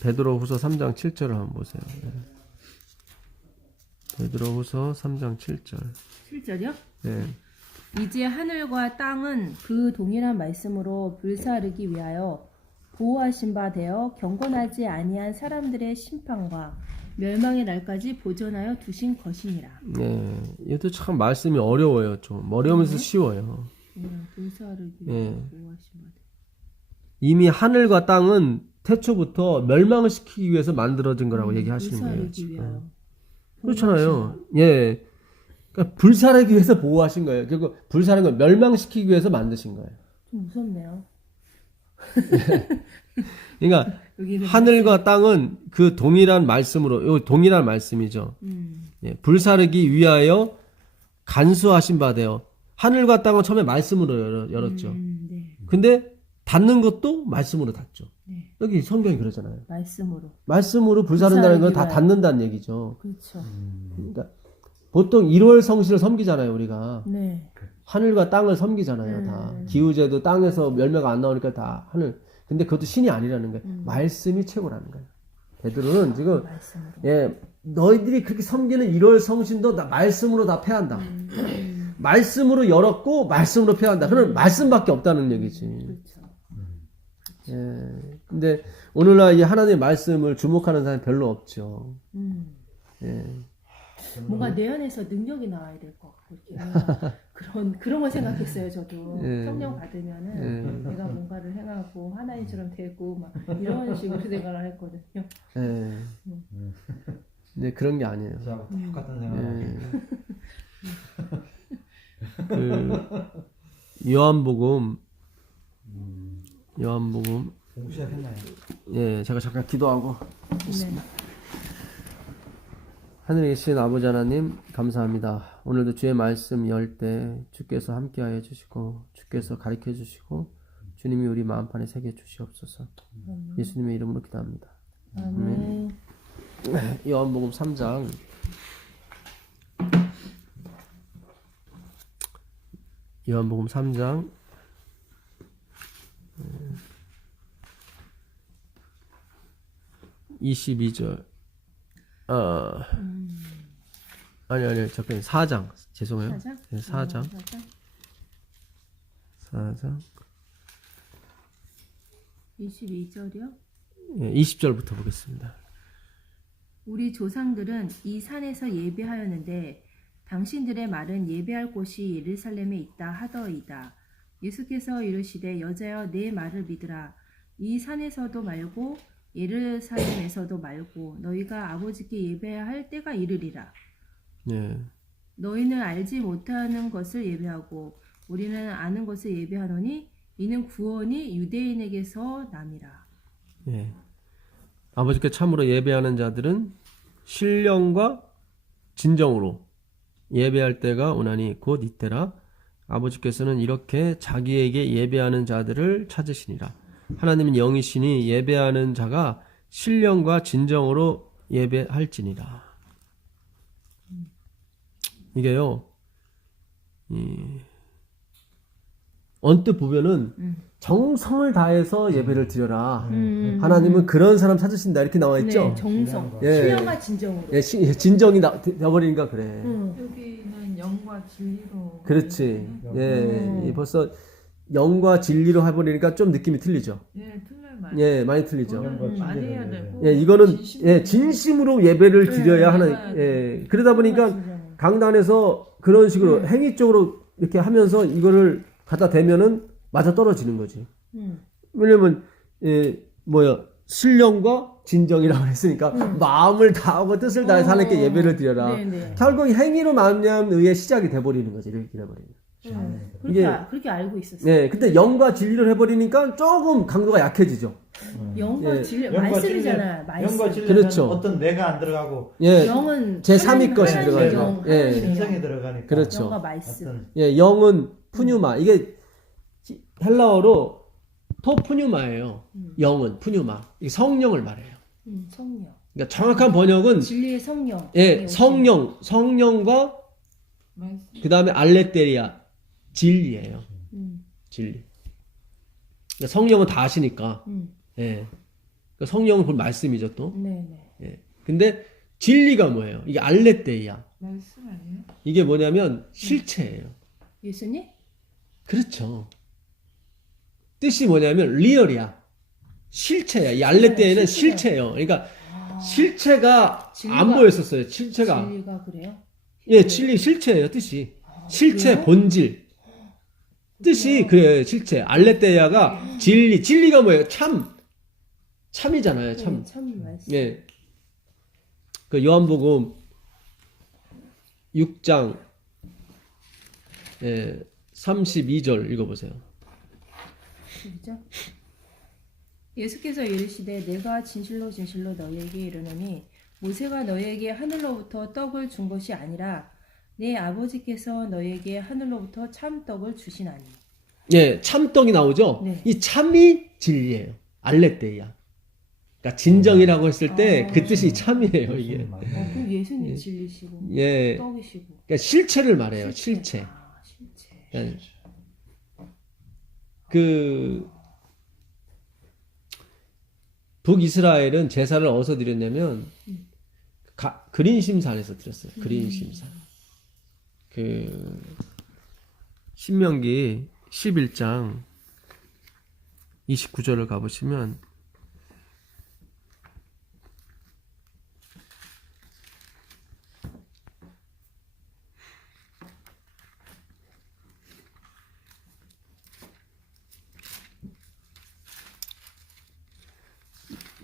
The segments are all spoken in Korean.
베드로후서 3장 7절을 한번 보세요. 네. 베드로후서 3장 7절. 7절이요? 네. 이제 하늘과 땅은 그 동일한 말씀으로 불사르기 위하여 보호하신 바 되어 경건하지 아니한 사람들의 심판과 멸망의 날까지 보존하여 두신 것이니라. 네. 이것도 참 말씀이 어려워요. 좀 어려우면서 쉬워요. 불사르기 네. 위하여 보호하신 바 되어. 이미 하늘과 땅은 태초부터 멸망을 시키기 위해서 만들어진 거라고 얘기하시는 거예요. 불사르기 위하여. 그렇잖아요. 예. 그러니까 불사르기 위해서 보호하신 거예요. 그리고 불사르는 걸 멸망시키기 위해서 만드신 거예요. 좀 무섭네요. 그러니까 하늘과 땅은 그 동일한 말씀으로, 요 동일한 말씀이죠. 예, 불사르기 위하여 간수하신 바 되어. 하늘과 땅은 처음에 말씀으로 열었죠. 네. 근데 닫는 것도 말씀으로 닫죠. 네. 여기 성경이 그러잖아요. 말씀으로 불사른다는 건 다 불사르기 닫는다는 얘기죠. 그렇죠. 그러니까 보통 1월 성실을 섬기잖아요, 우리가. 네. 하늘과 땅을 섬기잖아요, 다. 기우제도 땅에서 열매가 안 나오니까 다 하늘. 근데 그것도 신이 아니라는 거예요. 말씀이 최고라는 거예요. 베드로는 지금 말씀으로. 예, 너희들이 그렇게 섬기는 1월 성신도 다 말씀으로 다 패한다. 말씀으로 열었고 말씀으로 패한다. 그런 말씀밖에 없다는 얘기지. 그렇죠. 예. 근데 오늘날 이 하나님의 말씀을 주목하는 사람이 별로 없죠. 예. 뭔가 내 안에서 능력이 나와야 될 것 같고 그런 걸 생각했어요. 저도 예. 성령 받으면은 내가 뭔가를 행하고 하나님처럼 되고 막 이런 식으로 생각을 했거든요. 예. 네, 그런 게 아니에요. 저하고 똑같은 생각을 예. 그 요한복음 시작했나요? 예, 제가 잠깐 기도하고 네. 하늘에 계신 아버지 하나님 감사합니다. 오늘도 주의 말씀 열 때 주께서 함께하여 주시고 주께서 가르쳐 주시고 주님이 우리 마음판에 새겨 주시옵소서. 예수님의 이름으로 기도합니다. 아멘. 요한복음 3장 22절. 아니, 잠깐 4장. 죄송해요. 4장? 네, 4장. 22절이요? 예, 20절부터 보겠습니다. 우리 조상들은 이 산에서 예배하였는데 당신들의 말은 예배할 곳이 예루살렘에 있다 하더이다. 예수께서 이르시되 여자여 내 말을 믿으라. 이 산에서도 말고 예루살렘에서도 말고 너희가 아버지께 예배해야 할 때가 이르리라. 예. 너희는 알지 못하는 것을 예배하고 우리는 아는 것을 예배하노니 이는 구원이 유대인에게서 남이라. 예. 아버지께 참으로 예배하는 자들은 신령과 진정으로 예배할 때가 오나니 곧 이때라. 아버지께서는 이렇게 자기에게 예배하는 자들을 찾으시니라. 하나님은 영이시니 예배하는 자가 신령과 진정으로 예배할지니라. 이게요, 언뜻 보면은 정성을 다해서 예배를 드려라. 하나님은 그런 사람 찾으신다 이렇게 나와 있죠. 네, 정성. 예. 신령과 진정으로. 예, 진정이 되어버리니까 그래. 여기는 영과 진리로. 그렇지. 예, 이 벌써 영과 진리로 해버리니까 좀 느낌이 틀리죠. 예, 틀려요 많이. 예, 많이 틀리죠. 많이 해야 되고. 예, 이거는 예, 진심으로 예배를 드려야 하는. 예, 그러다 보니까 강단에서 그런 식으로 행위 쪽으로 이렇게 하면서 이거를 갖다 대면은 맞아 떨어지는 거지. 왜냐면 신령과 진정이라고 했으니까 마음을 다하고 뜻을 다해서 하나님께 예배를 드려라. 네네. 결국 행위로 말미암은 의의 시작이 돼버리는 거지. 이렇게 돼버리는. 그렇게 알고 있었어요. 네, 근데 영과 진리를 해버리니까 조금 강도가 약해지죠. 영과 예. 진리 말씀이잖아요. 말씀. 영과 진리는 그렇죠. 어떤 내가 안 들어가고 예, 영은 제3위 것이 하나님의 들어가죠. 영, 예. 하나님의 영. 신성이 들어가니까. 그렇죠. 영과 말씀. 어떤 예, 영은 푸뉴마. 이게 헬라어로 토푸뉴마예요. 영은 푸뉴마. 이게 성령을 말해요. 성령. 그러니까 정확한 번역은 진리의 성령. 예, 성령과 말씀. 그 다음에 알레테리아 진리예요. 진리. 그러니까 성령은 다 아시니까. 예. 그러니까 성령은 그 말씀이죠 또. 네네. 예. 근데 진리가 뭐예요? 이게 알레테이야. 말씀 아니에요? 이게 뭐냐면 실체예요. 예수님? 그렇죠. 뜻이 뭐냐면 리얼이야. 실체야. 이 알레테이는 실체예요. 그러니까 실체가 안 보였었어요. 실체가. 진리가 그래요? 예, 실체예요. 뜻이. 실체, 그래요? 본질. 뜻이 그래요. 실체. 알레테이아가 진리. 진리가 뭐예요? 참이잖아요. 참. 네, 참 말씀. 예. 그 요한복음 6장 32절 읽어보세요. 그죠? 예수께서 이르시되 내가 진실로 진실로 너희에게 이르노니 모세가 너희에게 하늘로부터 떡을 준 것이 아니라 내 아버지께서 너희에게 하늘로부터 참 떡을 주시나니. 예, 참떡이 나오죠? 네. 이 참이 진리예요. 알레테이아. 그러니까 진정이라고 했을 때 그 뜻이 참이에요, 이게. 그럼 예수님 진리시고 예. 떡이시고. 그러니까 실체를 말해요, 실체. 아, 실체. 예. 그 북이스라엘은 제사를 어디서 드렸냐면 그린심산에서 드렸어요. 그린심산. 그 신명기 11장 29절을 가보시면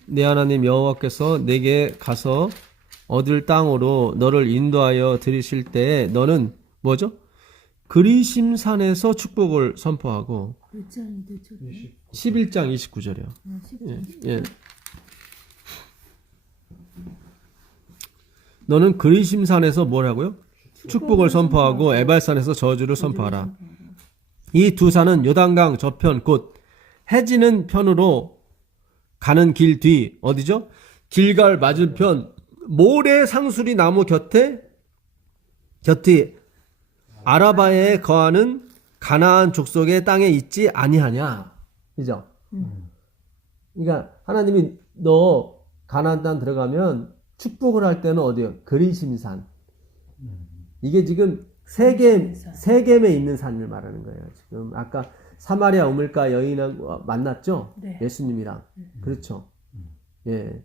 내 하나님 여호와께서 내게 가서 얻을 땅으로 너를 인도하여 들이실 때에 너는 뭐죠? 그리심산에서 축복을 선포하고 몇 장이 되죠? 11장 29절이요. 예. 너는 그리심산에서 뭐라고요? 축복을 선포하고 에발산에서 저주를 선포하라. 이 두 산은 요단강 저편 곧 해지는 편으로 가는 길 뒤 어디죠? 길갈 맞은편 모래 상수리 나무 곁에 아라바에 거하는 가나안 족속의 땅에 있지 아니하냐. 그죠? 그러니까 하나님이 너 가나안 땅 들어가면 축복을 할 때는 어디요? 그리심산. 이게 지금 세겜에 있는 산을 말하는 거예요. 지금 아까 사마리아 우물가 여인하고 만났죠? 네. 예수님이랑. 그렇죠. 예.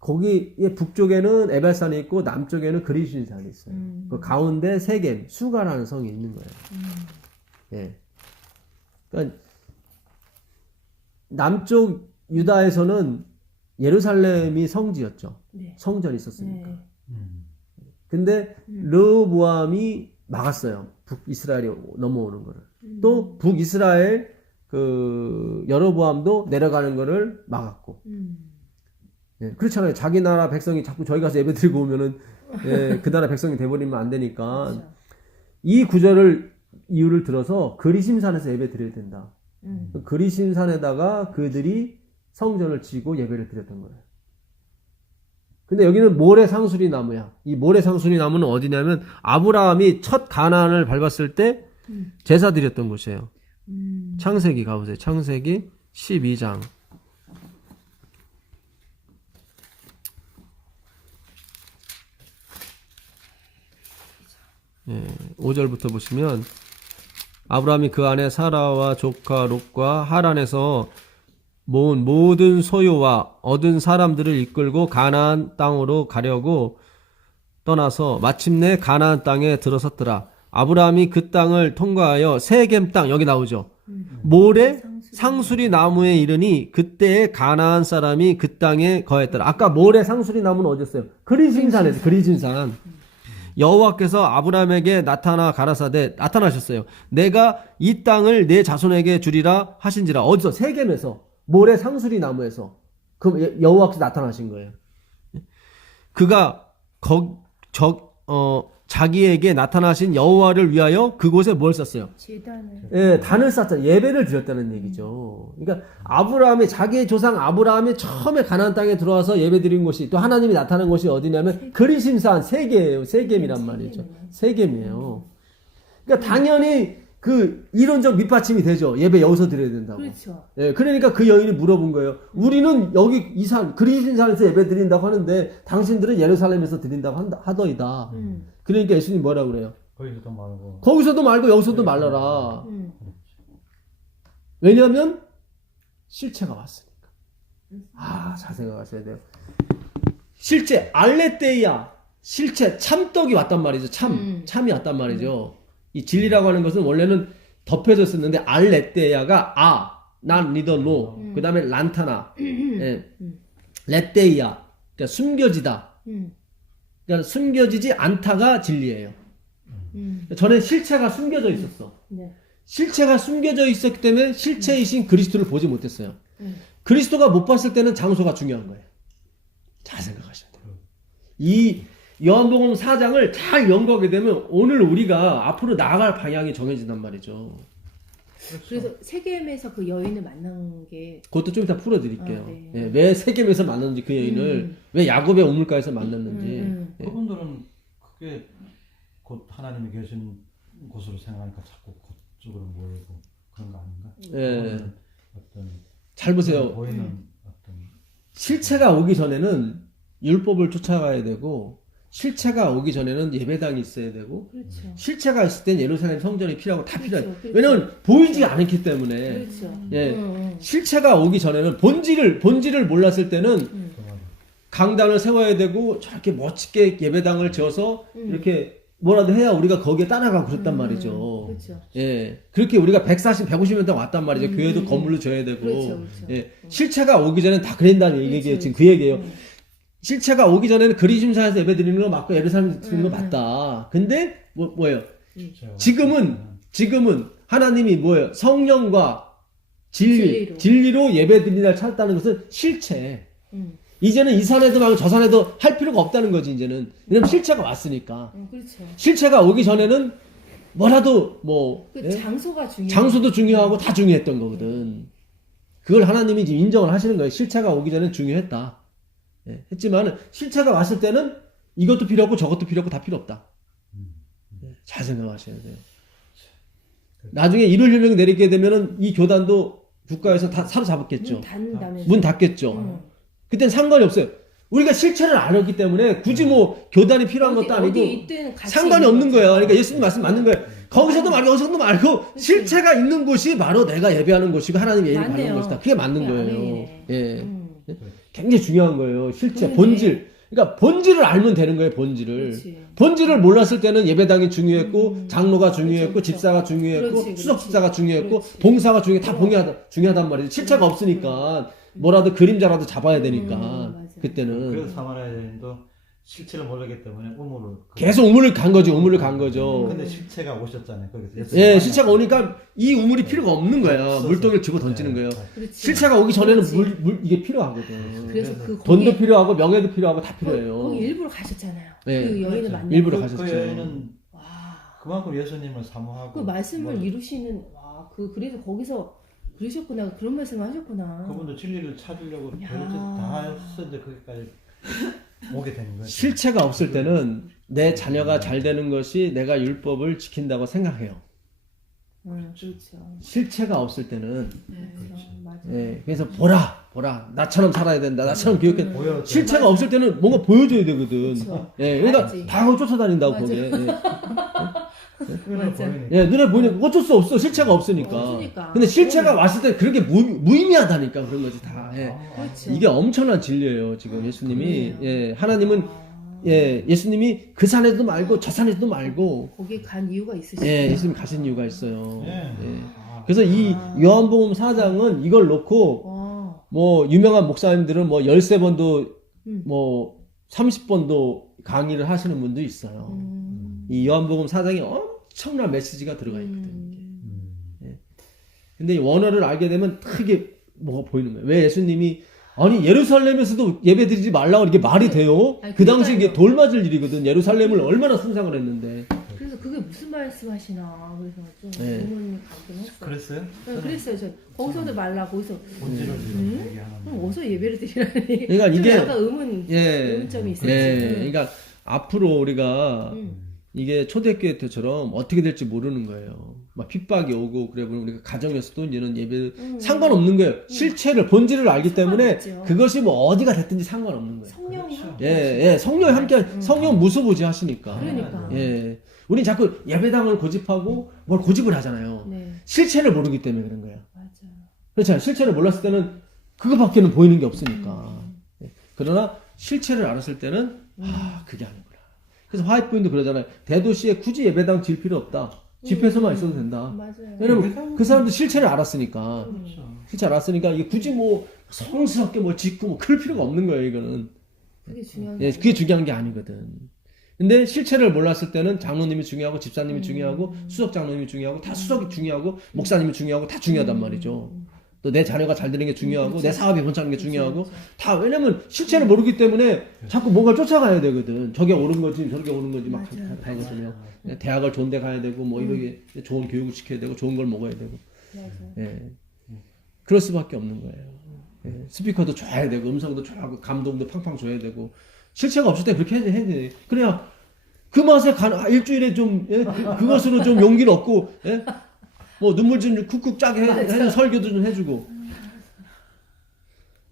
거기에 북쪽에는 에발산이 있고 남쪽에는 그리심산이 있어요. 그 가운데 세겜, 수가라는 성이 있는 거예요. 예. 그러니까 남쪽 유다에서는 예루살렘이 성지였죠. 네. 성전이 있었으니까. 네. 근데 르호보암이 막았어요. 북이스라엘이 넘어오는 거를. 또 북이스라엘 그 여로보암도 내려가는 거를 막았고. 예, 그렇잖아요. 자기 나라 백성이 자꾸 저희 가서 예배 드리고 오면은 예, 그 나라 백성이 돼버리면 안 되니까. 그렇죠. 이 구절을 이유를 들어서 그리심산에서 예배 드려야 된다. 그리심산에다가 그들이 성전을 지고 예배를 드렸던 거예요. 근데 여기는 모래 상수리 나무야. 이 모래 상수리 나무는 어디냐면 아브라함이 첫 가나안을 밟았을 때 제사 드렸던 곳이에요. 창세기 가보세요. 창세기 12장. 예, 5절부터 보시면 아브라함이 그 안에 사라와 조카 롯과 하란에서 모은 모든 소유와 얻은 사람들을 이끌고 가나안 땅으로 가려고 떠나서 마침내 가나안 땅에 들어섰더라. 아브라함이 그 땅을 통과하여 세겜 땅, 여기 나오죠. 모래 상수리 나무에 이르니 그때에 가나안 사람이 그 땅에 거했더라. 아까 모래 상수리 나무는 어디였어요? 그리심산에서. 그리심산. 여호와께서 아브라함에게 나타나 가라사대, 나타나셨어요. 내가 이 땅을 내 자손에게 주리라 하신지라. 어디서? 세겜에서. 모래 상수리 나무에서. 그럼 여호와께서 나타나신 거예요. 그가 자기에게 나타나신 여호와를 위하여 그곳에 뭘 썼어요? 제단을. 예, 단을 쌓았잖아요. 예배를 드렸다는 얘기죠. 그러니까 아브라함이, 자기의 조상 아브라함이 처음에 가나안 땅에 들어와서 예배 드린 곳이, 또 하나님이 나타난 곳이 어디냐면 그리심산 세겜이에요. 세겜이란 말이죠. 세겜이에요. 그러니까 당연히 그 이론적 밑받침이 되죠. 예배 여기서 드려야 된다고. 그렇죠. 예, 그러니까 그 여인이 물어본 거예요. 우리는 여기 이 산, 그리스인 산에서 예배 드린다고 하는데 당신들은 예루살렘에서 드린다고 하더이다. 그러니까 예수님 뭐라 그래요? 거기서도 말고. 거기서도 말고 여기서도 말라라. 음. 왜냐하면 실체가 왔으니까. 아, 잘 생각하셔야 돼요. 실제 알레테이아, 실체 참떡이 왔단 말이죠. 참이 왔단 말이죠. 이 진리라고 하는 것은 원래는 덮여져 있었는데 알레테이아가 난 리더 노, 그 다음에 란타나, 예. 레테이아, 그러니까 숨겨지다. 그러니까 숨겨지지 않다가 진리예요. 전에 실체가 숨겨져 있었어. 네. 실체가 숨겨져 있었기 때문에 실체이신 그리스도를 보지 못했어요. 그리스도가 못 봤을 때는 장소가 중요한 거예요. 잘 생각하셔야 돼요. 이 요한복음 4장을 잘 연구하게 되면 오늘 우리가 앞으로 나아갈 방향이 정해진단 말이죠. 그래서 세겜에서 그 여인을 만난 게 그것도 좀 이따 풀어드릴게요. 아, 네. 예, 왜 세겜에서 만났는지 그 여인을 왜 야곱의 우물가에서 만났는지. 예. 그분들은 그게 곧 하나님이 계신 곳으로 생각하니까 자꾸 그쪽으로 모이고 그런 거 아닌가? 예. 어떤 잘 보세요. 보이는 어떤 실체가 오기 전에는 율법을 쫓아가야 되고 실체가 오기 전에는 예배당이 있어야 되고 그렇죠. 실체가 있을 땐 예루살렘 성전이 필요하고 다 필요해요. 그렇죠. 왜냐면 보이지 않기 때문에. 그렇죠. 예. 실체가 오기 전에는 본질을 몰랐을 때는 그 말이에요. 강단을 세워야 되고 저렇게 멋지게 예배당을 지어서 이렇게 뭐라도 해야 우리가 거기에 따라가고 그랬단 말이죠. 그렇죠. 예. 그렇게 우리가 140, 150년 동안 왔단 말이죠. 교회도 건물로 줘야 되고. 그렇죠, 그렇죠. 예. 실체가 오기 전에는 다 그랬다는 얘기예요. 지금 그 얘기예요. 실체가 오기 전에는 그리심산에서 예배 드리는 거 맞고 예루살렘 드리는 거 맞다. 근데 뭐예요? 실체가 지금은 하나님이 뭐예요? 성령과 진리로 예배 드리는 날 찾았다는 것은 실체. 이제는 이 산에도 말고 저 산에도 할 필요가 없다는 거지, 이제는. 왜냐면 실체가 왔으니까. 그렇죠. 실체가 오기 전에는 뭐라도 그 예? 장소가 중요해요. 장소도 중요하고 다 중요했던 거거든. 그걸 하나님이 지금 인정을 하시는 거예요. 실체가 오기 전엔 중요했다. 예, 했지만 실체가 왔을 때는 이것도 필요 없고 저것도 필요 없고 다 필요 없다. 예, 잘 생각하셔야 돼요. 나중에 1월 혁명 내리게 되면은 이 교단도 국가에서 다 사로잡았겠죠. 문 닫는다면서. 문 닫겠죠. 그땐 상관이 없어요. 우리가 실체를 알았기 때문에 굳이 뭐 교단이 필요한 것도 아니고 이때는 같이 상관이 있는 없는 거죠. 거예요. 그러니까 예수님 말씀 맞는 거예요. 거기서도 말고 여기서도 말고 실체가 있는 곳이 바로 내가 예배하는 곳이고 하나님의 예를 받는 맞네요. 곳이다. 그게 맞는 그게 거예요. 아멘이네. 예. 굉장히 중요한 거예요. 실체, 그러네. 본질. 그러니까 본질을 알면 되는 거예요. 본질을. 그렇지. 본질을 몰랐을 때는 예배당이 중요했고 장로가 중요했고 그렇죠. 집사가 중요했고 그렇지, 수석 집사가 중요했고 그렇지. 봉사가 다 중요하단 말이죠. 실체가 없으니까 뭐라도 그림자라도 잡아야 되니까 맞아. 그때는 그래서 사마리아 여인도 실체를 모르기 때문에 우물을 계속 우물을 간 거죠. 우물을 간 거죠. 근데 실체가 오셨잖아요. 거기서 예, 실체가 오니까 이 우물이 필요가 없는 거예요. 없어서. 물동이를 집어 던지는 거예요. 그렇지. 실체가 오기 전에는 그렇지. 이게 필요하거든. 그래서 그 돈도 거기, 필요하고 명예도 필요하고 다 필요해요. 거기 일부러 가셨잖아요. 네. 그 여인을 그렇죠. 만나고. 일부러 그 가셨죠. 여인은 와. 그만큼 예수님을 사모하고 그 말씀을 뭐 이루시는 그래서 거기서 그러셨구나. 그런 말씀을 하셨구나. 그분도 진리를 찾으려고 야. 별짓 다 했었는데 거기까지 오게 되는 거죠. 실체가 없을 때는 내 자녀가 잘 되는 것이 내가 율법을 지킨다고 생각해요. 그렇죠. 실체가 없을 때는 맞아. 예, 그래서 보라 나처럼 살아야 된다. 나처럼 교육해. 보여. 실체가 없을 때는 뭔가 보여줘야 되거든. 그쵸. 예, 그러니까 알지. 다 하고 쫓아다닌다고 맞아. 거기에. 그걸 맞아. 보이니까. 예, 눈에 보이니까 어쩔 수 없어. 실체가 없으니까. 없으니까. 근데 실체가 왔을 때 그렇게 무의미하다니까 그런 거지 다. 예. 그렇죠. 이게 엄청난 진리예요. 지금 예수님이. 그래요. 예, 하나님은 예수님이 그 산에도 말고 저 산에도 말고 거기 간 이유가 있으시죠. 예, 예수님 가신 이유가 있어요. 예. 예. 아, 그래서 이 요한복음 4장은 이걸 놓고 와. 뭐 유명한 목사님들은 뭐 13번도 음. 뭐 30번도 강의를 하시는 분도 있어요. 이 요한복음 4장에 엄청난 메시지가 들어가 있거든요. 근데 이 원어를 알게 되면 크게 뭐가 보이는 거예요. 왜 예수님이 아니 예루살렘에서도 예배드리지 말라고 이게 말이 돼요? 아니, 그 당시 이게 그러니까요. 돌 맞을 일이거든. 예루살렘을 얼마나 순상을 했는데. 그래서 그게 무슨 말씀하시나 그래서 좀 네. 의문이 가긴 했어요. 그랬어요? 네, 그랬어요. 저 거기서도 말라 거기서 본질을 지금 얘기하는. 그럼 어디서 예배를 드리라니. 그러니까 좀 이게 약간 의문점이 있었지. 그러니까 앞으로 우리가 음. 이게 초대교회 때처럼 어떻게 될지 모르는 거예요. 막 핍박이 오고 그래 보면 우리가 가정에서도 이제는 예배 상관없는 거예요. 실체를 본질을 알기 때문에 상관없죠. 그것이 뭐 어디가 됐든지 상관없는 거예요. 성령이 그렇죠. 함께 예, 성령이 함께 성령 무소부지 하시니까. 그러니까. 예. 우린 자꾸 예배당을 고집하고 뭘 고집을 하잖아요. 네, 실체를 모르기 때문에 그런 거예요. 맞아. 그렇잖아요. 실체를 몰랐을 때는 그거밖에는 보이는 게 없으니까. 예. 그러나 실체를 알았을 때는 그게 아니구나. 그래서 화이트부인도 그러잖아요. 대도시에 굳이 예배당 질 필요 없다. 집회에서만 있어도 된다. 맞아요. 왜냐면 그 사람도 실체를 알았으니까. 그렇죠. 실체 알았으니까 이게 굳이 뭐 성스럽게 뭐 짓고 뭐 그럴 필요가 없는 거예요. 이거는. 그게 중요한 예, 거예요. 그게 중요한 게 아니거든. 근데 실체를 몰랐을 때는 장로님이 중요하고 집사님이 중요하고 수석 장로님이 중요하고 다 수석이 중요하고 목사님이 중요하고 다 중요하단 말이죠. 또 내 자녀가 잘 되는 게 중요하고 내 사업이 번창하는 게 중요하고 다 왜냐면 실체를 모르기 때문에 자꾸 뭔가 쫓아가야 되거든. 저게 옳은 거지 저게 옳은 거지 막 하거든요. 대학을 좋은 데 가야 되고 뭐 이렇게 좋은 교육을 시켜야 되고 좋은 걸 먹어야 되고. 맞아. 예. 그럴 수밖에 없는 거예요. 예. 스피커도 줘야 되고 음성도 줘야 고 감동도 팡팡 줘야 되고 실체가 없을 때 그렇게 해야 돼. 그래야 그 맛에 일주일에 좀 예? 그것으로 좀 용기를 얻고 예? 뭐 눈물 좀 쿡쿡 짜게 해서 설교도 좀 해주고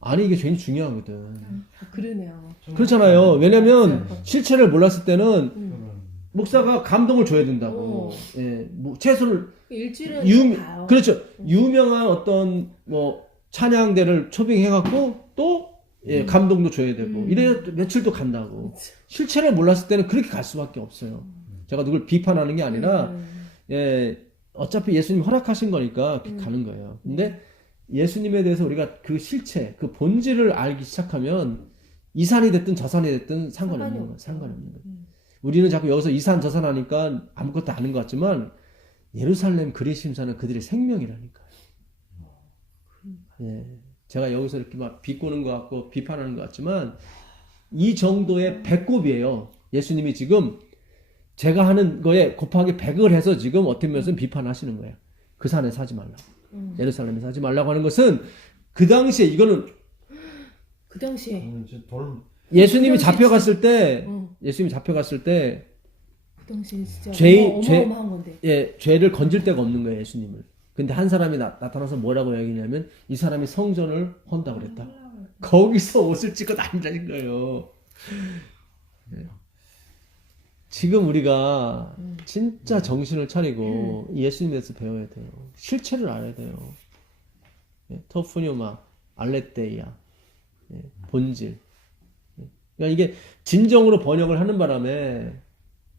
아니 이게 굉장히 중요하거든. 그러네요. 그렇잖아요. 왜냐면 실체를 몰랐을 때는 그러면 목사가 감동을 줘야 된다고. 예, 뭐 최소를 일주일은 가요. 그렇죠. 유명한 어떤 뭐 찬양대를 초빙해갖고 또 예, 감동도 줘야 되고 이래야 또 며칠도 간다고. 실체를 몰랐을 때는 그렇게 갈 수밖에 없어요. 제가 누굴 비판하는 게 아니라 예, 어차피 예수님 허락하신 거니까 가는 거예요. 근데 예수님에 대해서 우리가 그 실체, 그 본질을 알기 시작하면 이 산이 됐든 저 산이 됐든 상관없는 거예요. 상관없는 거예요. 우리는 자꾸 여기서 이 산 저 산 하니까 아무것도 아는 것 같지만 예루살렘 그리심산은 그들의 생명이라니까요. 예. 제가 여기서 이렇게 막 비꼬는 것 같고 비판하는 것 같지만 이 정도의 배꼽이에요. 예수님이 지금 제가 하는 거에 곱하기 100을 해서 지금 어떻게 면에서는 비판하시는 거예요. 그 산에 사지 말라고. 예루살렘에 사지 말라고 하는 것은 그 당시에 이거는 그 당시에 저는 이제 돌 예수님이 잡혀갔을 때 어. 예수님이 잡혀갔을 때 그 당시에 진짜 죄- 어마어마한 건데. 예, 죄를 건질 데가 없는 거예요, 예수님을. 근데 한 사람이 나타나서 뭐라고 얘기냐면 이 사람이 성전을 헌다고 그랬다. 거기서 옷을 찢고 다닌다는 거예요. 예. 지금 우리가 진짜 정신을 차리고 예수님에서 배워야 돼요. 실체를 알아야 돼요. 예, 토프뉴마, 알레테이아, 예, 본질. 예. 그러니까 이게 진정으로 번역을 하는 바람에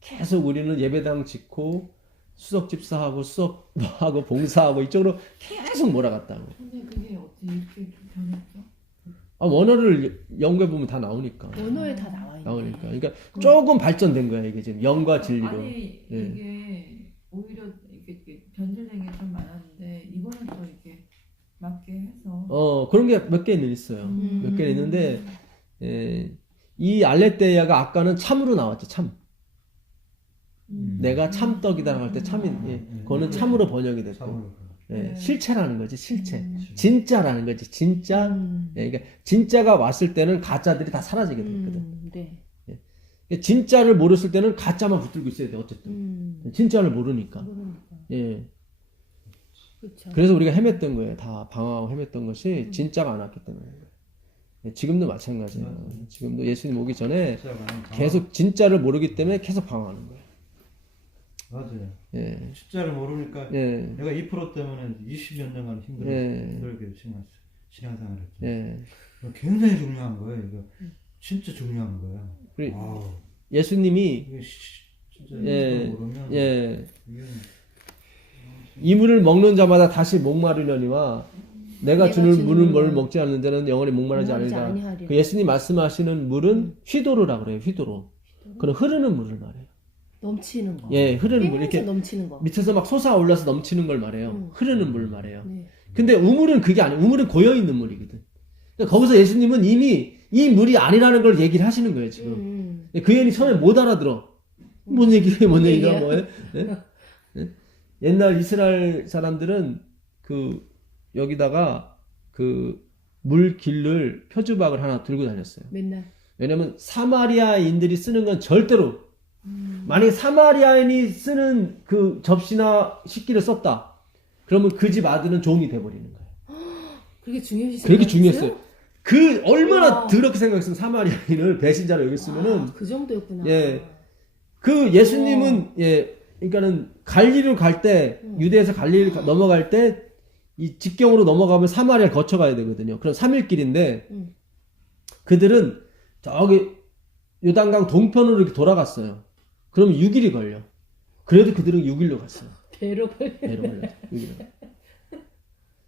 계속 우리는 예배당 짓고 수석 집사하고 수석하고 봉사하고 이쪽으로 계속 몰아갔다고. 근데 그게 어떻게 이렇게 좀 변했죠? 아, 원어를 연구해 보면 다 나오니까. 원어에 다 나와 있네. 나오니까. 그러니까 조금 발전된 거야 이게 지금 영과 진리로. 아니 예. 이게 오히려 이게 변질된 게 좀 많았는데 이거는 또 이렇게 맞게 해서 그런 게 몇 개는 있어요. 몇 개는 있는데 예, 이 알레테이아가 아까는 참으로 나왔죠. 참. 내가 참떡이다라고 할 때 참이 그거는 참으로 번역이 됐고. 참으로 예, 실체라는 거지 실체. 진짜라는 거지 진짜. 예, 그러니까 진짜가 왔을 때는 가짜들이 다 사라지게 됐거든. 네. 진짜를 모르실 때는 가짜만 붙들고 있어야 돼 어쨌든. 진짜를 모르니까. 예. 그렇죠. 그래서 우리가 헤맸던 거예요. 다 방황하고 헤맸던 것이 진짜가 안 왔기 때문에. 예, 지금도 마찬가지예요. 지금도 예수님 오기 전에 계속 진짜를 모르기 때문에 계속 방황하는 거예요. 맞아요. 예. 숫자를 모르니까 예. 내가 2% 때문에 20몇 년간 힘들게 신앙생활을 했죠. 예. 굉장히 중요한 거예요. 이거 진짜 중요한 거예요. 우리 아우, 예수님이 이게 진짜 예. 이걸 모르면 예. 이게 이물을 먹는 자마다 다시 목마르려니와 내가 내가 주는 주는 물을 먹지 않는 자는 영원히 목마르지 목마르지 않으리라. 아니하리라. 그 예수님 말씀하시는 물은 휘도로라 그래요. 휘도로. 그런 흐르는 물을 말해요. 넘치는 거. 예, 흐르는 물 이렇게 넘치는 거. 밑에서 막 솟아올라서 넘치는 걸 말해요. 흐르는 물을 말해요. 네. 근데 우물은 그게 아니에요. 우물은 고여 있는 물이거든. 그러니까 거기서 예수님은 이미 이 물이 아니라는 걸 얘기를 하시는 거예요, 지금. 그 애는 처음에 못 알아들어. 뭔 얘기해, 뭔 얘기가 뭐예요? 네? 네? 옛날 이스라엘 사람들은 여기다가 물 길를 표주박을 하나 들고 다녔어요. 맨날. 왜냐면 사마리아인들이 쓰는 건 절대로 만약에 사마리아인이 쓰는 그 접시나 식기를 썼다. 그러면 그 집 아들은 종이 돼버리는 거예요. 그게 중요시 되게 중요했어요. 그 얼마나 우와. 더럽게 생각했으면 사마리아인을 배신자로 여겼으면은 그 정도였구나. 예. 그 예수님은 그러니까는 갈릴리로 갈 때 유대에서 갈릴리 넘어갈 때 이 직경으로 넘어가면 사마리아를 거쳐가야 되거든요. 그럼 3일 길인데 그들은 저기 요단강 동편으로 이렇게 돌아갔어요. 그럼 6일이 걸려. 그래도 그들은 6일로 갔어요. 배로 걸려. 배로 걸려. 6일로.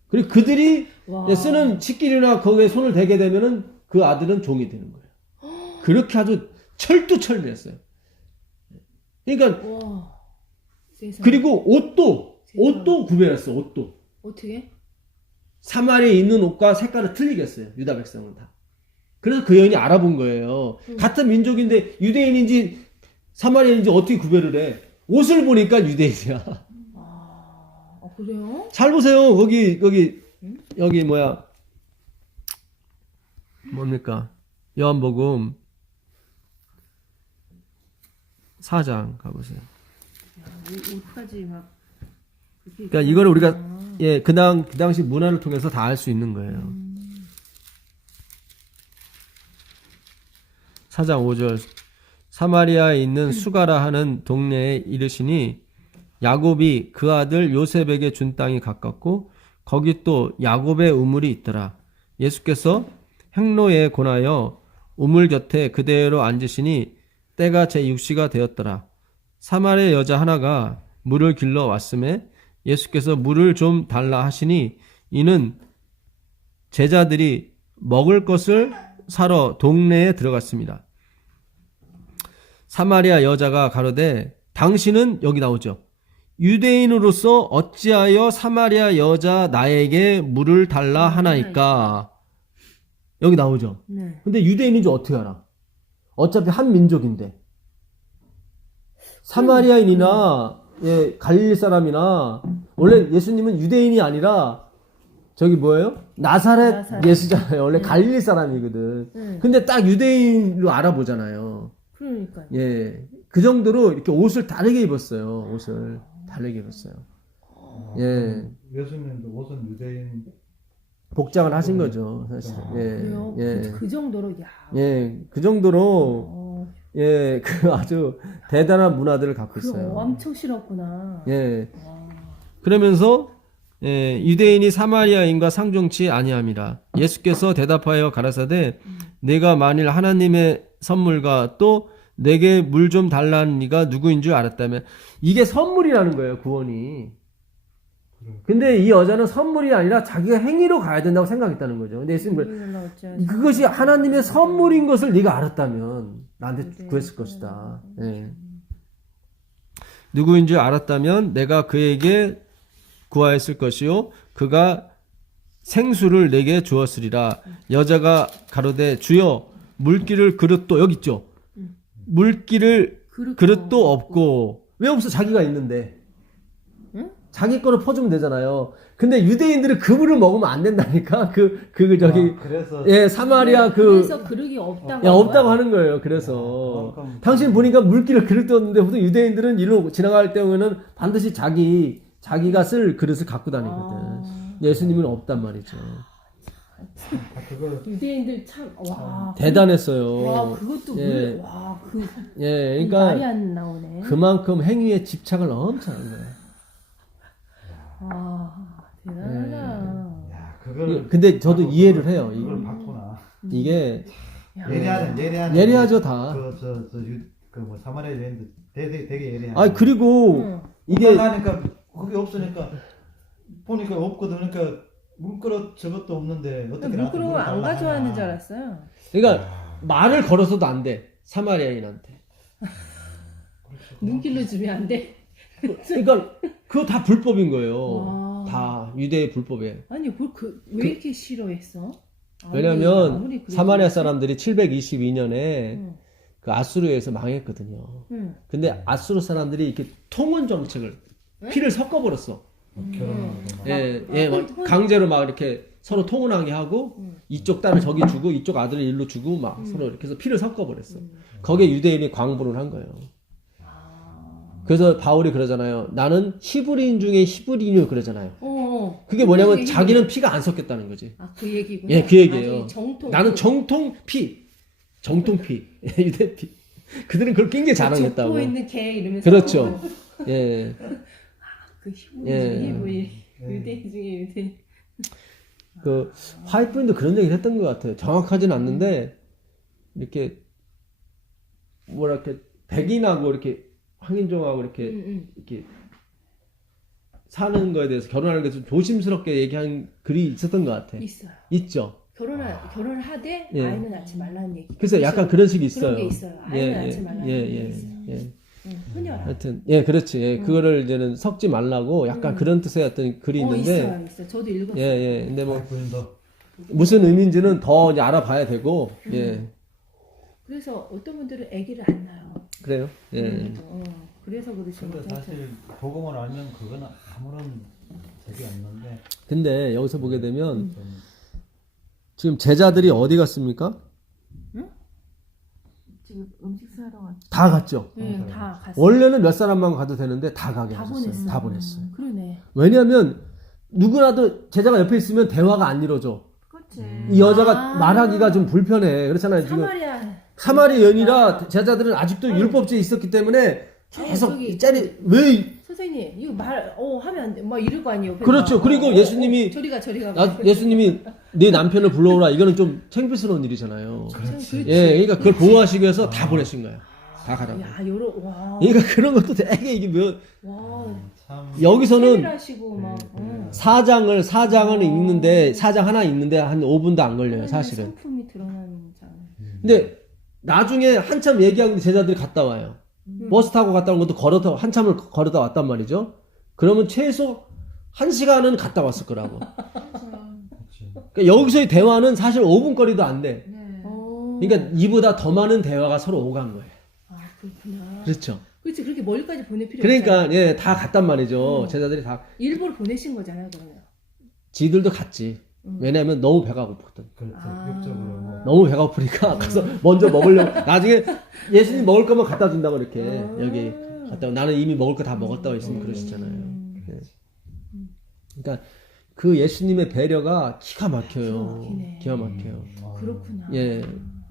그리고 그들이 와. 쓰는 식길이나 거기에 손을 대게 되면은 그 아들은 종이 되는 거예요. 그렇게 아주 철두철미했어요. 그러니까 와. 세상에. 그리고 옷도 구별했어. 옷도 어떻게? 사마리아에 있는 옷과 색깔을 틀리게 했어요. 유다 백성은 다. 그래서 그 여인이 알아본 거예요. 같은 민족인데 유대인인지 사마리아인지 어떻게 구별을 해? 옷을 보니까 유대인이야. 그래요? 잘 보세요. 여기 뭐야? 뭡니까? 요한복음 4장 가보세요. 옷까지 막. 그러니까 이거를 우리가 그 당시 문화를 통해서 다 알 수 있는 거예요. 4장 5절 사마리아에 있는 수가라 하는 동네에 이르시니 야곱이 그 아들 요셉에게 준 땅이 가깝고 거기 또 야곱의 우물이 있더라. 예수께서 행로에 권하여 우물 곁에 그대로 앉으시니 때가 제6시가 되었더라. 사마리아 여자 하나가 물을 길러 왔음에 예수께서 물을 좀 달라 하시니 이는 제자들이 먹을 것을 사러 동네에 들어갔습니다. 사마리아 여자가 가로되 당신은 여기 나오죠. 유대인으로서 어찌하여 사마리아 여자 나에게 물을 달라 하나이까? 여기 나오죠. 네. 근데 유대인인 줄 어떻게 알아? 어차피 한 민족인데. 사마리아인이나 갈릴리 사람이나 원래 예수님은 유대인이 아니라 저기 뭐예요? 나사렛 예수잖아요. 원래 갈릴리 사람이거든. 근데 딱 유대인으로 알아보잖아요. 그러니까요. 예. 그 정도로 이렇게 옷을 다르게 입었어요. 옷을 다르게 입었어요. 예. 예수님도 옷은 유대인 복장을 하신 거죠, 사실. 그래요? 예. 그 정도로 야. 그 정도로 그 아주 대단한 문화들을 갖고 있어요. 엄청 싫었구나. 예. 그러면서 유대인이 사마리아인과 상종치 아니함이라. 예수께서 대답하여 가라사대 내가 만일 하나님의 선물과 또 내게 물 좀 달라는 이가 누구인 줄 알았다면 이게 선물이라는 거예요, 구원이. 근데 이 여자는 선물이 아니라 자기가 행위로 가야 된다고 생각했다는 거죠. 근데 예수님은 그것이 하나님의 선물인 것을 네가 알았다면 나한테 구했을 것이다. 예. 누구인 줄 알았다면 내가 그에게 구하였을 것이요 그가 생수를 내게 주었으리라. 여자가 가로되 주여 물기를 그릇도 여기 있죠. 물기를 그릇도 없고 왜 없어? 자기가 있는데. 자기 거를 퍼주면 되잖아요. 근데 유대인들은 그 물을 먹으면 안 된다니까. 그래서 사마리아 그래서 그릇이 없다고. 없다고 하는 거예요. 그래서 당신 보니까 물기를 그릇도 없는데 보통 유대인들은 이리로 지나갈 때는 반드시 자기가 쓸 그릇을 갖고 다니거든. 예수님은 없단 말이죠. 유대인들 참 대단했어요. 와 그것도 그러니까 말이 안 나오네. 그만큼 행위에 집착을 엄청 한 거예요. 대단하다. 야, 그걸 근데 저도 이해를 해요. 그걸 봤구나. 이게 예리하죠 다. 뭐 사마리아 여인도 되게 예리하죠. 아 그리고 이게 하니까 거기 없으니까 보니까 없거든. 그러니까 물그릇 저것도 없는데 어떻게 물그릇 안 가져왔는 줄 알았어요. 그러니까 말을 걸어서도 안 돼. 사마리아인한테. 눈길로 주면 안 돼. 그러니까 그거 다 불법인 거예요. 다 유대의 불법이에요. 아니 왜 이렇게 싫어했어? 왜냐면 사마리아 사람들이 722년에 그 아수르에서 망했거든요. 근데 아수르 사람들이 이렇게 통원 정책을 피를 섞어버렸어. 막 강제로 막 이렇게 서로 통혼하게 하고 이쪽 딸을 저기 주고 이쪽 아들을 일로 주고 막 서로 이렇게 해서 피를 섞어버렸어. 거기에 유대인이 광분을 한 거예요. 그래서 바울이 그러잖아요. 나는 히브리인 중에 히브리인을 그러잖아요. 그게 뭐냐면 그 자기는 피가 안 섞였다는 거지. 그 얘기구나. 예, 그 얘기예요. 나중에 정통. 나는 정통 피. 유대 피. 그들은 그걸 굉장히 자랑했다고. 족보 있는 개 이러면서. 그렇죠. 예. 그 히브리 예. 히브리 유대인 중에 유대인. 그 화이트분도 그런 얘기를 했던 것 같아요. 정확하진 않는데 이렇게 뭐라 이렇게 백인하고 이렇게 황인종하고 이렇게 사는 거에 대해서 결혼하는 게 좀 조심스럽게 얘기한 글이 있었던 것 같아. 있어요. 있죠. 결혼을 하되 예. 아이는 낳지 말라는 얘기. 그래서 약간 그런 식이 있어요. 그런 게 있어요. 아이는 낳지 말라는 얘기 있어요. 흔여라. 하여튼 예 그렇지. 예, 그거를 이제는 섞지 말라고 약간 그런 뜻의 어떤 글이 있는데 있어요. 저도 읽었어요. 예. 근데 뭐 와이프님도 무슨 의미인지는 더 이제 알아봐야 되고 예. 그래서 어떤 분들은 아기를 안 낳아요. 그래요. 예. 그래서 그러시는 근데 거죠. 사실 복음을 알면 그건 아무런 적이 없는데 근데 여기서 보게 되면 좀 지금 제자들이 어디 갔습니까? 지금 음식 사러 왔. 다 갔죠. 다 갔어요. 원래는 몇 사람만 가도 되는데 다 가게 다 하셨어요. 보냈어요. 다 보냈어요. 그러네. 왜냐하면 누구라도 제자가 옆에 있으면 대화가 안 이루어져. 그렇지. 이 여자가 말하기가 좀 불편해. 그렇잖아요. 지금 사마리아 여인이라 제자들은 아직도 율법주의에 있었기 때문에 계속 저기, 이 짤이 왜 선생님 이거 하면 안 돼. 막 이럴 거 아니에요. 그렇죠. 그리고 예수님이 저리가 예수님이 네 남편을 불러오라 이거는 좀 창피스러운 일이잖아요. 그렇지. 예, 그러니까 그걸 보호하시기 위해서 다 보내신 거예요. 다 가라고. 야, 와. 그러니까 그런 것도 되게 이게 뭐 와. 참 여기서는 세밀하시고 막. 사장을 읽는데 사장 하나 읽는데 한 5분도 안 걸려요, 사실은. 상품이 드러나는 장. 근데 나중에 한참 얘기하고 제자들이 갔다 와요. 버스 타고 갔다 온 것도 한참을 걸어다 왔단 말이죠. 그러면 최소 1시간은 갔다 왔을 거라고. 그렇지. 그러니까 여기서의 대화는 사실 5분 거리도 안 돼. 네. 그러니까 이보다 더 많은 대화가 서로 오간 거예요. 그렇구나. 그렇죠. 그렇지 그렇게 멀리까지 보낼 필요 그러니까 없잖아요. 예, 다 갔단 말이죠. 제자들이 다 일부러 보내신 거잖아요, 그러면. 지들도 갔지. 왜냐면 너무 배가 고팠거든. 그렇죠. 육적으로 뭐 너무 배가 고프니까 가서 먼저 먹으려고 나중에 예수님 먹을 거면 갖다 준다고 이렇게 여기 갔다가 나는 이미 먹을 거 다 먹었다고 예수님 그러시잖아요. 예. 그러니까 그 예수님의 배려가 기가 막혀요. 기가 막혀요. 그렇구나. 예.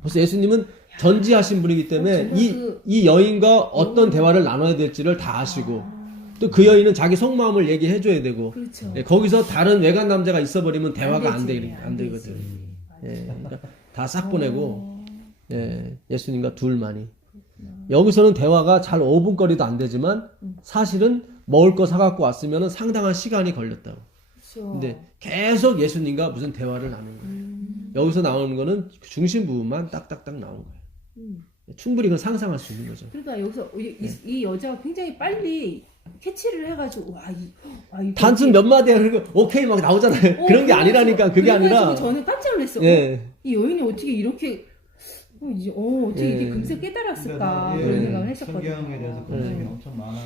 벌써 예수님은 전지하신 분이기 때문에 이 여인과 어떤 대화를 나눠야 될지를 다 아시고 또 그 여인은 자기 속마음을 얘기해 줘야 되고 그렇죠. 예, 거기서 다른 외간 남자가 있어 버리면 대화가 안 되지. 되거든. 예. 그러니까 다 싹 보내고 예. 예수님과 둘만이. 여기서는 대화가 잘 5분 거리도 안 되지만 사실은 먹을 거 사갖고 왔으면 상당한 시간이 걸렸다고. 그렇죠. 근데 계속 예수님과 무슨 대화를 나눈 거예요. 여기서 나오는 거는 중심 부분만 딱딱딱 나온 거예요. 충분히 그걸 상상할 수 있는 거죠. 그러니까 여기서 이 여자가 굉장히 빨리 캐치를 해가지고 이거 단순 몇 마디 하는 거 오케이 막 나오잖아요. 그런 게 아니라니까. 그게 그래가지고 아니라 저는 깜짝 놀랐어요. 예. 이 여인이 어떻게 이렇게 어떻게 예. 이렇게 금세 깨달았을까 예, 그런 생각을 했었거든요. 성경에 대해서 그런 얘기는 엄청 많아.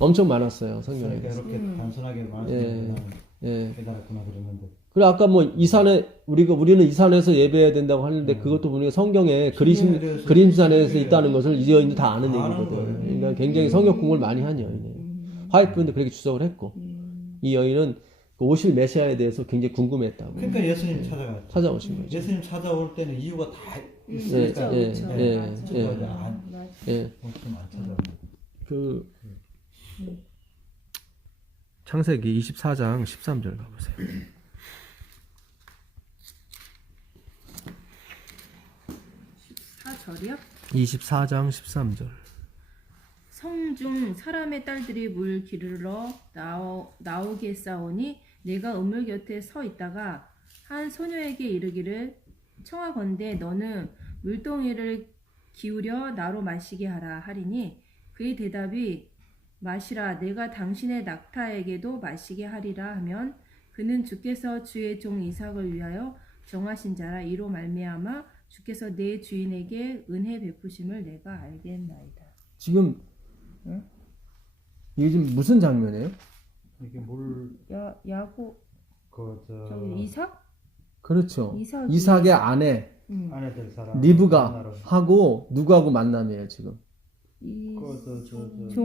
엄청 많았어요 성경에. 그러니까 이렇게 단순하게 예. 말씀드리면 예. 깨달았구나 그랬는데. 그리고 아까 뭐 이 산에 우리는 이 산에서 예배해야 된다고 하는데 그것도 보니까 성경에 그림산에서 있다는 것을 이 여인이 다 아는 다 아는 얘기거든. 거예요. 그러니까 굉장히 성역 공부를 많이 한 여인이에요. 화이트분도 그렇게 주석을 했고 이 여인은 그 오실 메시아에 대해서 굉장히 궁금했다고 그러니까 예수님 찾아갔죠. 찾아오신 거죠. 예수님 찾아올 때는 이유가 다 예, 있으니까 예, 그렇죠. 예, 맞아. 예. 맞아. 예. 엄청 안 찾아오고. 그 창세기 24장 13절 가보세요. 4절이요? 24장 13절. 성중 사람의 딸들이 물 기르러 나오게 싸우니 내가 우물 곁에 서 있다가 한 소녀에게 이르기를 청하건대 너는 물동이를 기울여 나로 마시게 하라 하리니 그의 대답이 마시라 내가 당신의 낙타에게도 마시게 하리라 하면 그는 주께서 주의 종 이삭을 위하여 정하신 자라 이로 말미암아 주께서 내 주인에게 은혜 베푸심을 내가 알겠나이다. 지금 이게 지금 무슨 장면이에요? 이게 물 야곱 그저 저기 이삭? 그렇죠. 이삭이- 이삭의 아내 아내 될 사람 리브가 만나러 하고 누구하고 만남이에요 지금.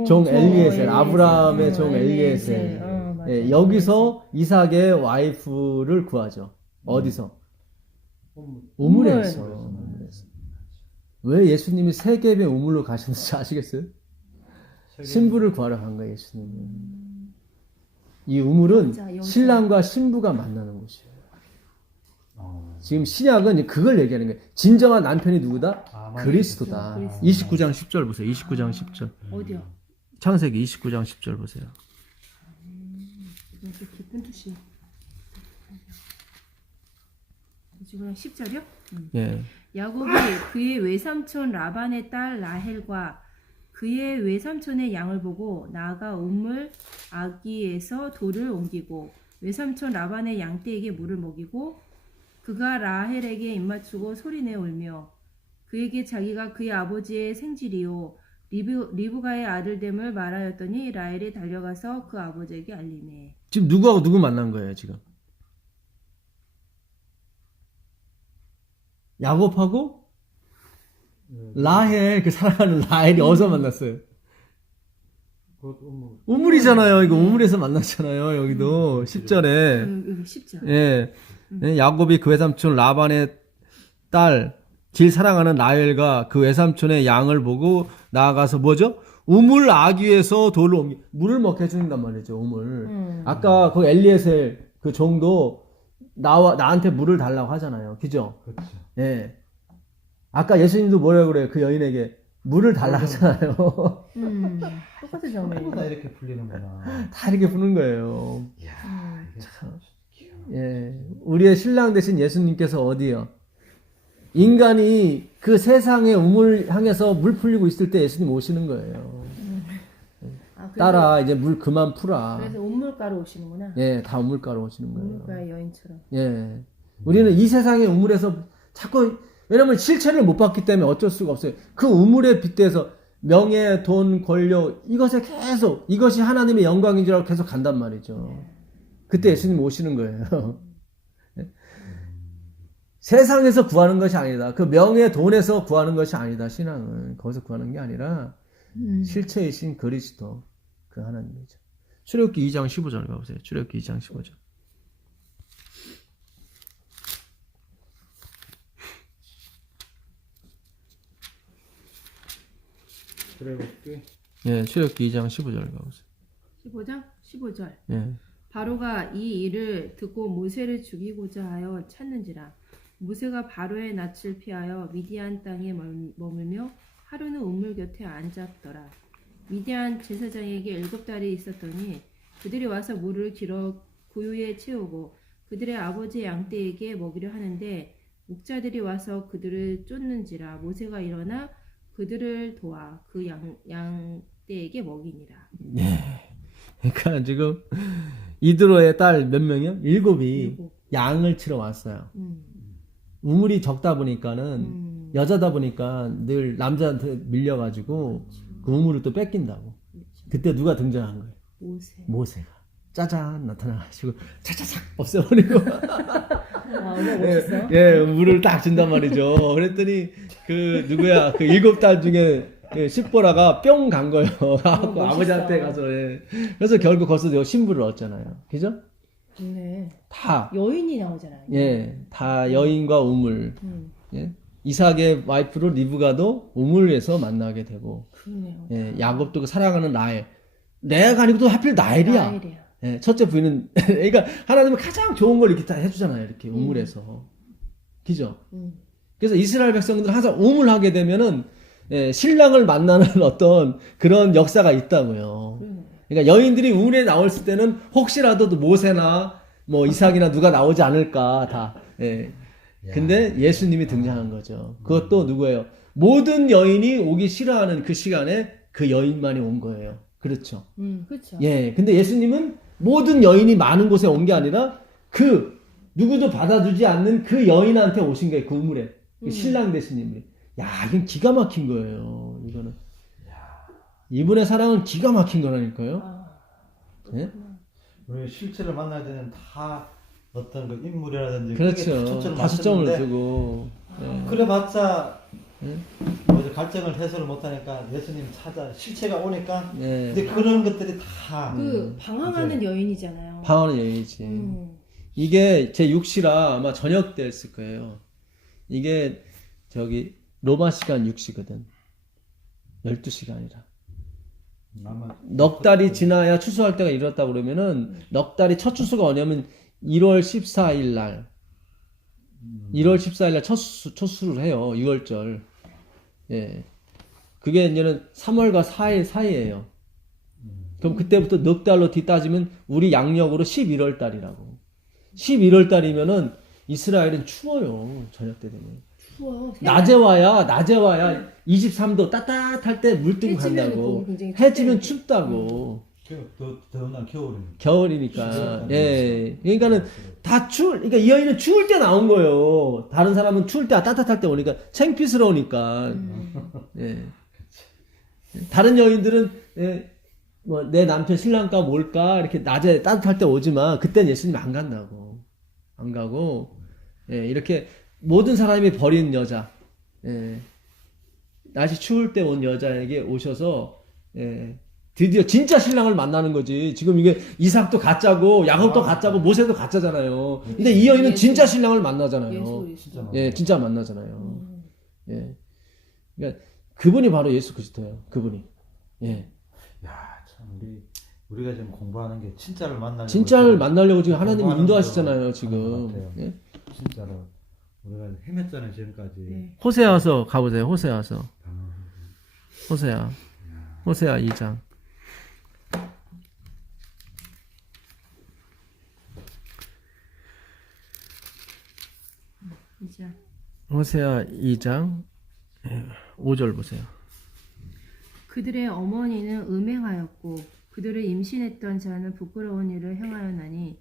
종 엘리에셀, 엘리에셀. 아브라함의 종 엘리에셀. 엘리에셀. 맞아. 예, 여기서 이삭의 와이프를 구하죠. 어디서? 우물에서. 우물에서. 왜 예수님이 세겜의 우물로 가셨는지 아시겠어요? 신부를 구하러 간 거예요, 예수님은. 이 우물은 맞아, 여기서. 신랑과 신부가 만나는 곳이에요. 지금 신약은 그걸 얘기하는 거예요. 진정한 남편이 누구다? 맞아요. 그리스도다. 그리스도. 29장 10절 보세요. 29장 10절. 어디요? 창세기 29장 10절 보세요. 이렇게 깊은 뜻이. 지금 10절이요? 예. 야곱이 그의 외삼촌 라반의 딸 라헬과 그의 외삼촌의 양을 보고 나아가 우물 아기에서 돌을 옮기고 외삼촌 라반의 양떼에게 물을 먹이고 그가 라헬에게 입맞추고 소리내 울며 그에게 자기가 그의 아버지의 생질이요 리브가의 아들됨을 말하였더니 라헬이 달려가서 그 아버지에게 알리네. 지금 누구하고 누구 만난 거예요, 지금? 야곱하고 라헬, 그 사랑하는 라헬이 어디서 만났어요? 우물이잖아요. 이거 우물에서 만났잖아요. 여기도 10절에. 여기 10절. 예. 예, 야곱이 그 외삼촌 라반의 딸, 질 사랑하는 라헬과 그 외삼촌의 양을 보고 나아가서 뭐죠? 우물 아귀에서 돌을 물을 먹게 해준단 말이죠, 우물. 아까 그 엘리에셀 그 종도 나한테 물을 달라고 하잖아요. 그죠? 그렇죠. 예. 아까 예수님도 뭐라고 그래요? 그 여인에게 물을 달라 하잖아요. 똑같은 장면이에요. 다 이렇게 풀리는구나. 다 이렇게 푸는 거예요. 이야, 이게 참 귀여워. 예. 우리의 신랑 되신 예수님께서 어디요? 인간이 그 세상의 우물 향해서 물 풀리고 있을 때 예수님 오시는 거예요. 딸아, 이제 물 그만 풀어. 그래서 우물가로 오시는구나. 예, 다 우물가로 오시는 거예요. 우물가의 여인처럼. 예. 우리는 이 세상의 우물에서 자꾸, 왜냐면 실체를 못 봤기 때문에 어쩔 수가 없어요. 그 우물에 빗대서 명예, 돈, 권력, 이것에 계속, 이것이 하나님의 영광인 줄 알고 계속 간단 말이죠. 그때 예수님 오시는 거예요. 세상에서 구하는 것이 아니다. 그 명예, 돈에서 구하는 것이 아니다. 신앙은. 거기서 구하는 게 아니라, 실체이신 그리스도, 그 하나님이죠. 출애굽기 2장 15절 가보세요. 출애굽기 2장 15절. 출애굽기 예, 출애굽기 2장 15절 가보세요. 15장? 15절. 예. 바로가 이 일을 듣고 모세를 죽이고자 하여 찾는지라. 모세가 바로의 낯을 피하여 미디안 땅에 머물며 하루는 우물 곁에 앉았더라. 미디안 제사장에게 7달이 있었더니 그들이 와서 물을 길어 구유에 채우고 그들의 아버지 양떼에게 먹이려 하는데 목자들이 와서 그들을 쫓는지라. 모세가 일어나 그들을 도와 그 양떼에게 먹이니라. 예. 그러니까 지금 이드로의 딸 몇 명이요? 7이 일곱. 양을 치러 왔어요. 우물이 적다 보니까는 여자다 보니까 늘 남자한테 밀려가지고 그 우물을 또 뺏긴다고. 그때 누가 등장한 거예요? 모세가 짜잔 나타나가지고 차차삭 없애버리고 예, 물을 딱 준단 말이죠. 그랬더니 그 누구야 그 7딸 중에 십보라가 뿅 간 거예요. 아버지한테 가서. 예. 그래서 결국 거기서 신부를 얻잖아요. 그죠? 네. 다 여인이 나오잖아요. 예, 다 여인과 우물. 예. 이삭의 와이프로 리브가도 우물에서 만나게 되고, 그러네요. 예, 야곱도 그 사랑하는 라헬. 내가 아니고 또 하필 라헬이야. 라헬이야. 예, 첫째 부인은 그러니까 하나님은 가장 좋은 걸 이렇게 다 해주잖아요. 이렇게 우물에서, 그죠? 그래서 이스라엘 백성들은 항상 우물하게 되면은 예, 신랑을 만나는 어떤 그런 역사가 있다고요. 그러니까 여인들이 우물에 나왔을 때는 혹시라도 모세나 뭐 이삭이나 누가 나오지 않을까 다. 예. 근데 예수님이 등장한 거죠. 그것도 누구예요? 모든 여인이 오기 싫어하는 그 시간에 그 여인만이 온 거예요. 그렇죠. 그렇죠. 예. 근데 예수님은 모든 여인이 많은 곳에 온 게 아니라 그 누구도 받아주지 않는 그 여인한테 오신 거예요. 그 우물에. 그 신랑 되신 인물이. 야, 이건 기가 막힌 거예요. 이거는. 이분의 사랑은 기가 막힌 거라니까요. 예? 우리 실체를 만나야 되는 다 어떤 그 인물이라든지 그렇죠. 초점을 다수점을 맞췄는데 두고. 예. 그래봤자 예? 뭐 이제 갈증을 해소를 못하니까 예수님 찾아 실체가 오니까 예. 이제 그런 것들이 다 그 방황하는 여인이잖아요. 방언의 여인이지. 음. 이게 제 6시라 아마 저녁 때 했을 거예요. 이게 저기 로마 시간 6시거든. 12시가 아니라. 아마 넉 달이 지나야 추수할 때가 이뤘다 그러면은 넉 달이 첫 추수가 뭐냐면 1월 14일 날 1월 14일 날 첫수를 해요. 6월절. 예. 그게 이제는 3월과 4일 사이예요. 그럼 그때부터 넉 달로 뒤따지면 우리 양력으로 11월 달이라고. 11월 달이면은 이스라엘은 추워요. 저녁 때 되면. 추워. 낮에 와야 23도 따뜻할 때 물 뜨고 해지면 간다고. 거기 굉장히 해지면 춥대요. 춥다고. 더 더운 날 겨울이니까. 겨울이니까. 예. 그러니까는 그러니까 이 여인은 추울 때 나온 거예요. 다른 사람은 추울 때 따뜻할 때 오니까 창피스러우니까. 예. 다른 여인들은 뭐 내 남편 신랑가 뭘까 이렇게 낮에 따뜻할 때 오지만 그때는 예수님 안 간다고. 안 가고 이렇게 모든 사람이 버린 여자. 날씨 추울 때 온 여자에게 오셔서 드디어 진짜 신랑을 만나는 거지. 지금 이게 이삭도 가짜고 야곱도 가짜고 모세도 가짜잖아요. 근데 이 여인은 진짜 신랑을 만나잖아요. 예수 그리스도. 진짜 만나잖아요. 그러니까 그분이 바로 예수 그리스도예요. 그분이. 야, 참 우리가 지금 공부하는 게 진짜를 만나려고 진짜를 만나려고 지금 하나님이 공부하는 인도하시잖아요. 거 하는 것 지금. 같아요. 진짜로 우리가 헤맸잖아요 지금까지. 네. 호세아서 가보세요. 호세아서. 호세아 2장. 이제 호세아 2장 5절 보세요. 그들의 어머니는 음행하였고 그들을 임신했던 자는 부끄러운 일을 행하였나니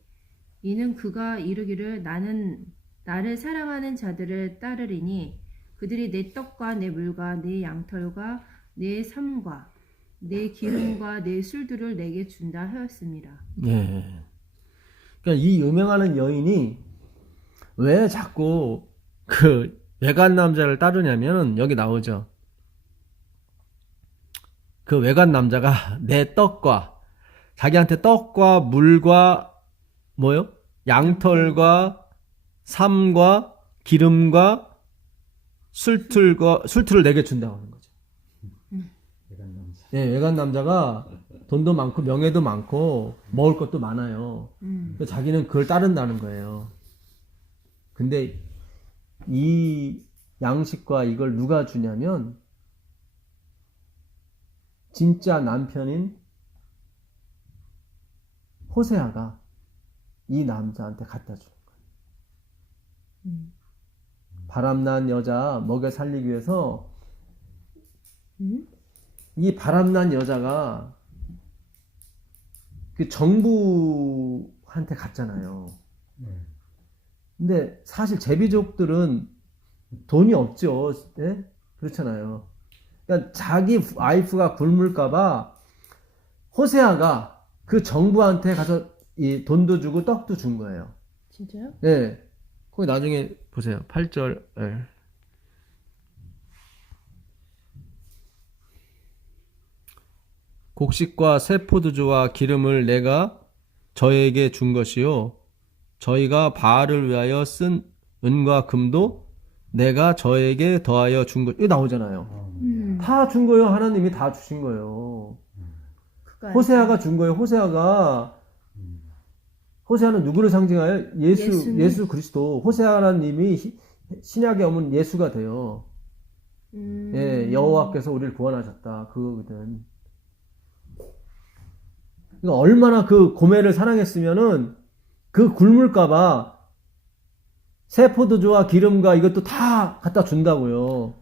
이는 그가 이르기를 나는 나를 사랑하는 자들을 따르리니 그들이 내 떡과 내 물과 내 양털과 내 삶과 내 기름과 내 술들을 내게 준다 하였습니다. 예. 그러니까 이 유명하는 여인이 왜 자꾸 그 외간 남자를 따르냐면 여기 나오죠. 그 외간 남자가 내 떡과 자기한테 떡과 물과 뭐요? 양털과 삶과 기름과 술틀을 내게 준다고 하는 거죠. 외간 남자. 외간 남자가 돈도 많고 명예도 많고 먹을 것도 많아요. 그래서 자기는 그걸 따른다는 거예요. 근데 이 양식과 이걸 누가 주냐면 진짜 남편인 호세아가 이 남자한테 갖다 주는 거예요. 바람난 여자 먹여 살리기 위해서 이 바람난 여자가 그 정부한테 갔잖아요. 근데 사실 제비족들은 돈이 없죠. 예? 그렇잖아요. 그러니까 자기 와이프가 굶을까봐 호세아가 그 정부한테 가서 이 돈도 주고 떡도 준 거예요. 진짜요? 네. 거기 나중에 보세요. 8절. 곡식과 새 포도주와 기름을 내가 저에게 준 것이요. 저희가 바알을 위하여 쓴 은과 금도 내가 저에게 더하여 준 것. 이거 나오잖아요. 다 준 거예요. 하나님이 다 주신 거예요. 호세아가 준 거예요. 호세아는 누구를 상징하여? 예수 그리스도. 호세아라는 님이 신약에 오면 예수가 돼요. 여호와께서 우리를 구원하셨다. 그거거든. 그러니까 얼마나 그 고매를 사랑했으면은 그 굶을까봐 새 포도주와 기름과 이것도 다 갖다 준다고요.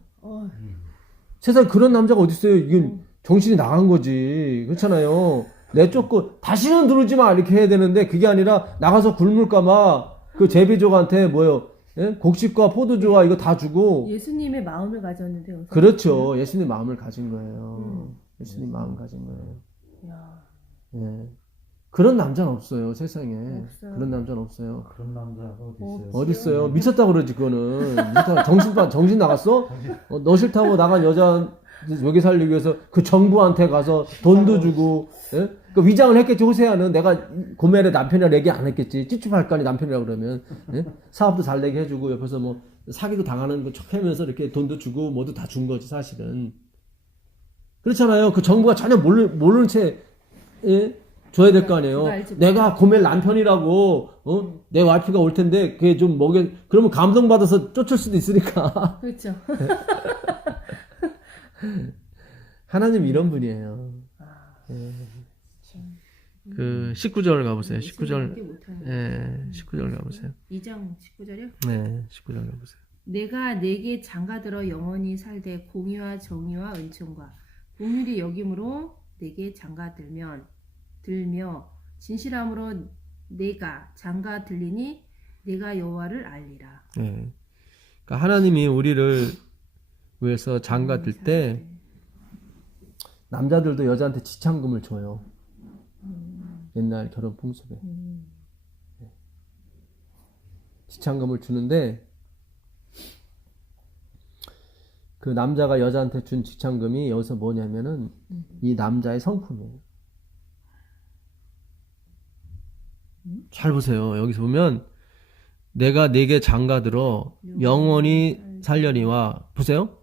세상에 그런 남자가 어디 있어요? 이건 정신이 나간 거지. 그렇잖아요. 내쫓고 다시는 들어오지 마 이렇게 해야 되는데 그게 아니라 나가서 굶을까봐 그 제비족한테 뭐요? 예? 곡식과 포도주와 이거 다 주고. 예수님의 마음을 가졌는데요. 그렇죠. 예수님 마음을 가진 거예요. 예수님 마음 가진 거예요. 야. 예. 그런 남자는 없어요, 세상에. 없어요. 그런 남자는 없어요. 그런 남자가 어디 있어요? 어디 있어요? 미쳤다고 그러지, 그거는. 미쳤다. 정신 나갔어? 너 싫다고 나간 여자 여기 살리기 위해서 그 정부한테 가서 돈도 주고, 예? 그 위장을 했겠지, 호세아는. 내가 고멜의 남편이라 얘기 안 했겠지. 찝찝할 거 아니, 남편이라고 그러면. 예? 사업도 잘 되게 해주고, 옆에서 뭐, 사기도 당하는 거 척 하면서 이렇게 돈도 주고, 뭐도 다 준 거지, 사실은. 그렇잖아요. 그 정부가 전혀 모르는 채, 예? 줘야 될 거 아니에요. 그거 알지 내가 고멜 남편이라고, 내 와이프가 올 텐데, 그게 좀 그러면 감동받아서 쫓을 수도 있으니까. 그렇죠. 하나님 이런 분이에요. 예. 그 19절 가보세요. 19절. 예, 19절 가보세요. 2장 19절이요? 네, 19절 가보세요. 내가 내게 장가들어 영원히 살되 공의와 정의와 은총과 공률이 여김으로 내게 장가들며 진실함으로 내가 장가들리니 내가 여호와를 알리라. 예. 그러니까 하나님이 우리를 위해서 장가들 때 남자들도 여자한테 지참금을 줘요. 옛날 결혼 풍습에. 지참금을 주는데 그 남자가 여자한테 준 지참금이 여기서 뭐냐면은 이 남자의 성품이에요. 잘 보세요. 여기서 보면 내가 네게 장가들어 영원히 살려니와 보세요.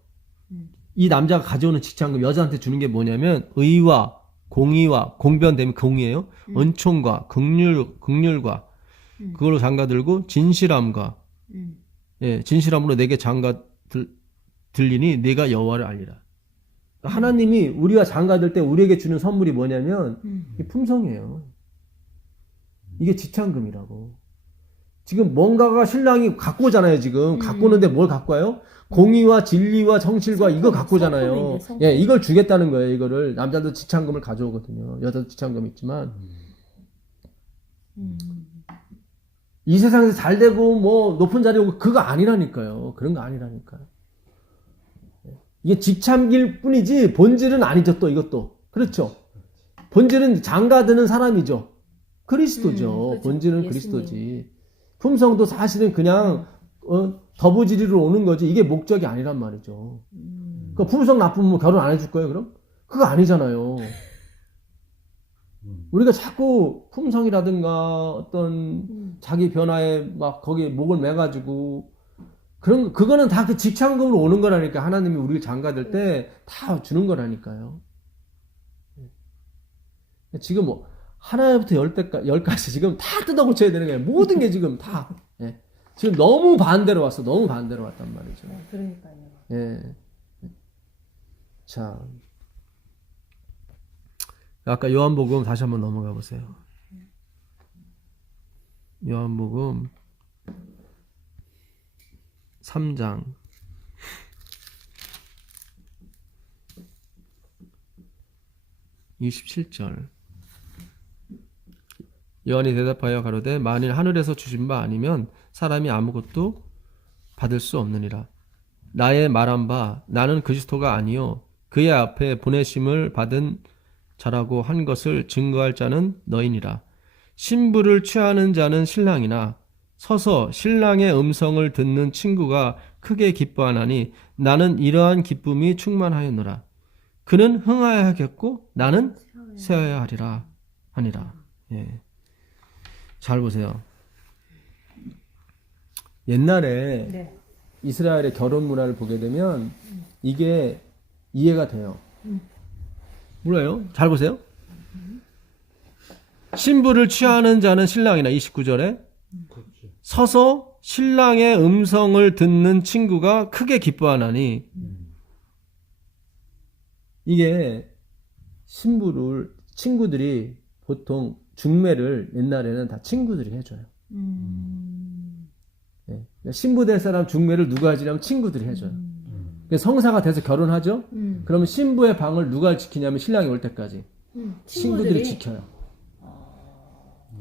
이 남자가 가져오는 지참금 여자한테 주는 게 뭐냐면 의와 공의와 공변되면 공의예요. 은총과 긍휼과 그걸로 장가들고 진실함과 예, 진실함으로 내게 장가들리니 네가 여호와를 알리라. 하나님이 우리가 장가들 때 우리에게 주는 선물이 뭐냐면 이 품성이에요. 이게 지참금이라고. 지금 뭔가가 신랑이 갖고 오잖아요. 지금 갖고 오는데 뭘 갖고 와요? 공의와 진리와 성실과 이거 갖고 오잖아요. 성품인데, 성품. 예, 이걸 주겠다는 거예요. 이거를 남자도 지참금을 가져오거든요. 여자도 지참금이 있지만 이 세상에서 잘 되고 뭐 높은 자리 오고 그거 아니라니까요. 그런 거 아니라니까요. 이게 지참길 뿐이지 본질은 아니죠. 또 이것도 그렇죠. 본질은 장가드는 사람이죠. 그리스도죠. 그렇죠. 본질은 예수님. 그리스도지. 품성도 사실은 그냥 더부지리로 오는 거지. 이게 목적이 아니란 말이죠. 그 품성 나쁘면 결혼 안 해줄 거예요, 그럼? 그거 아니잖아요. 우리가 자꾸 품성이라든가 어떤 자기 변화에 막 거기에 목을 매가지고 그거는 다 그 직창금으로 오는 거라니까. 하나님이 우리를 장가들 때 다 주는 거라니까요. 지금 뭐 하나부터 열까지 지금 다 뜯어 고쳐야 되는 거예요. 모든 게 지금 다. 예. 지금 너무 반대로 왔어. 너무 반대로 왔단 말이죠. 그러니까요. 예. 자. 아까 요한복음 다시 한번 넘어가 보세요. 요한복음 3장 27절. 요한이 대답하여 가로되 만일 하늘에서 주신 바 아니면 사람이 아무것도 받을 수 없느니라. 나의 말한 바 나는 그리스도가 아니요 그의 앞에 보내심을 받은 자라고 한 것을 증거할 자는 너희니라. 신부를 취하는 자는 신랑이나 서서 신랑의 음성을 듣는 친구가 크게 기뻐하나니 나는 이러한 기쁨이 충만하였노라. 그는 흥하여야 하겠고 나는 세어야 하니라. 예. 잘 보세요. 옛날에 네. 이스라엘의 결혼 문화를 보게 되면 이게 이해가 돼요. 몰라요? 잘 보세요. 신부를 취하는 자는 신랑이나 29절에 그렇죠. 서서 신랑의 음성을 듣는 친구가 크게 기뻐하나니 이게 친구들이 보통 중매를 옛날에는 다 친구들이 해줘요. 예. 신부 될 사람 중매를 누가 해주냐면 친구들이 해줘요. 성사가 돼서 결혼하죠? 그러면 신부의 방을 누가 지키냐면 신랑이 올 때까지. 친구들이 지켜요.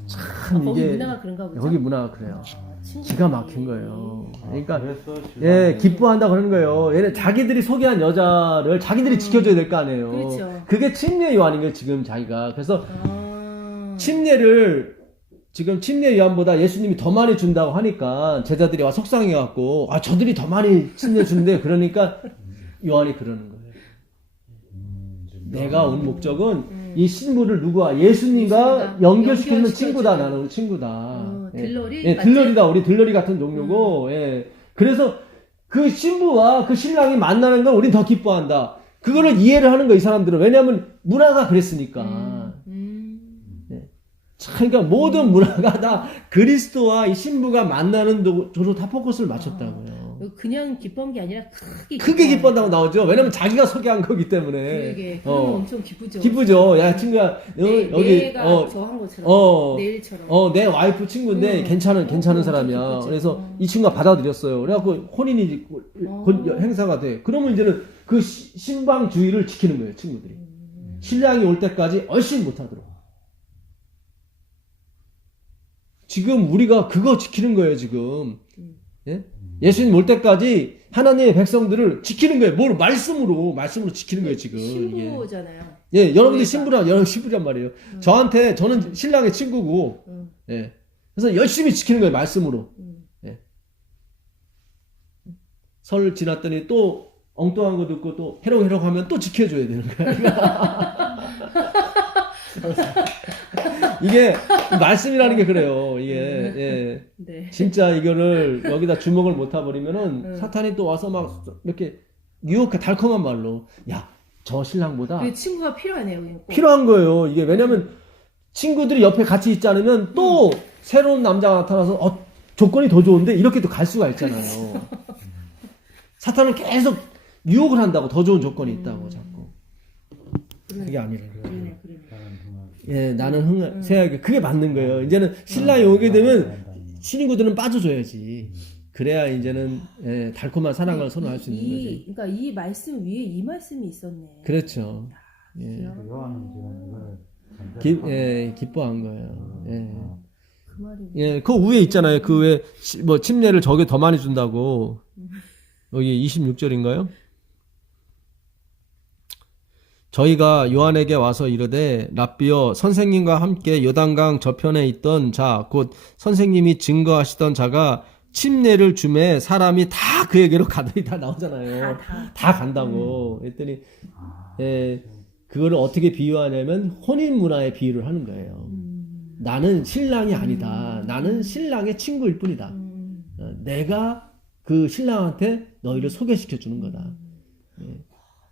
참 거기 이게 문화가 그런가 보죠? 거기 문화가 그래요. 기가 막힌 거예요. 그러니까 그래서 예, 기뻐한다 그러는 거예요. 얘네 자기들이 소개한 여자를 자기들이 지켜줘야 될 거 아니에요. 그렇죠. 그게 친례 요한인 거예요, 지금 자기가. 그래서 침례를 지금 침례 요한보다 예수님이 더 많이 준다고 하니까 제자들이 와 속상해갖고 아 저들이 더 많이 침례 준대 그러니까 요한이 그러는 거예요. 내가 온 목적은 이 신부를 누구와 예수님과 예수님과 연결시키는 친구다. 연결시켜주는. 나는 친구다. 들러리 예, 같은? 들러리다. 우리 들러리 같은 종류고. 예. 그래서 그 신부와 그 신랑이 만나는 걸 우린 더 기뻐한다. 그거를 이해를 하는 거 이 사람들은. 왜냐하면 문화가 그랬으니까. 참, 그러니까 모든 문화가 다 그리스도와 이 신부가 만나는 도로 다 포커스를 맞췄다고요. 그냥 기뻐한 게 아니라 크게 기뻐한다고 나오죠. 왜냐면 자기가 소개한 거기 때문에. 그게 그러면 엄청 기쁘죠. 기쁘죠. 야, 친구야, 여기, 내가 저 한 것처럼 내일처럼. 내 와이프 친구인데 괜찮은 사람이야. 기쁘죠. 그래서 이 친구가 받아들였어요. 그래갖고 혼인이 행사가 돼. 그러면 이제는 그 신방 주의를 지키는 거예요, 친구들이. 신랑이 올 때까지 얼씬 못하도록. 지금 우리가 그거 지키는 거예요, 지금. 예? 예수님 올 때까지 하나님의 백성들을 지키는 거예요. 뭘 말씀으로 지키는 거예요, 지금. 신부잖아요. 예, 여러분들 여러분 신부란 말이에요. 저는 신랑의 친구고, 예. 그래서 열심히 지키는 거예요, 말씀으로. 예. 설 지났더니 또 엉뚱한 거 듣고 또 해롱해롱 하면 또 지켜줘야 되는 거야. 이게 말씀이라는 게 그래요. 이게 예. 네. 진짜 이거를 여기다 주목을 못 해버리면은 사탄이 또 와서 막 이렇게 유혹해 달콤한 말로 야, 저 신랑보다 그 친구가 필요하네요. 그냥 꼭. 필요한 거예요. 이게 왜냐면 친구들이 옆에 같이 있지 않으면 또 새로운 남자가 나타나서 조건이 더 좋은데 이렇게 또 갈 수가 있잖아요. 사탄은 계속 유혹을 한다고 더 좋은 조건이 있다고 자꾸. 그게 아니라. 그러네. 예, 나는 세하게 그게 맞는 거예요. 이제는 신랑이 오게 되면 친구들은 빠져줘야지. 그래야 이제는 예, 달콤한 사랑을 선언할 수 있는 거지. 그러니까 이 말씀 위에 이 말씀이 있었네. 그렇죠. 예. 요한은 지금 이걸 기뻐한 거예요. 예. 그 말이. 예, 그 위에 있잖아요. 그 외에 뭐 침례를 저게 더 많이 준다고. 여기 26절인가요? 저희가 요한에게 와서 이르되 랍비여 선생님과 함께 요단강 저편에 있던 자 곧 선생님이 증거하시던 자가 침례를 주매 사람이 다 그에게로 가더니 다 나오잖아요. 다 간다고. 했더니 그거를 어떻게 비유하냐면 혼인 문화에 비유를 하는 거예요. 나는 신랑이 아니다. 나는 신랑의 친구일 뿐이다. 내가 그 신랑한테 너희를 소개시켜 주는 거다.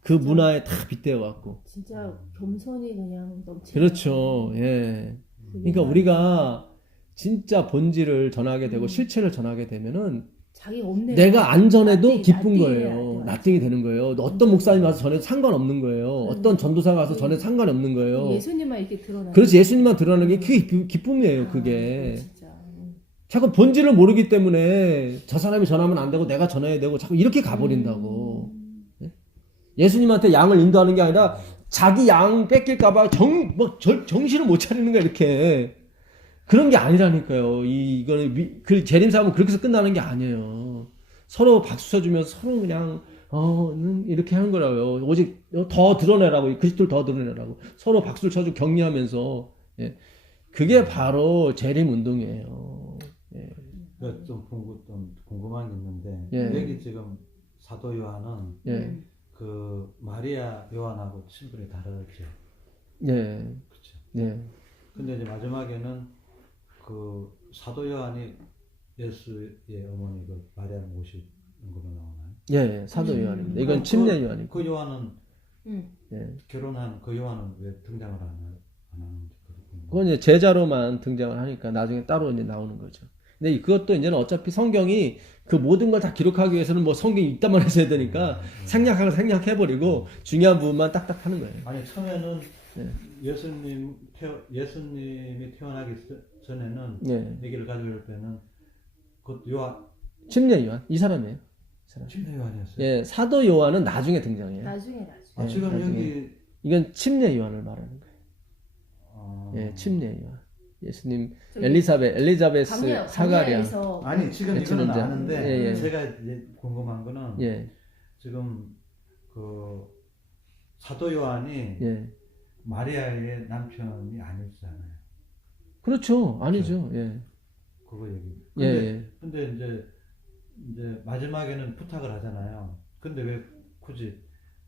그 문화에 다 빗대어 갖고. 진짜 겸손이 그냥 넘치는. 그렇죠. 예. 그러니까 우리가 진짜 본질을 전하게 되고 실체를 전하게 되면은 자기가 없네. 내가 안전해도 기쁜 나띵이 거예요. 나띵이 되는 거예요. 어떤 목사님 와서 전해도 상관없는 거예요. 어떤 전도사가 와서 전해도 상관없는 거예요. 예수님만 이렇게 드러나. 그렇지. 예수님만 드러나는 게 그게 기쁨이에요. 그게. 진짜. 자꾸 본질을 모르기 때문에 저 사람이 전하면 안 되고 내가 전해야 되고 자꾸 이렇게 가버린다고. 예수님한테 양을 인도하는 게 아니라 자기 양 뺏길까봐 정신을 못 차리는 거야, 이렇게. 그런 게 아니라니까요. 이거는, 그 재림사함은 그렇게 해서 끝나는 게 아니에요. 서로 박수 쳐주면서 서로 그냥, 이렇게 하는 거라고요. 오직 더 드러내라고, 그리스도를 더 드러내라고. 서로 박수를 쳐주고 격려하면서, 예. 그게 바로 재림 운동이에요. 예. 좀 궁금한 게 있는데, 예. 여기 지금 사도 요한은 예. 그 마리아 요한하고 신분이 다르죠. 예. 그렇죠. 예. 근데 이제 마지막에는 그 사도 요한이 예수의 어머니 그 마리아를 모시는 걸로 나오나요? 예. 사도 요한입니다. 이건 침례 요한이고. 그 요한은 예. 결혼한 그 요한은 왜 등장을 안 하는지 그건 이제 제자로만 등장을 하니까 나중에 따로 이제 나오는 거죠. 근데 그것도 이제는 어차피 성경이 그 모든 걸 다 기록하기 위해서는 뭐 성경이 이따만 해서 해야 되니까 생략해버리고 중요한 부분만 딱딱 하는 거예요. 아니 처음에는 예수님이 태어나기 전에는 아기를 가지고 올 때는 그 요한 침례 요한 이 사람이에요. 침례 요한이었어요. 예, 사도 요한은 나중에 등장해요. 나중에. 지금 나중에. 여기 이건 침례 요한을 말하는 거예요. 예, 침례 요한. 예수님 엘리자베스 사가랴. 아니 지금 이거는 아는데 예. 제가 이제 궁금한 거는 지금 그 사도 요한이 마리아의 남편이 아니잖아요. 그렇죠. 아니죠. 예. 그거 얘기. 예. 근데 이제 마지막에는 부탁을 하잖아요. 근데 왜 굳이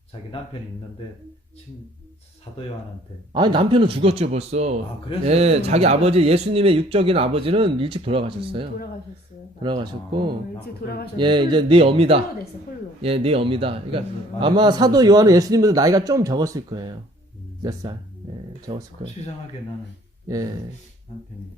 자기 남편이 있는데 사도 요한한테 아니 남편은 죽었죠 벌써. 아, 그래서? 예, 자기 아버지 예수님의 육적인 아버지는 일찍 돌아가셨어요. 돌아가셨어요. 돌아가셨고, 일찍 돌아가셨고. 예, 이제 네 어미다. 홀로 됐어, 홀로. 예, 네 어미다. 그러니까 아마 사도 요한은 예수님보다 나이가 좀 적었을 거예요. 몇 살? 예, 적었을 거예요. 치상하게 나는 예, 남편이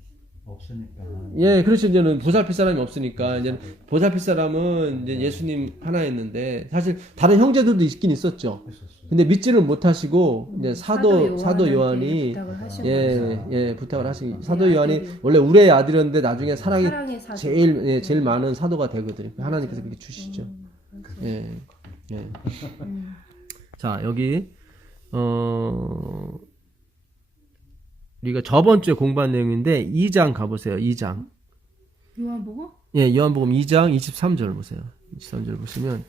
없으니까. 예, 그렇죠. 이제는 보살필 사람이 없으니까 이제 보살필 사람은 이제 예수님 하나였는데 사실 다른 형제들도 있긴 있었죠. 했었어. 근데 믿지를 못하시고 이제 사도 요한한테 요한이 부탁을 하신 예, 거죠. 예, 부탁을 하신 네, 사도 요한이 아들이. 원래 우리의 아들이었는데 나중에 사랑의 사도. 제일 많은 사도가 되거든요. 하나님께서 그렇게 주시죠. 맞아. 예. 예. 음. 자, 여기 우리가 저번 주에 공부한 내용인데 2장 가 보세요. 2장. 요한복음? 예, 요한복음 2장 23절 보세요. 23절 보시면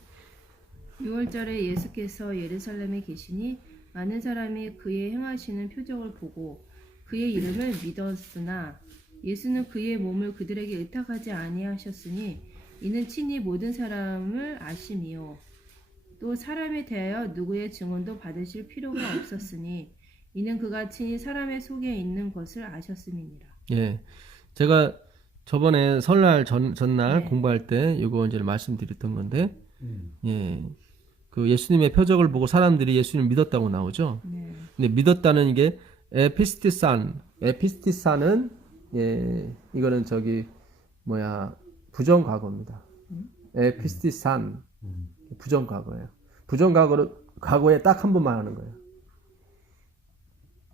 6월절에 예수께서 예루살렘에 계시니 많은 사람이 그의 행하시는 표적을 보고 그의 이름을 믿었으나 예수는 그의 몸을 그들에게 의탁하지 아니하셨으니 이는 친히 모든 사람을 아심이요 또 사람에 대하여 누구의 증언도 받으실 필요가 없었으니 이는 그가 친히 사람의 속에 있는 것을 아셨음이니라. 예. 제가 저번에 설날 전날 네. 공부할 때 이거 이제 말씀드렸던 건데 예. 그 예수님의 표적을 보고 사람들이 예수님을 믿었다고 나오죠. 네. 근데 믿었다는 이게 에피스티산은 예, 이거는 저기 부정 과거입니다. 에피스티산 부정 과거예요. 부정 과거에 딱 한 번만 하는 거예요.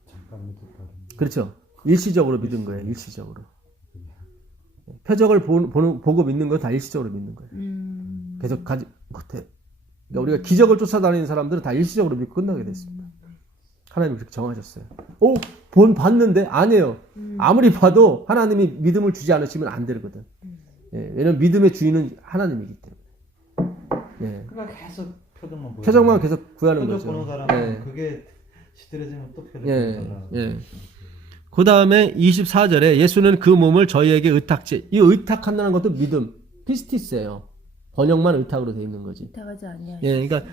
잠깐 믿었다. 그렇죠. 일시적으로 믿은 거예요. 일시적으로. 표적을 보고 믿는 건 다 일시적으로 믿는 거예요. 계속 못해. 그러니까 우리가 기적을 쫓아다니는 사람들은 다 일시적으로 믿고 끝나게 됐습니다. 하나님이 그렇게 정하셨어요. 봤는데 아니에요. 아무리 봐도 하나님이 믿음을 주지 않으시면 안 되거든. 예, 왜냐면 믿음의 주인은 하나님이기 때문에. 예. 그러니까 계속 표정만 표적만 계속 구하는 표적 거죠. 보는 사람은 예. 그게 시들해지면 또 표적 예, 보는 사람. 예. 그 다음에 24절에 예수는 그 몸을 저희에게 의탁지. 이 의탁한다는 것도 믿음. 피스티스예요. 번역만 의탁으로 되어 있는 거지. 의탁하지 아니하셨으니 예, 그러니까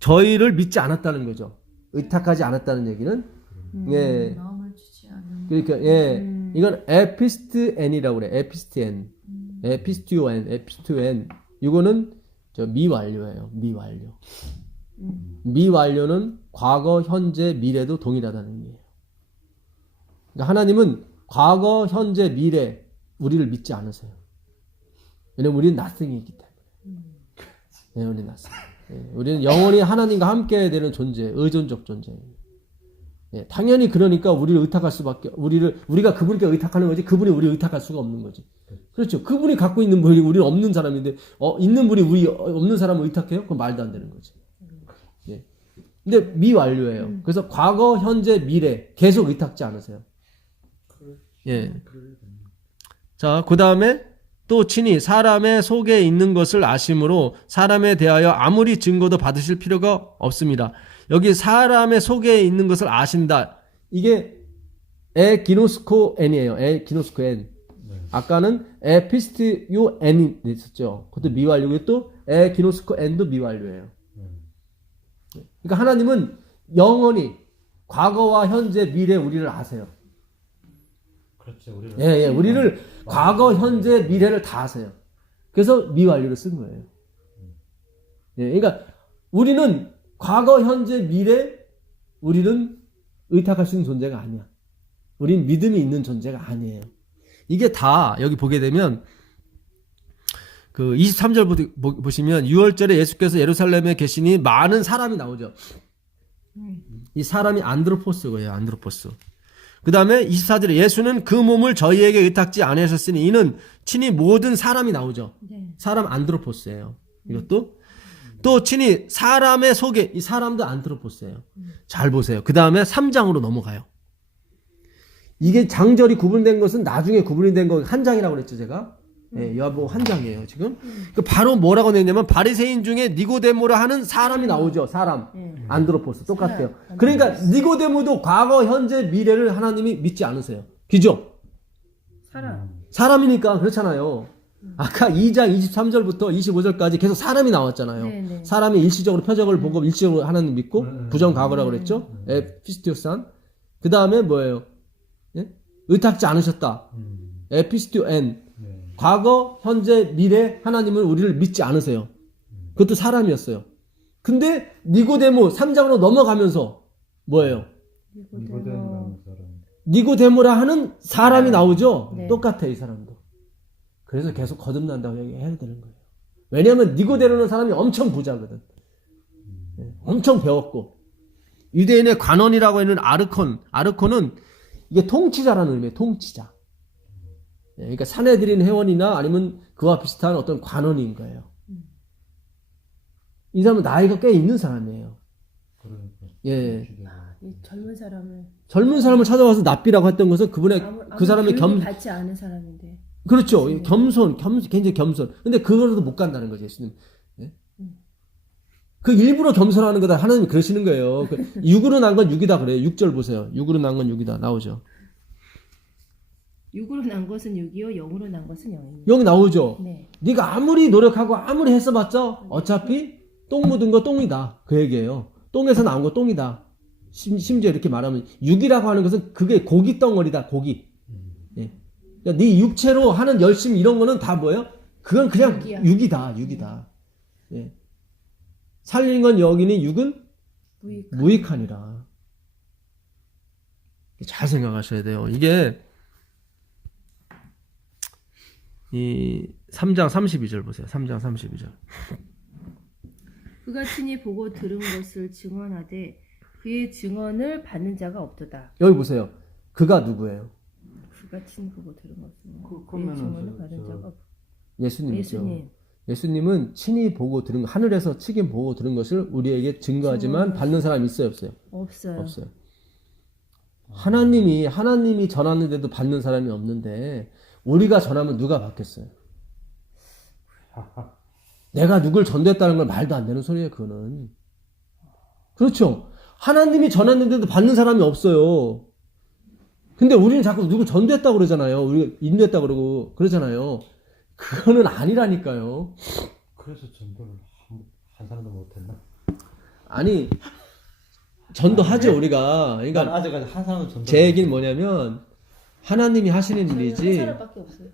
저희를 믿지 않았다는 거죠. 의탁하지 않았다는 얘기는 예, 마음을 주지 않는. 그러니까 예, 이건 에피스트엔이라고 그래. 에피스트엔, 에피스튜엔. 이거는 저 미완료예요. 미완료. 미완료는 과거, 현재, 미래도 동일하다는 의미예요. 그러니까 하나님은 과거, 현재, 미래 우리를 믿지 않으세요. 왜냐면 우리는 nothing이기 때문에. 네, 우리는 nothing. 네, 우리는 영원히 하나님과 함께 되는 존재, 의존적 존재예요. 네, 당연히 그러니까 우리를 의탁할 수밖에, 우리가 그분께 의탁하는 거지, 그분이 우리를 의탁할 수가 없는 거지. 그렇죠. 그분이 갖고 있는 분이 우리는 없는 사람인데, 있는 분이 우리 없는 사람을 의탁해요? 그건 말도 안 되는 거지. 네. 근데 미완료예요. 그래서 과거, 현재, 미래 계속 의탁지 않으세요. 예. 자, 그 다음에 또 친히 사람의 속에 있는 것을 아심으로 사람에 대하여 아무리 증거도 받으실 필요가 없습니다. 여기 사람의 속에 있는 것을 아신다. 이게 에기노스코엔이에요. 에기노스코엔. 아까는 에피스티오엔이 있었죠. 그것도 미완료고 또 에기노스코엔도 미완료예요. 그러니까 하나님은 영원히 과거와 현재, 미래 우리를 아세요. 그렇죠. 우리를 예, 우리를 과거, 현재, 미래를 다 아세요. 그래서 미완료를 쓴 거예요. 예, 그러니까 우리는 과거, 현재, 미래 우리는 의탁할 수 있는 존재가 아니야. 우린 믿음이 있는 존재가 아니에요. 이게 다 여기 보게 되면 그 23절 보시면 6월절에 예수께서 예루살렘에 계시니 많은 사람이 나오죠. 이 사람이 안드로포스예요. 안드로포스. 그 다음에 24절에 예수는 그 몸을 저희에게 의탁지 아니하셨으니 이는 친히 모든 사람이 나오죠. 네. 사람 안드로포스예요. 이것도 또 친히 사람의 속에 이 사람도 안드로포스예요. 잘 보세요. 그 다음에 3장으로 넘어가요. 이게 장절이 구분된 것은 나중에 구분이 된 거 한 장이라고 그랬죠, 제가. 예, 요한복음 한 장이에요, 지금. 그 바로 뭐라고 냈냐면 바리새인 중에 니고데모라 하는 사람이 나오죠. 사람. 안드로포스 똑같아요. 그러니까 니고데모도 과거, 현재, 미래를 하나님이 믿지 않으세요. 그죠? 사람이니까 그렇잖아요. 아까 2장 23절부터 25절까지 계속 사람이 나왔잖아요. 네. 사람이 일시적으로 표적을 보고 일시적으로 하나님 믿고 부정과거라고 그랬죠. 에피스티오산. 그 다음에 뭐예요? 예? 의탁지 않으셨다. 에피스티오엔. 네. 과거, 현재, 미래 하나님은 우리를 믿지 않으세요. 그것도 사람이었어요. 근데 니고데모 3장으로 넘어가면서 뭐예요? 니고데모라는 사람. 니고데모라 하는 사람이 나오죠. 네. 똑같아 이 사람도. 그래서 계속 거듭난다고 얘기해야 되는 거예요. 왜냐하면 니고데모라는 사람이 엄청 부자거든. 엄청 배웠고 유대인의 관원이라고 하는 아르콘은 이게 통치자라는 의미예요. 통치자. 그러니까 사내들인 회원이나 아니면 그와 비슷한 어떤 관원인 거예요. 이 사람은 나이가 꽤 있는 사람이에요. 그러니까. 예. 이 젊은 사람을 찾아와서 납비라고 했던 것은 그분의 그 사람의 받지 않은 사람인데. 그렇죠. 겸손, 굉장히 겸손. 근데 그거로도 못 간다는 거죠, 예수님. 예? 그 일부러 겸손하는 거다. 하나님이 그러시는 거예요. 육으로 난 건 육이다 그래요. 6절 보세요. 육으로 난 건 육이다. 나오죠. 육으로 난 것은 육이요, 영으로 난 것은 영입니다. 여기 나오죠. 네. 네가 아무리 노력하고 아무리 했어봤자 어차피 똥 묻은 거 똥이다. 그 얘기예요. 똥에서 나온 거 똥이다. 심지어 이렇게 말하면 육이라고 하는 것은 그게 고기 덩어리다. 고기. 예. 그러니까 네 육체로 하는 열심 이런 거는 다 뭐예요? 그건 그냥 육이다. 예. 살린 건 여기니 육은 무익하니라. 잘 생각하셔야 돼요. 이게 이 3장 32절 보세요. 3장 32절. 그가 친히 보고 들은 것을 증언하되 그의 증언을 받는 자가 없도다. 여기 보세요. 그가 누구예요? 그가 친히 보고 들은 것을 그러면은 그의 증언을 받는 자가 없다. 예수님이죠. 예수님은 친히 보고 들은 하늘에서 치긴 보고 들은 것을 우리에게 증거하지만 받는 사람이 있어요, 없어요? 없어요. 하나님이 전하는데도 받는 사람이 없는데 우리가 전하면 누가 받겠어요? 내가 누굴 전도했다는 건 말도 안 되는 소리예요, 그거는. 그렇죠. 하나님이 전했는데도 받는 사람이 없어요. 근데 우리는 자꾸 누구 전도했다고 그러잖아요. 우리 인도했다고 그러고 그러잖아요. 그거는 아니라니까요. 그래서 전도를 한 사람도 못했나? 아니, 전도하죠, 우리가. 난 그러니까 아직까지 한 사람도 전도. 제 얘기는 뭐냐면 하나님이 하시는 일이지. 사람밖에 없어요.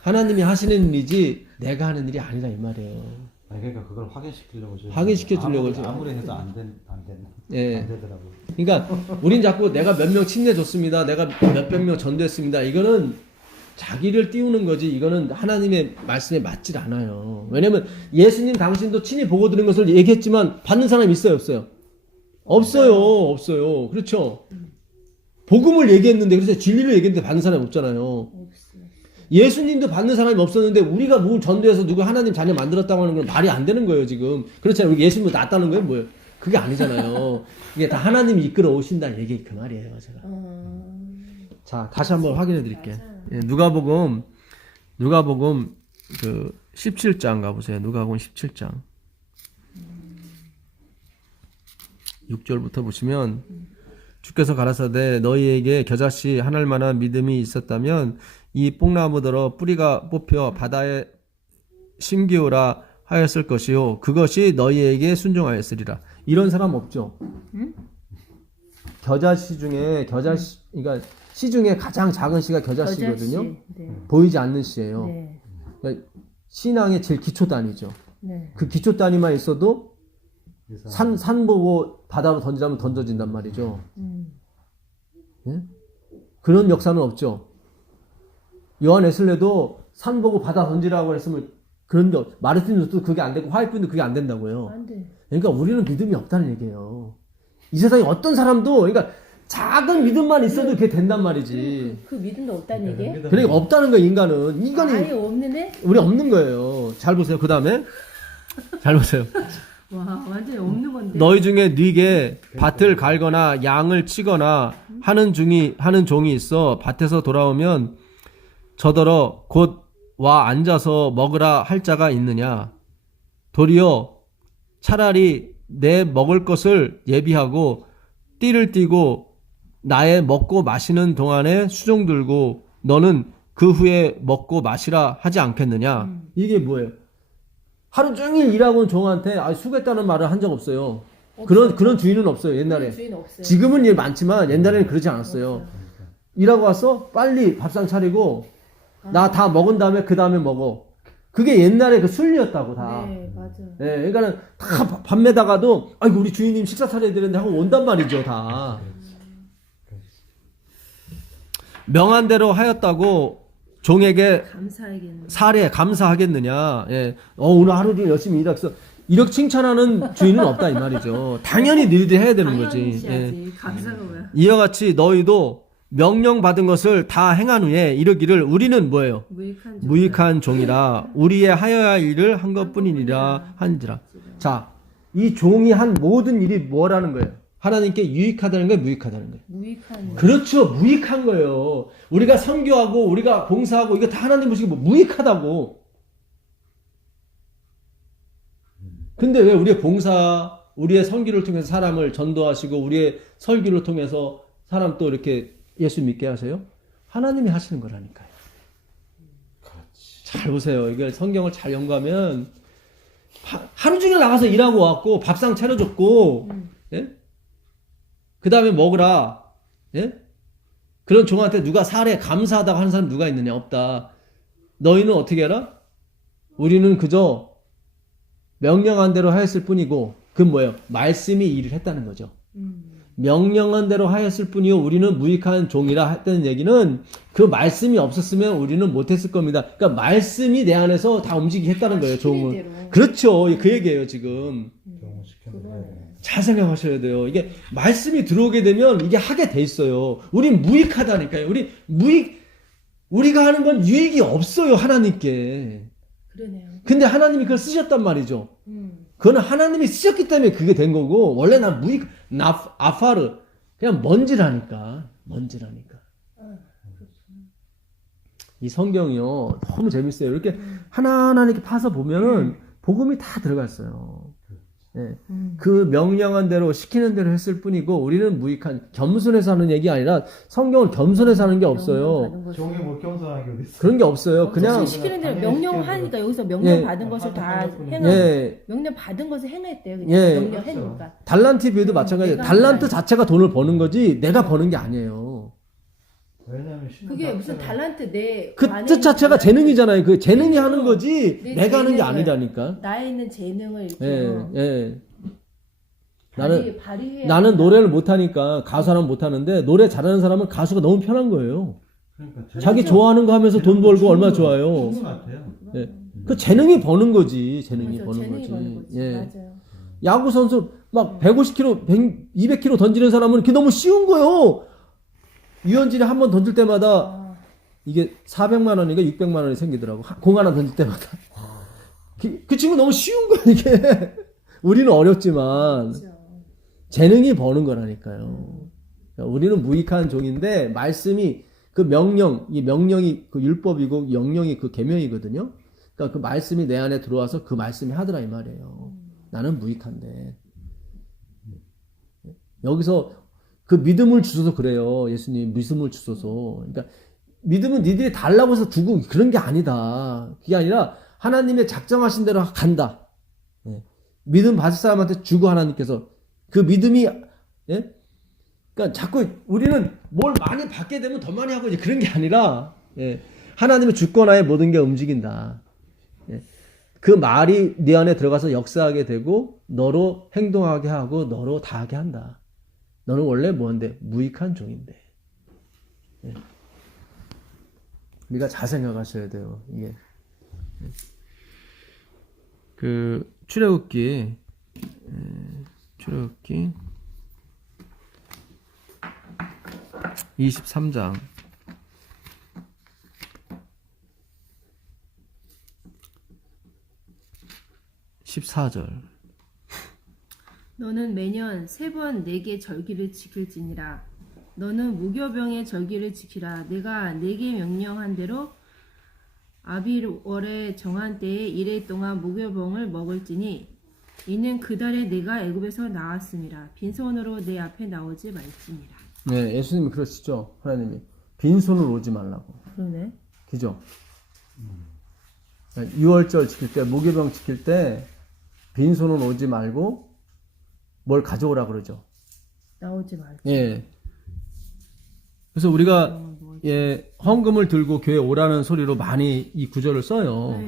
하나님이 하시는 일이지 내가 하는 일이 아니라 이 말이에요. 아니 그러니까 그걸 확인시키려고 확인시켜 주려고 아무리 해도 안 예. 되더라고. 그러니까 우린 자꾸 내가 몇 명 침례줬습니다. 내가 몇백 명 전도했습니다. 이거는 자기를 띄우는 거지. 이거는 하나님의 말씀에 맞질 않아요. 왜냐면 예수님 당신도 친히 보고 들은 것을 얘기했지만 받는 사람이 있어요, 없어요? 없어요. 그렇죠? 복음을 얘기했는데 그래서 진리를 얘기했는데 받는 사람이 없잖아요. 없어요. 예수님도 받는 사람이 없었는데 우리가 뭘 전도해서 누구 하나님 자녀 만들었다고 하는 건 말이 안 되는 거예요, 지금. 그렇잖아요. 예수님도 낫다는 거예요, 뭐예요? 그게 아니잖아요. 이게 다 하나님이 이끌어 오신다는 얘기 그 말이에요, 제가. 자, 다시 한번 확인해 드릴게요. 예, 누가복음 그 17장 가보세요. 누가복음 17장 6절부터 보시면 주께서 가라사대 너희에게 겨자씨 하나일 만한 믿음이 있었다면 이 뽕나무더러 뿌리가 뽑혀 바다에 심기오라 하였을 것이요 그것이 너희에게 순종하였으리라. 이런 사람 없죠? 겨자씨 중에 그러니까 씨 중에 가장 작은 씨가 겨자씨거든요. 네. 보이지 않는 씨예요. 네. 그러니까 신앙의 제일 기초 단위죠. 네. 그 기초 단위만 있어도 산 보고 바다로 던지자면 던져진단 말이죠. 예? 그런 역사는 없죠. 요한 웨슬레도 산 보고 바다 던지라고 했으면 그런데 마르틴 루터도 그게 안 되고 화이트도 그게 안 된다고요. 안 돼. 그러니까 우리는 믿음이 없다는 얘기예요. 이 세상에 어떤 사람도 그러니까 작은 믿음만 있어도 그게 된단 말이지. 그 믿음도 없다는 얘기예요? 그러니까 없다는 거예요, 인간은. 인간이 아예 없는 애? 우리 없는 거예요. 잘 보세요. 그다음에 잘 보세요. 와, 완전히 없는 건데. 너희 중에 네게 밭을 갈거나 양을 치거나 하는 종이 있어 밭에서 돌아오면 저더러 곧 와 앉아서 먹으라 할 자가 있느냐? 도리어 차라리 내 먹을 것을 예비하고 띠를 띠고 나의 먹고 마시는 동안에 수종 들고 너는 그 후에 먹고 마시라 하지 않겠느냐. 이게 뭐예요? 하루 종일 일하고 온 종한테 수고했다는 말을 한 적 없어요. 그런 주인은 없어요, 옛날에. 주인 없어요. 지금은 일 많지만 옛날에는 그러지 않았어요. 일하고 와서 빨리 밥상 차리고 나 다 먹은 다음에 그 다음에 먹어. 그게 옛날에 그 순리였다고 다. 네, 맞아요. 예, 그러니까는 다 밤에다가도 아이고 우리 주인님 식사 차려야 되는데 하고 온단 말이죠 다. 명한 대로 하였다고 종에게 감사하겠네. 감사하겠느냐. 예, 오늘 하루 종일 열심히 일했어. 이렇게 칭찬하는 주인은 없다 이 말이죠. 당연히 너희들이 해야 되는 거지. 예. 감사가 뭐야? 이와 같이 너희도 명령받은 것을 다 행한 후에 이르기를 우리는 뭐예요? 무익한 종이라 우리의 하여야 할 일을 한 것뿐이니라 한지라. 자, 이 종이 한 모든 일이 뭐라는 거예요? 하나님께 유익하다는 거예요, 무익하다는 거예요? 무익한. 그렇죠, 무익한 거예요. 우리가 선교하고 우리가 봉사하고 이거 다 하나님 보시기 뭐 무익하다고. 근데 왜 우리의 봉사, 우리의 선교를 통해서 사람을 전도하시고 우리의 설교를 통해서 사람 또 이렇게 예수 믿게 하세요? 하나님이 하시는 거라니까요. 그렇지. 잘 보세요. 이게 성경을 잘 연구하면 하루 종일 나가서 일하고 왔고 밥상 차려줬고 예? 그 다음에 먹으라. 예? 그런 종한테 누가 사례 감사하다고 하는 사람 누가 있느냐? 없다. 너희는 어떻게 해라? 우리는 그저 명령한 대로 하였을 뿐이고 그건 뭐예요? 말씀이 일을 했다는 거죠. 명령한 대로 하였을 뿐이요 우리는 무익한 종이라 했다는 얘기는 그 말씀이 없었으면 우리는 못했을 겁니다. 그러니까 말씀이 내 안에서 다 움직이게 했다는 거예요. 종은. 그렇죠. 그 얘기예요 지금. 종을 시켰는데. 잘 생각하셔야 돼요. 이게 말씀이 들어오게 되면 이게 하게 돼 있어요. 우린 무익하다니까요. 우리가 하는 건 유익이 없어요 하나님께. 그러네요. 근데 하나님이 그걸 쓰셨단 말이죠. 그거는 하나님이 쓰셨기 때문에 그게 된 거고 원래 난 아파르 그냥 먼지라니까. 이 성경이요 너무 재밌어요. 이렇게 하나하나 이렇게 파서 보면은 복음이 다 들어가 있어요. 예. 그 명령한 대로 시키는 대로 했을 뿐이고 우리는 무익한 겸손해서 하는 얘기 아니라 성경은 겸손해서 하는 게 없어요. 종이 뭐 겸손한 게 어디 있어? 그런 게 없어요. 그냥 시키는 대로 명령하니까 여기서 명령 받은 것을 다 행한. 예. 명령 받은 것을 행했대요. 그냥 예. 명령했으니까. 달란트 비유도 마찬가지예요. 달란트 자체가 돈을 버는 거지 내가 버는 게 아니에요. 왜냐면 그게 무슨 달란트 내 그 뜻 자체가 재능이잖아요. 그 재능이 하는 거지 내 내가 하는 게 재능을, 아니라니까. 나에 있는 재능을 이렇게 예. 발휘해야 나는 노래를 못하니까 가수 하나는 못하는데 노래 잘하는 사람은 가수가 너무 편한 거예요. 그러니까 자기 좋아하는 거 하면서 돈 벌고 얼마나 좋아요. 충분 같아요. 예. 그 재능이 버는 거지. 재능이 맞아, 버는 재능이 버는 거지. 예. 맞아요. 야구 선수 막 150km, 200km 던지는 사람은 그게 너무 쉬운 거예요. 유현진이 한 번 던질 때마다 이게 400만 원인가 600만 원이 생기더라고. 공 하나 던질 때마다. 그 친구 너무 쉬운 거야 이게. 우리는 어렵지만 그렇죠. 재능이 버는 거라니까요. 그러니까 우리는 무익한 종인데 말씀이 그 이 명령이 그 율법이고 명령이 그 계명이거든요. 그러니까 그 말씀이 내 안에 들어와서 그 말씀이 하더라 이 말이에요. 나는 무익한데. 여기서 그 믿음을 주셔서 그래요. 예수님 믿음을 주셔서. 그러니까 믿음은 니들이 달라고 해서 두고 그런 게 아니다. 그게 아니라 하나님의 작정하신 대로 간다. 예. 믿음 받을 사람한테 주고 하나님께서 그 믿음이 예? 그러니까 자꾸 우리는 뭘 많이 받게 되면 더 많이 하고 이제 그런 게 아니라 예. 하나님의 주권하에 모든 게 움직인다. 예. 그 말이 네 안에 들어가서 역사하게 되고 너로 행동하게 하고 너로 다 하게 한다. 너는 원래 뭔데? 무익한 종인데. 예. 우리가 잘 생각하셔야 돼요. 이게 그 출애굽기 23장 14절 너는 매년 3번 내게 절기를 지킬지니라. 너는 무교병의 절기를 지키라. 내가 내게 명령한 대로 아비월에 정한 때에 이래 동안 무교병을 먹을지니 이는 그 달에 내가 애굽에서 나왔음이라. 빈손으로 내 앞에 나오지 말지니라. 네, 예수님이 그러시죠. 하나님이 빈손으로 오지 말라고. 그러네. 그죠? 6월절 지킬 때, 무교병 지킬 때, 빈손은 오지 말고, 뭘 가져오라 그러죠. 나오지 말고. 예. 그래서 우리가, 예, 헌금을 들고 교회 오라는 소리로 많이 이 구절을 써요.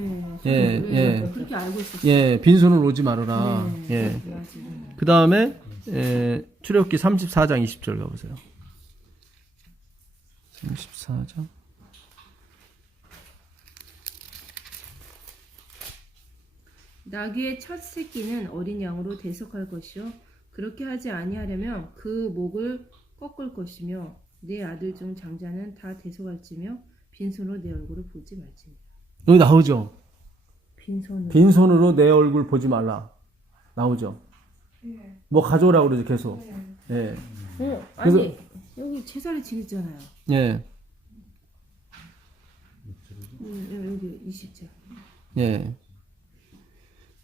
예, 예. 그렇게 알고 있었어요. 예, 빈손으로 오지 말아라. 예. 그 다음에, 출애굽기 34장 20절 가보세요. 34장. 나귀의 첫 새끼는 어린 양으로 대속할 것이요 그렇게 하지 아니하려면 그 목을 꺾을 것이며 내 아들 중 장자는 다 대속할지며 빈손으로 내 얼굴을 보지 말지니라. 여기 나오죠? 빈손으로. 빈손으로 내 얼굴 보지 말라. 나오죠? 예. 뭐 가져오라고 그러죠, 계속. 예. 아니 그래서- 여기 제사를 지냈잖아요. 예. 여기 20절. 예.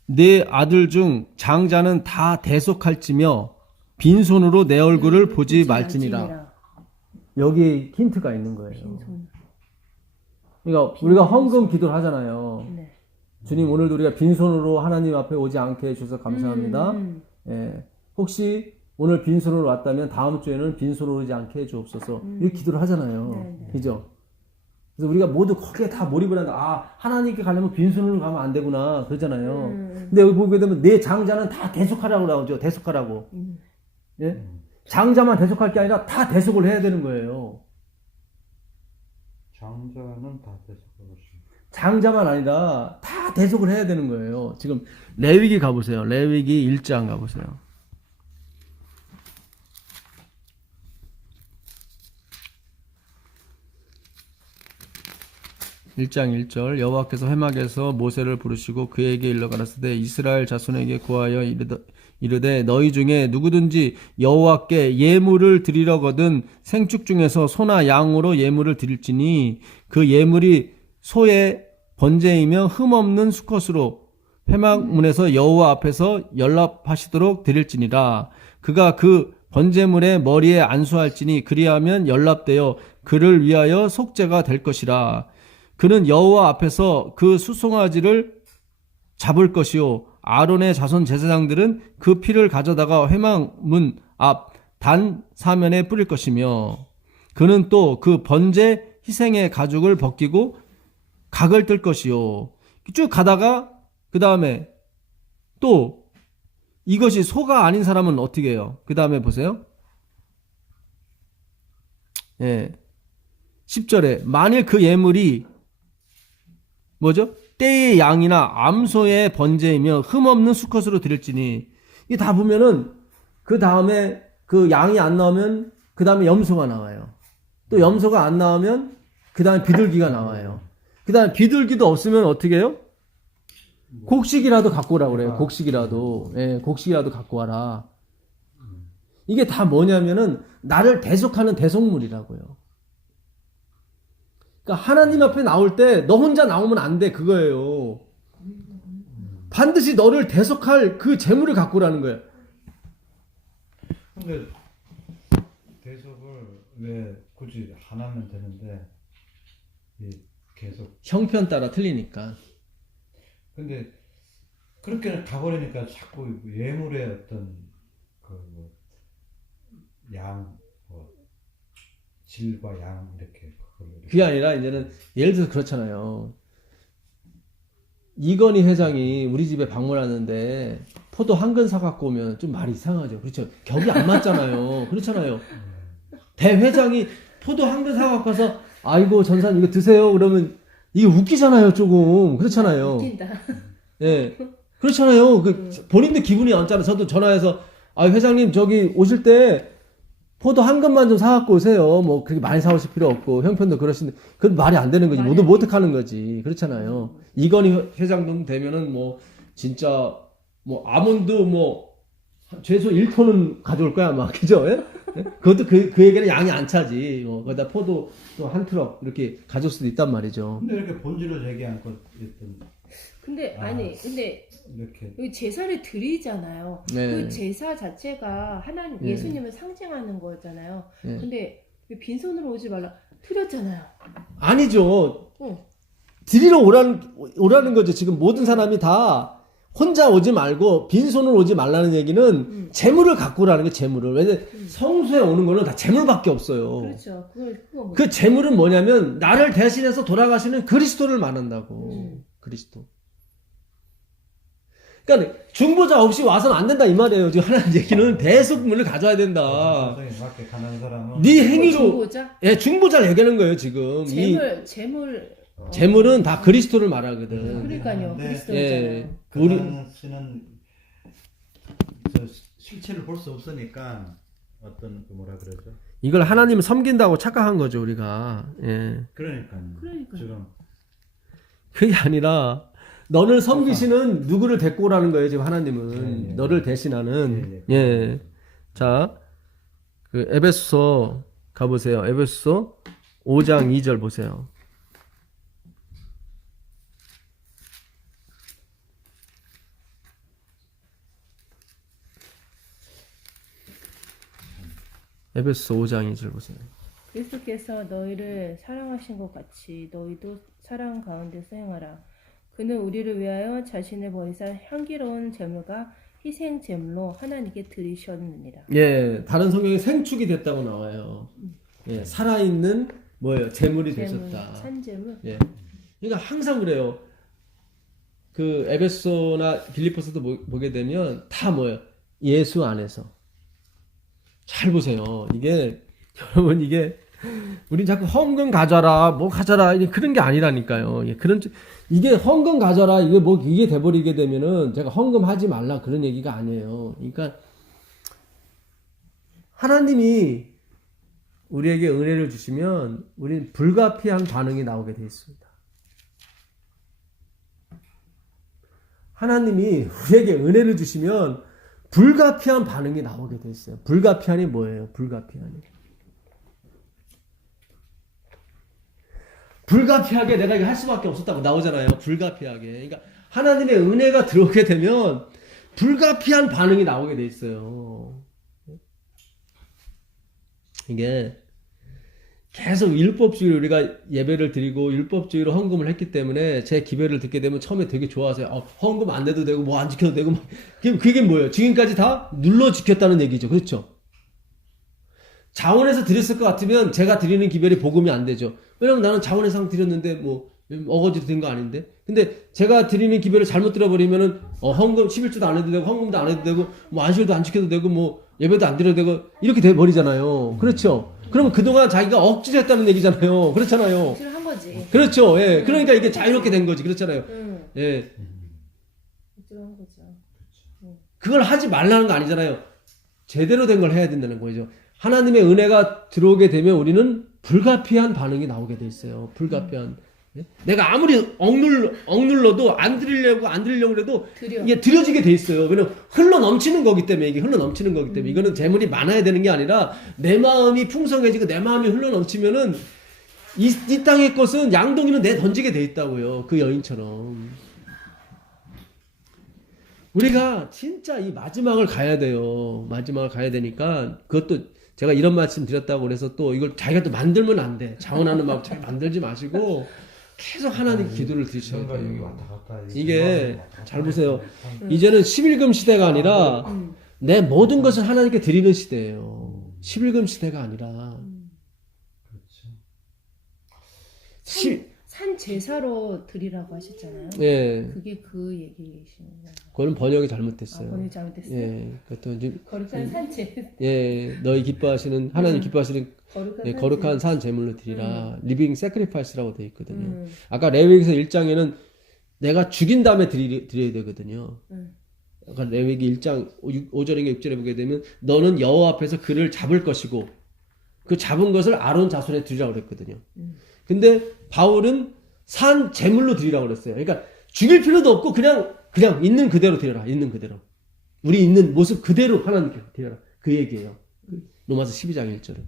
네 아들 중 장자는 다 대속할지며 빈손으로 내 얼굴을 보지 말지니라. 여기 힌트가 있는 거예요. 빈손. 그러니까 우리가 헌금 기도를 하잖아요. 네. 주님, 오늘도 우리가 빈손으로 하나님 앞에 오지 않게 해주셔서 감사합니다. 예. 혹시 오늘 빈손으로 왔다면 다음 주에는 빈손으로 오지 않게 해주옵소서. 이렇게 기도를 하잖아요. 네. 그죠? 그래서 우리가 모두 거기에 다 몰입을 한다. 아, 하나님께 가려면 빈손으로 가면 안 되구나. 그러잖아요. 근데 여기 보게 되면 내 장자는 다 대속하라고 나오죠. 대속하라고. 예? 장자만 대속할 게 아니라 다 대속을 해야 되는 거예요. 장자는 다 대속하고 장자만 아니라 다 대속을 해야 되는 거예요. 지금 레위기 가보세요. 레위기 1장 가보세요. 1장 1절 여호와께서 회막에서 모세를 부르시고 그에게 일러 가라사대 이스라엘 자손에게 고하여 이르되 너희 중에 누구든지 여호와께 예물을 드리려거든 생축 중에서 소나 양으로 예물을 드릴지니 그 예물이 소의 번제이며 흠없는 수컷으로 회막문에서 여호와 앞에서 연락하시도록 드릴지니라. 그가 그 번제물의 머리에 안수할지니 그리하면 연락되어 그를 위하여 속죄가 될 것이라. 그는 여호와 앞에서 그 수송아지를 잡을 것이요 아론의 자손 제사장들은 그 피를 가져다가 회막문 앞 단 사면에 뿌릴 것이며 그는 또 그 번제 희생의 가죽을 벗기고 각을 뜰 것이요. 쭉 가다가 그 다음에 또 이것이 소가 아닌 사람은 어떻게 해요? 그 다음에 보세요. 예. 10절에 만일 그 예물이 뭐죠? 떼의 양이나 암소의 번제이며 흠없는 수컷으로 드릴지니 이게 다 보면은 그 다음에 그 양이 안 나오면 그 다음에 염소가 나와요. 또 염소가 안 나오면 그 다음에 비둘기가 나와요. 그 다음에 비둘기도 없으면 어떻게 해요? 곡식이라도 갖고 오라고 그래요. 곡식이라도. 예, 곡식이라도 갖고 와라. 이게 다 뭐냐면은 나를 대속하는 대속물이라고요. 그러니까 하나님 앞에 나올 때 너 혼자 나오면 안 돼. 그거예요. 반드시 너를 대속할 그 재물을 갖고 오라는 거예요. 근데 대속을 왜 굳이 안 하면 되는데 계속 형편 따라 틀리니까. 근데 그렇게 가버리니까 자꾸 예물의 어떤 양, 질과 양 이렇게 그게 아니라 이제는 예를 들어서 그렇잖아요. 이건희 회장이 우리 집에 방문하는데 포도 한 근 사갖고 오면 좀 말이 이상하죠. 그렇죠. 격이 안 맞잖아요. 그렇잖아요. 대회장이 포도 한 근 사갖고 와서 아이고 전사님 이거 드세요. 그러면 이게 웃기잖아요. 조금. 그렇잖아요. 웃긴다. 예. 그렇잖아요. 본인도 기분이 안 좋잖아요. 저도 전화해서 아 회장님 저기 오실 때 포도 한 근만 좀 사갖고 오세요. 뭐 그렇게 많이 사오실 필요 없고 형편도 그러신데 그건 말이 안 되는 거지. 모두 못 하는 거지. 그렇잖아요. 이건희 회장 정도 되면은 뭐 진짜 뭐 아몬드 뭐 최소 1톤은 가져올 거야 아마. 그죠? 예? 그것도 그에게는 양이 안 차지. 거기다 포도 또 한 트럭 이렇게 가져올 수도 있단 말이죠. 근데 이렇게 본질을 얘기 않고 일단 근데 아니 근데 이렇게 여기 제사를 드리잖아요. 네. 그 제사 자체가 하나님 네. 예수님을 상징하는 거잖아요. 네. 근데 왜 빈손으로 오지 말라 드렸잖아요. 아니죠. 드리러 오라는 거죠. 지금 모든 사람이 다 혼자 오지 말고 빈손으로 오지 말라는 얘기는 재물을 갖고 오라는 게 재물을. 왜냐면 성소에 오는 거는 다 재물밖에 없어요. 그렇죠. 그거 뭐. 그 재물은 뭐냐면 나를 대신해서 돌아가시는 그리스도를 말한다고. 그리스도. 그러니까 중보자 없이 와서는 안 된다 이 말이에요. 지금 하나님 얘기는 대속문을 가져야 된다. 성에 맞게 가는 사람은 네 행위로 중보자? 예, 중보자를 얘기하는 거예요, 지금. 재물은 다 그리스도를 말하거든. 그러니까요. 네. 그리스도잖아요. 예. 그 우리 당시는 저 실체를 볼 수 없으니까 어떤 그 뭐라 그러죠? 이걸 하나님을 섬긴다고 착각한 거죠, 우리가. 예. 그러니까요. 지금 그게 아니라 너를 섬기시는 누구를 데리고 오라는 거예요, 지금 하나님은. 예. 너를 대신하는. 예. 예. 자, 그 에베소서 가보세요. 에베소서 5장 2절 보세요. 에베소서 5장 2절 보세요. 그리스도께서 너희를 사랑하신 것 같이 너희도 사랑 가운데 수행하라. 그는 우리를 위하여 자신을 버리사 향기로운 제물과 희생 제물로 하나님께 드리셨느니라. 예, 다른 성경에 생축이 됐다고 나와요. 예, 살아있는 뭐예요? 제물이 되셨다. 산제물. 예. 그러니까 항상 그래요. 그 에베소나 빌립보서도 보게 되면 다 뭐예요? 예수 안에서. 잘 보세요. 이게 여러분 이게 우린 자꾸 헌금 가져라, 뭐 가져라 그런 게 아니라니까요. 예, 이게 헌금 가져라 이게 돼버리게 되면은 제가 헌금 하지 말라 그런 얘기가 아니에요. 그러니까 하나님이 우리에게 은혜를 주시면 우리는 불가피한 반응이 나오게 되어 있습니다. 하나님이 우리에게 은혜를 주시면 불가피한 반응이 나오게 되어 있어요. 불가피한이 뭐예요? 불가피한이. 불가피하게 내가 이거 할 수밖에 없었다고 나오잖아요. 불가피하게. 그러니까 하나님의 은혜가 들어오게 되면 불가피한 반응이 나오게 돼 있어요. 이게 계속 율법주의로 우리가 예배를 드리고 율법주의로 헌금을 했기 때문에 제 기별을 듣게 되면 처음에 되게 좋아하세요. 헌금 안 내도 되고 뭐 안 지켜도 되고 그게 뭐예요? 지금까지 다 눌러 지켰다는 얘기죠. 그렇죠? 자원해서 드렸을 것 같으면 제가 드리는 기별이 복음이 안 되죠. 왜냐면 나는 자원해서 드렸는데 뭐 어거지로 된 거 아닌데. 근데 제가 드리는 기별을 잘못 들어버리면은 헌금 11조도 안 해도 되고 헌금도 안 해도 되고 뭐 안식일도 안 지켜도 되고 뭐 예배도 안 드려도 되고 이렇게 돼 버리잖아요. 그렇죠? 그러면 그동안 자기가 억지로 했다는 얘기잖아요. 그렇잖아요. 억지로 한 거지. 그렇죠. 예. 그러니까 이게 자유롭게 된 거지. 그렇잖아요. 예. 억지로 한 거죠. 그걸 하지 말라는 거 아니잖아요. 제대로 된 걸 해야 된다는 거죠. 하나님의 은혜가 들어오게 되면 우리는 불가피한 반응이 나오게 돼 있어요. 불가피한. 예? 내가 아무리 억눌러도 안 드리려고 해도 이게 드려지게 돼 있어요. 왜냐면 흘러 넘치는 거기 때문에 이거는 재물이 많아야 되는 게 아니라 내 마음이 풍성해지고 내 마음이 흘러 넘치면은 이 땅의 것은 양동이는 내 던지게 돼 있다고요. 그 여인처럼. 우리가 진짜 이 마지막을 가야 돼요. 마지막을 가야 되니까 그것도 제가 이런 말씀 드렸다고 그래서 또 이걸 자기가 또 만들면 안 돼. 자원하는 마음 잘 만들지 마시고 계속 하나님 기도를 드리셔야 돼요. 이게 잘 보세요. 이제는 11금 시대가 아니라 내 모든 것을 하나님께 드리는 시대예요. 11금 시대가 아니라. 산 제사로 드리라고 하셨잖아요. 예. 그게 그 얘기이신 거예요. 그거는 번역이 잘못됐어요. 번역이 잘못됐어요. 예. 그것도 이제 거룩한 산제. 예, 너희 기뻐하시는 하나님 기뻐하시는 거룩한 산 제물로 드리라. 리빙 세크리파이스라고 되어 있거든요. 아까 레위기서 1장에는 내가 죽인 다음에 드려야 되거든요. 아까 레위기 1장 5절인가 6절에 보게 되면 너는 여호와 앞에서 그를 잡을 것이고 그 잡은 것을 아론 자손에 드리라고 그랬거든요. 근데 바울은 산 제물로 드리라고 그랬어요. 그러니까 죽일 필요도 없고 그냥 있는 그대로 드려라. 있는 그대로. 우리 있는 모습 그대로 하나님께 드려라. 그 얘기예요. 로마서 12장 1절은.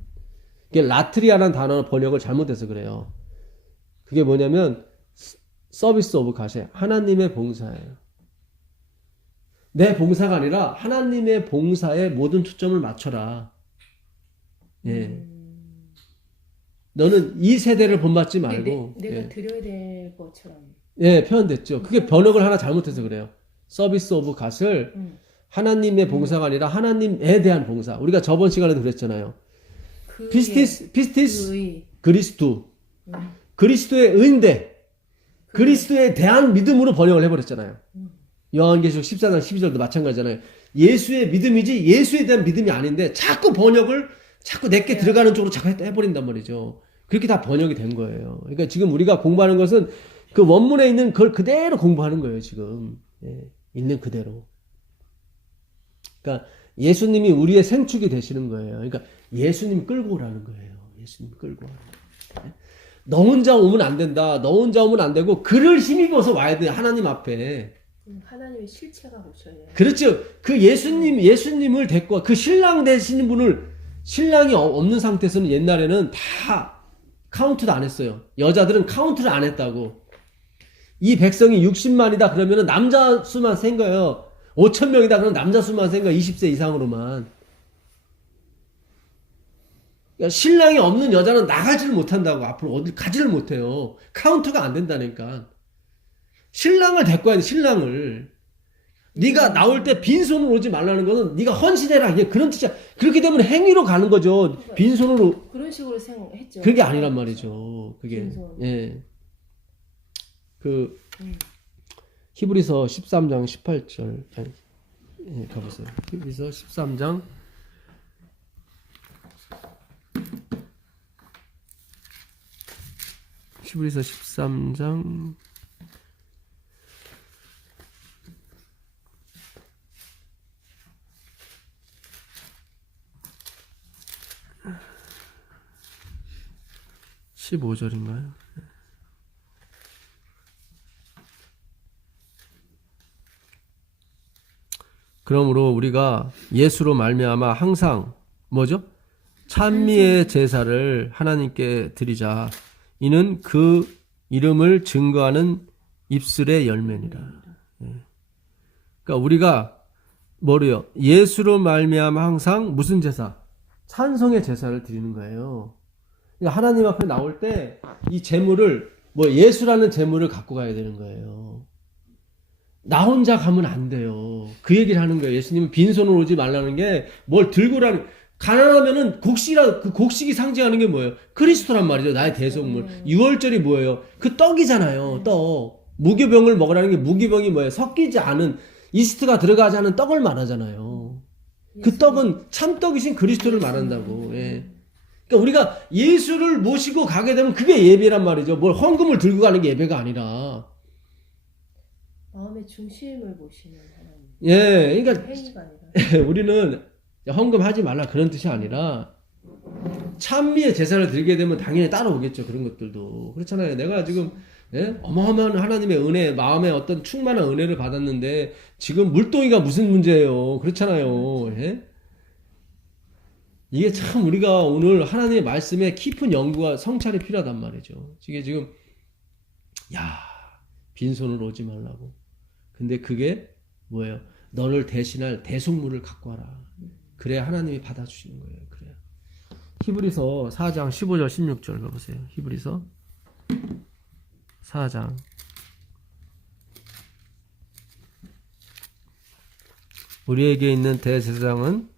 이게 라트리아라는 단어 번역을 잘못해서 그래요. 그게 뭐냐면 서비스 오브 가시, 하나님의 봉사예요. 내 봉사가 아니라 하나님의 봉사에 모든 초점을 맞춰라. 예. 너는 이 세대를 본받지 말고 내가 예. 드려야 될 것처럼. 예, 표현됐죠. 그게 번역을 하나 잘못해서 그래요. 서비스 오브 갓을 하나님의 봉사가 아니라 하나님에 대한 봉사. 우리가 저번 시간에도 그랬잖아요. 피스티스 그의 그리스도. 그리스도의 의인데 그리스도에 대한 믿음으로 번역을 해버렸잖아요. 요한계시록 14장 12절도 마찬가지잖아요. 예수의 믿음이지 예수에 대한 믿음이 아닌데 자꾸 번역을 자꾸 내게 들어가는 쪽으로 자꾸 해버린단 말이죠. 그렇게 다 번역이 된 거예요. 그러니까 지금 우리가 공부하는 것은 그 원문에 있는 걸 그대로 공부하는 거예요, 지금. 예, 있는 그대로. 그러니까 예수님이 우리의 생축이 되시는 거예요. 그러니까 예수님 끌고 오라는 거예요. 예수님 끌고 오라는 거예요. 너 혼자 오면 안 된다. 너 혼자 오면 안 되고 그를 힘입어서 와야 돼. 하나님 앞에. 하나님의 실체가 오셔야 돼요. 그렇죠. 그 예수님을 데리고 와. 그 신랑 되시는 분을 신랑이 없는 상태에서는 옛날에는 다 카운트도 안 했어요. 여자들은 카운트를 안 했다고. 이 백성이 60만이다 그러면은 남자 수만 센 거예요. 5,000명이다 그러면 남자 수만 센 거예요. 20세 이상으로만. 그러니까 신랑이 없는 여자는 나가지를 못한다고. 앞으로 어딜 가지를 못해요. 카운트가 안 된다니까. 신랑을 데리고 와야 돼. 신랑을. 네가 나올 때 빈손으로 오지 말라는 거는 네가 헌신해라. 이게 그런 뜻이야. 그렇게 되면 행위로 가는 거죠. 빈손으로. 그런 식으로 생각했죠. 그게 아니란 말이죠. 그게. 빈손. 예. 그 히브리서 13장 18절. 예, 가보세요. 히브리서 13장 히브리서 13장 15절인가요? 그러므로 우리가 예수로 말미암아 항상 뭐죠? 찬미의 제사를 하나님께 드리자. 이는 그 이름을 증거하는 입술의 열매니라. 그러니까 우리가 뭐래요? 예수로 말미암아 항상 무슨 제사? 찬송의 제사를 드리는 거예요. 그러니까 하나님 앞에 나올 때 이 제물을 뭐 예수라는 제물을 갖고 가야 되는 거예요. 나 혼자 가면 안 돼요. 그 얘기를 하는 거예요. 예수님은 빈손으로 오지 말라는 게 뭘 들고 라는 가난하면은 곡식이라 그 곡식이 상징하는 게 뭐예요? 그리스도란 말이죠. 나의 대속물. 유월절이 뭐예요? 그 떡이잖아요. 떡. 무교병을 먹으라는 게 무교병이 뭐예요? 섞이지 않은 이스트가 들어가지 않은 떡을 말하잖아요. 그 떡은 참떡이신 그리스도를 말한다고. 예. 그러니까 우리가 예수를 모시고 가게 되면 그게 예배란 말이죠. 뭘 헌금을 들고 가는 게 예배가 아니라. 마음의 중심을 보시는 하나님. 예, 그러니까 행위가 아니라. 우리는 헌금하지 말라 그런 뜻이 아니라 찬미의 제사를 드리게 되면 당연히 따라오겠죠. 그런 것들도. 그렇잖아요. 내가 지금 예? 어마어마한 하나님의 은혜, 마음에 어떤 충만한 은혜를 받았는데 지금 물동이가 무슨 문제예요. 그렇잖아요. 예? 이게 참 우리가 오늘 하나님의 말씀에 깊은 연구와 성찰이 필요하단 말이죠. 이게 지금 야 빈손으로 오지 말라고. 근데 그게 뭐예요? 너를 대신할 대속물을 갖고 와라. 그래야 하나님이 받아주시는 거예요. 그래야. 히브리서 4장 15절 16절 가보세요. 히브리서 4장 우리에게 있는 대제사장은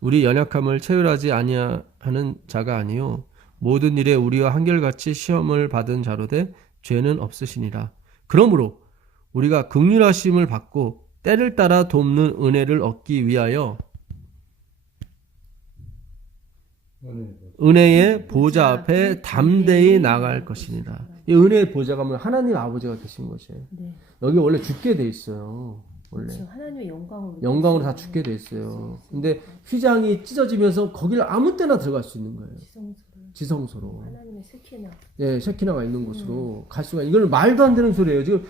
우리 연약함을 체휼하지 아니하는 자가 아니요 모든 일에 우리와 한결같이 시험을 받은 자로되 죄는 없으시니라. 그러므로 우리가 긍휼하심을 받고 때를 따라 돕는 은혜를 얻기 위하여 은혜의 보좌 앞에 담대히 나갈 것이니라. 이 은혜의 보좌가 뭐냐? 하나님 아버지가 계신 것이에요. 네. 여기 원래 죽게 돼 있어요. 원래 그렇죠. 하나님의 영광으로 다 죽게 돼 있어요. 근데 휘장이 찢어지면서 거기를 아무 때나 들어갈 수 있는 거예요. 지성소로. 하나님의 스키나. 예, 셰키나가 있는 곳으로 갈 수가. 이걸 말도 안 되는 소리예요. 지금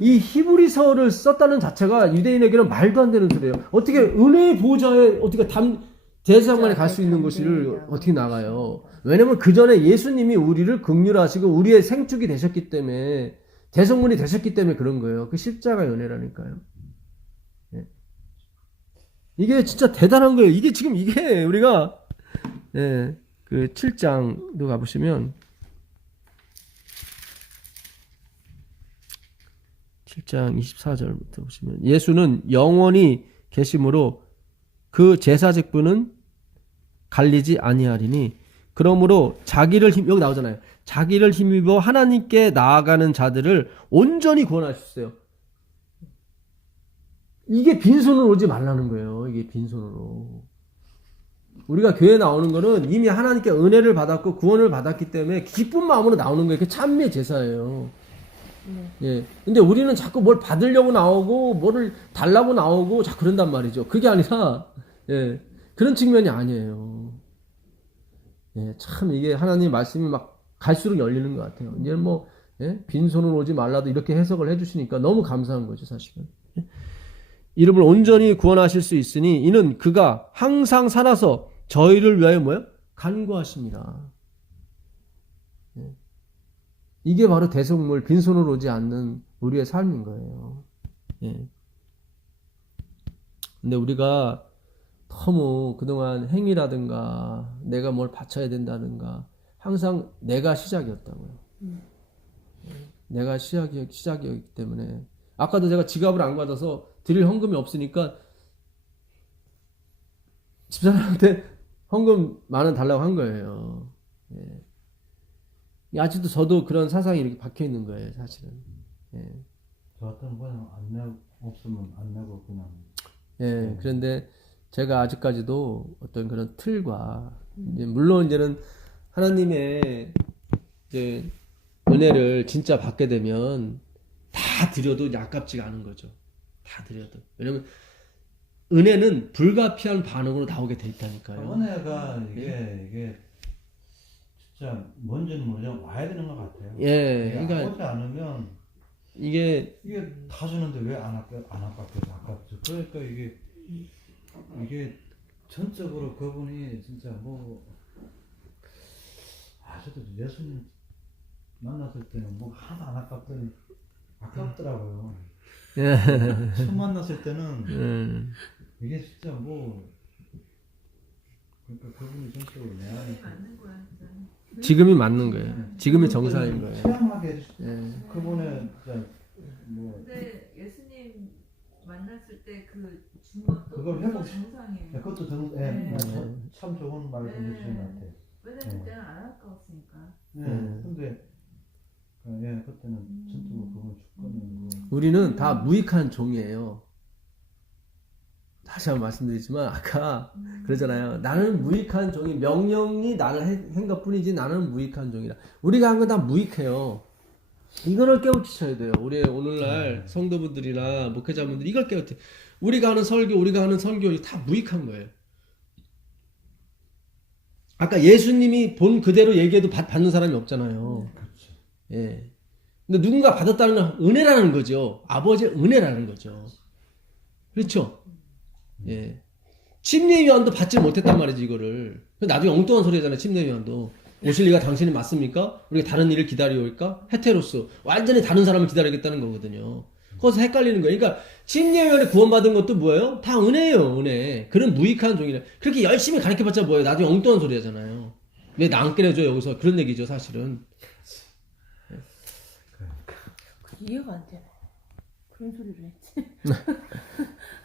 이 히브리서를 썼다는 자체가 유대인에게는 말도 안 되는 소리예요. 어떻게 은혜의 보좌에 어떻게 대제사장만에 갈 수 있는 곳을 어떻게 나가요? 왜냐면 그 전에 예수님이 우리를 긍휼하시고 우리의 생축이 되셨기 때문에 대성문이 되셨기 때문에 그런 거예요. 그 십자가의 은혜라니까요. 예. 이게 진짜 대단한 거예요. 이게 지금 이게 우리가 예. 그 7장도 가보시면 7장 24절부터 보시면 예수는 영원히 계심으로 그 제사 직분은 갈리지 아니하리니 그러므로 여기 나오잖아요. 자기를 힘입어 하나님께 나아가는 자들을 온전히 구원하셨어요. 이게 빈손으로 오지 말라는 거예요. 이게 빈손으로. 우리가 교회 나오는 거는 이미 하나님께 은혜를 받았고 구원을 받았기 때문에 기쁜 마음으로 나오는 거예요. 그게 참미의 제사예요. 예. 근데 우리는 자꾸 뭘 받으려고 나오고 뭐를 달라고 나오고 자꾸 그런단 말이죠. 그게 아니라 예. 그런 측면이 아니에요. 예. 참 이게 하나님 말씀이 막 갈수록 열리는 것 같아요. 이제 뭐 예? 빈손으로 오지 말라도 이렇게 해석을 해주시니까 너무 감사한 거죠, 사실은. 예? 이름을 온전히 구원하실 수 있으니 이는 그가 항상 살아서 저희를 위하여 뭐요? 간구하십니다. 예. 이게 바로 대속물, 빈손으로 오지 않는 우리의 삶인 거예요. 예. 근데 우리가 너무 그동안 행위라든가 내가 뭘 바쳐야 된다든가 항상 내가 시작이었다고요. 내가 시작이었기 때문에 아까도 제가 지갑을 안 가져서 드릴 헌금이 없으니까 집사람한테 헌금 10,000원 달라고 한 거예요. 예. 아직도 저도 그런 사상이 이렇게 박혀 있는 거예요, 사실은. 예. 저 같은 거는 없으면 안 내고 그냥. 예. 그런데 제가 아직까지도 어떤 그런 틀과 이제 물론 이제는 하나님의 이제 은혜를 진짜 받게 되면 다 드려도 아깝지가 않은 거죠. 다 드려도. 왜냐면 은혜는 불가피한 반응으로 나오게 돼 있다니까요. 은혜가 이게 진짜 뭔지는 모르지만 와야 되는 것 같아요. 예, 그러니까 그러니까 오지 않으면 이게 다 주는데 왜 안 아깝죠? 아깝죠. 그러니까 이게 전적으로 그분이 진짜 뭐 저도 예수님 만났을 때는 뭐 하나도 안 아깝더니 아깝더라고요. 처음 만났을 때는 이게 진짜 뭐 그러니까 그분이 전적으로 내 안에 맞는 거야, 진짜. 지금이 맞는 거예요. 지금이 정상인 거예요. 체험하게 해주시. 예. 그분의 진짜 뭐 근데 예수님 만났을 때 그 준 것도 그걸 회복- 정상이에요. 그것도 네. 참 좋은 말씀 해주신 것 같아요. 왜냐면 그때는 안 아까웠으니까. 근데 그때는 전적으로 그분 주권이고. 우리는 다 무익한 종이에요. 다시 한번 말씀드리지만 아까 그러잖아요. 나는 무익한 종이 명령이 나를 한 것뿐이지 나는 무익한 종이라. 우리가 한 건 다 무익해요. 이거를 깨우치셔야 돼요. 우리 오늘날 성도분들이나 목회자분들이 이걸 깨우치. 우리가 하는 설교 이거 다 무익한 거예요. 아까 예수님이 본 그대로 얘기해도 받는 사람이 없잖아요. 그렇죠. 예. 근데 누군가 받았다는 건 은혜라는 거죠. 아버지의 은혜라는 거죠. 그렇죠? 예. 침례위원도 받지 못했단 말이지, 이거를. 나중에 엉뚱한 소리 하잖아요, 침례위원도. 오실 리가 당신이 맞습니까? 우리가 다른 일을 기다려올까? 헤테로스. 완전히 다른 사람을 기다리겠다는 거거든요. 거기서 헷갈리는 거예요. 그러니까, 침례위원이 구원받은 것도 뭐예요? 다 은혜예요, 은혜. 그런 무익한 종이래. 그렇게 열심히 가르쳐봤자 뭐예요? 나중에 엉뚱한 소리 하잖아요. 왜 나 안 깨려줘, 여기서. 그런 얘기죠, 사실은. 이해가 안 되네. 그런 소리를 했지.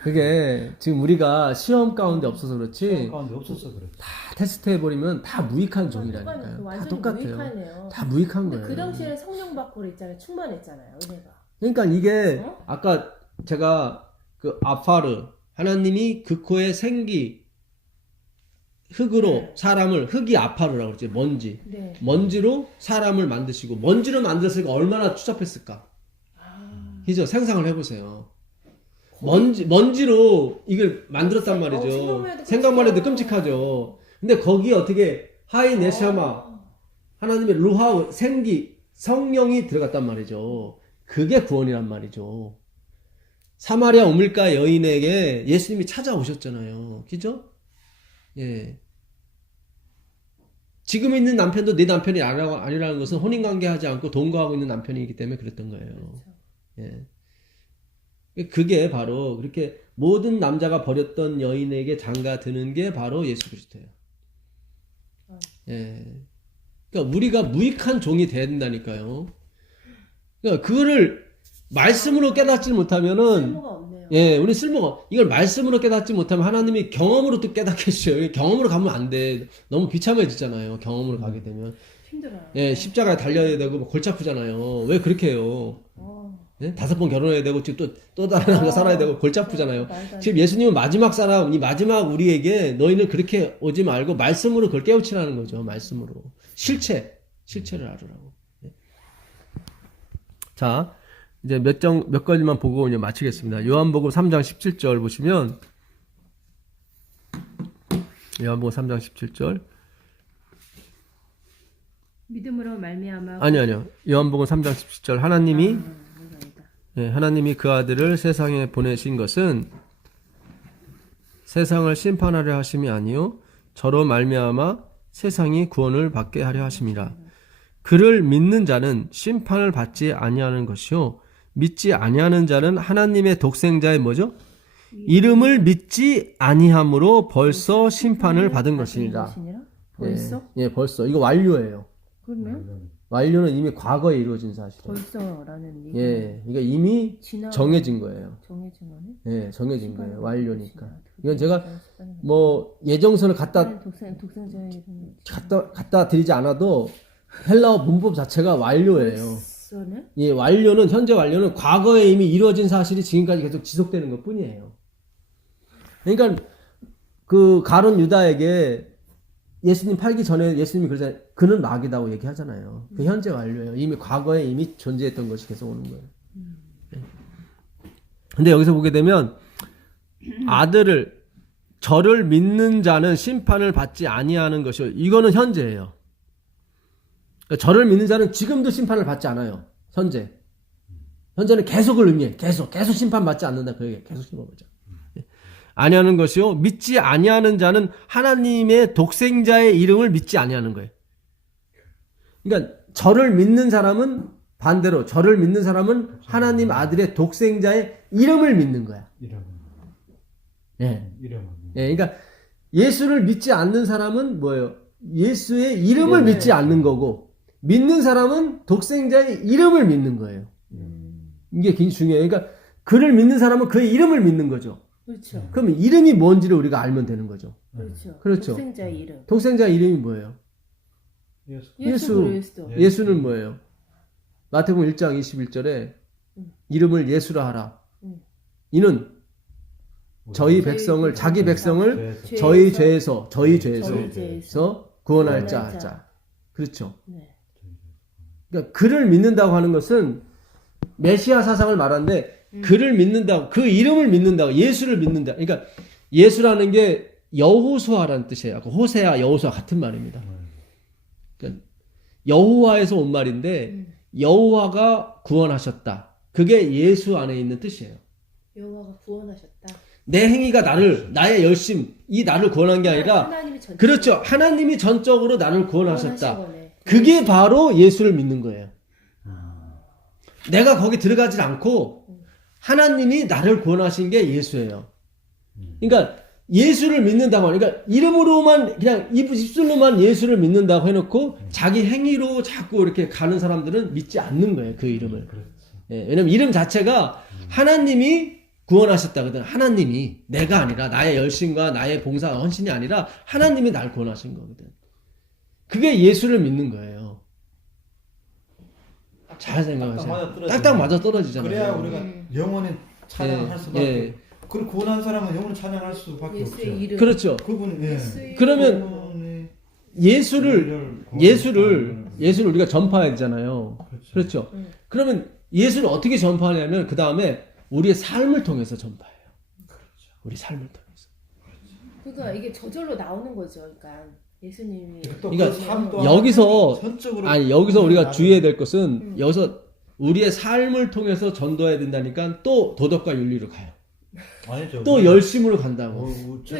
그게 지금 우리가 시험 가운데 없어서 그렇지. 가운데 없었어 그래. 다 테스트 해버리면 다 무익한 똑같아요. 종이라니까요. 다 완전히 똑같아요. 무익하네요. 다 무익한 근데 거예요. 그 당시에 성령 받고 그랬잖아요. 충만했잖아요. 은혜가. 그러니까 이게 어? 아까 제가 그 아파르 하나님이 그 코에 생기 흙으로 네. 사람을 흙이 아파르라고 그랬지. 먼지. 네. 먼지로 사람을 만드시고 먼지로 만들었으니까 얼마나 추잡했을까. 그죠? 상상을 해보세요. 먼지로 이걸 만들었단 말이죠. 생각만 해도 끔찍하죠. 근데 거기에 어떻게 하이 네샤마 하나님의 루하우 생기 성령이 들어갔단 말이죠. 그게 구원이란 말이죠. 사마리아 우물가 여인에게 예수님이 찾아오셨잖아요. 그죠? 예. 지금 있는 남편도 내 남편이 아니라는 것은 혼인관계하지 않고 동거하고 있는 남편이기 때문에 그랬던 거예요. 그렇죠. 예. 그게 바로 그렇게 모든 남자가 버렸던 여인에게 장가 드는 게 바로 예수 그리스도예요. 예. 그러니까 우리가 무익한 종이 돼야 된다니까요. 그러니까 그거를 말씀으로 깨닫지 못하면은 쓸모가 없네요. 예, 우리 쓸모가 이걸 말씀으로 깨닫지 못하면 하나님이 경험으로 또 깨닫게 해주셔요. 경험으로 가면 안 돼. 너무 비참해지잖아요. 경험으로 가게 되면. 힘들어요. 예, 십자가에 달려야 되고 막 골치 아프잖아요. 왜 그렇게 해요? 예? 5번 결혼해야 되고 지금 또 다른 남자 살아야 되고 골치 아프잖아요. 지금 예수님은 마지막 사람, 이 마지막 우리에게 너희는 그렇게 오지 말고 말씀으로 그걸 깨우치라는 거죠. 말씀으로. 실체를 알으라고. 예. 자, 이제 몇 가지만 보고 이제 마치겠습니다. 요한복음 3장 17절 보시면, 요한복음 3장 17절. 믿음으로 말미암아 아니요. 요한복음 3장 17절. 하나님이 그 아들을 세상에 보내신 것은 세상을 심판하려 하심이 아니요 저로 말미암아 세상이 구원을 받게 하려 하심이라. 그를 믿는 자는 심판을 받지 아니하는 것이요 믿지 아니하는 자는 하나님의 독생자의 뭐죠? 이름을 믿지 아니함으로 벌써 심판을 받은 것이니라. 벌써? 예, 벌써. 이거 완료예요. 그러네. 완료는 이미 과거에 이루어진 사실이에요. 벌써라는 얘기. 예, 이게 이미 정해진 거예요. 정해진 거네. 예, 정해진 거예요. 완료니까. 이건 제가 뭐 예정서를 독생자의 이름을 갖다 드리지 않아도 헬라어 문법 자체가 완료예요. 벌써네? 예, 현재 완료는 과거에 이미 이루어진 사실이 지금까지 계속 지속되는 것 뿐이에요. 그러니까 그 가룟 유다에게 예수님 팔기 전에 예수님이 그러잖아요. 그는 마귀다고 얘기하잖아요. 그 현재 완료예요. 이미 과거에 이미 존재했던 것이 계속 오는 거예요. 근데 여기서 보게 되면 저를 믿는 자는 심판을 받지 아니하는 것이요. 이거는 현재예요. 그러니까 저를 믿는 자는 지금도 심판을 받지 않아요. 현재는 계속을 의미해. 계속 심판받지 않는다. 그 얘기예요. 계속 심판받지 않는다. 아니하는 것이요 믿지 아니하는 자는 하나님의 독생자의 이름을 믿지 아니하는 거예요. 그러니까 저를 믿는 사람은 반대로 저를 믿는 사람은 하나님 아들의 독생자의 이름을 믿는 거야. 예. 예, 그러니까 예수를 믿지 않는 사람은 뭐예요? 예수의 이름을 믿지 않는 거고 믿는 사람은 독생자의 이름을 믿는 거예요. 이게 굉장히 중요해요. 그러니까 그를 믿는 사람은 그의 이름을 믿는 거죠. 그렇죠. 그럼 이름이 뭔지를 우리가 알면 되는 거죠. 그렇죠. 독생자의 이름. 독생자의 이름이 뭐예요? 예수 그리스도. 예수는 뭐예요? 마태복음 1장 21절에 이름을 예수라 하라. 이는 저희 백성을 자기 백성을 저희 죄에서 구원할 자. 그렇죠. 네. 그러니까 그를 믿는다고 하는 것은 메시아 사상을 말하는데 그를 믿는다고, 그 이름을 믿는다고, 예수를 믿는다. 그러니까 예수라는 게 여호수아라는 뜻이에요. 호세아, 여호수아 같은 말입니다. 그러니까 여호와에서 온 말인데 여호와가 구원하셨다. 그게 예수 안에 있는 뜻이에요. 여호와가 구원하셨다. 내 행위가 나의 열심, 나를 구원한 게 아니라 그렇죠. 하나님이 전적으로 나를 구원하셨다. 그게 바로 예수를 믿는 거예요. 내가 거기 들어가질 않고 하나님이 나를 구원하신 게 예수예요. 그러니까 예수를 믿는다고 하니까 그러니까 이름으로만 그냥 입술로만 예수를 믿는다고 해놓고 자기 행위로 자꾸 이렇게 가는 사람들은 믿지 않는 거예요. 그 이름을. 예, 왜냐면 이름 자체가 하나님이 구원하셨다거든. 하나님이 내가 아니라 나의 열심과 나의 봉사 헌신이 아니라 하나님이 날 구원하신 거거든. 그게 예수를 믿는 거예요. 잘 생각하세요. 딱딱 맞아 떨어지잖아요. 그래야 우리가 영원히 찬양할 수밖에. 그걸 구원한 사람은 영원히 찬양할 수밖에 없죠. 이름. 그렇죠. 그분 그러면 예수를 우리가 전파해야 되잖아요. 그렇죠. 그러면 예수를 어떻게 전파하냐면 그 다음에 우리의 삶을 통해서 전파해요. 그렇죠. 우리 삶을 통해서. 그러니까 이게 저절로 나오는 거죠. 그러니까 예수님이. 그러니까 여기서 우리가 주의해야 될 것은 여기서 우리의 삶을 통해서 전도해야 된다니까 또 도덕과 윤리로 가요. 아니죠. 또 열심으로 간다고.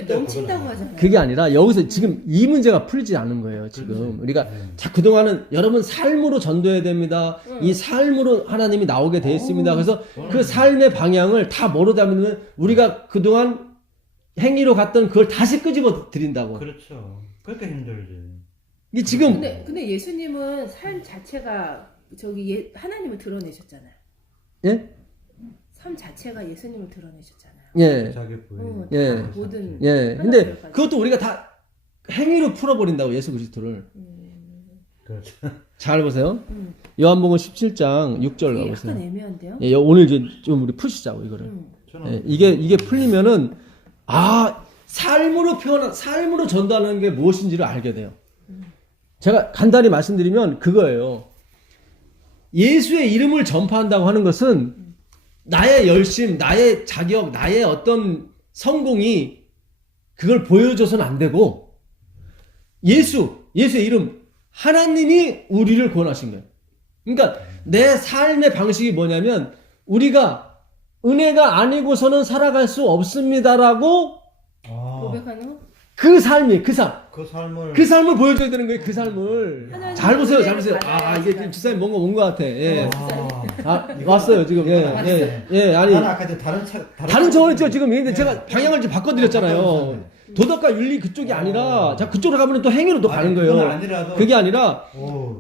넘친다고 하잖아요. 그게 아니라 여기서 지금 이 문제가 풀리지 않은 거예요. 지금 우리가 그동안은 여러분 삶으로 전도해야 됩니다. 이 삶으로 하나님이 나오게 되어 있습니다. 그래서 그 삶의 방향을 다 뭐로 잡으면 우리가 그동안 행위로 갔던 그걸 다시 끄집어 드린다고. 그렇죠. 그러니까 힘들지. 이게 지금 근데 예수님은 삶 자체가 하나님을 드러내셨잖아요. 예? 삶 자체가 예수님을 드러내셨잖아요. 예. 자기 부인. 예. 모든 예. 근데 그것도 우리가 다 행위로 풀어버린다고 예수 그리스도를. 그렇죠. 잘 보세요. 요한복음 17장 6절 이게 가보세요. 약간 애매한데요? 예, 오늘 이제 좀 우리 푸시자고 이거를. 저는 예, 이게 풀리면은 삶으로 전달하는 게 무엇인지를 알게 돼요. 제가 간단히 말씀드리면 그거예요. 예수의 이름을 전파한다고 하는 것은 나의 열심, 나의 자격, 나의 어떤 성공이 그걸 보여줘서는 안 되고 예수의 이름, 하나님이 우리를 구원하신 거예요. 그러니까 내 삶의 방식이 뭐냐면 우리가 은혜가 아니고서는 살아갈 수 없습니다라고 고백하는 거? 그 삶을 보여줘야 되는 거예요. 그 삶을. 잘 보세요. 이게 지사님 뭔가 온 것 같아. 예. 왔어요 지금. 예. 아니 나는 아까 다른 차원이죠 지금. 근데 제가 방향을 좀 바꿔드렸잖아요. 도덕과 윤리 그쪽이 아니라 자 그쪽으로 가면 또 행위로 또 가는 거예요. 그게 아니라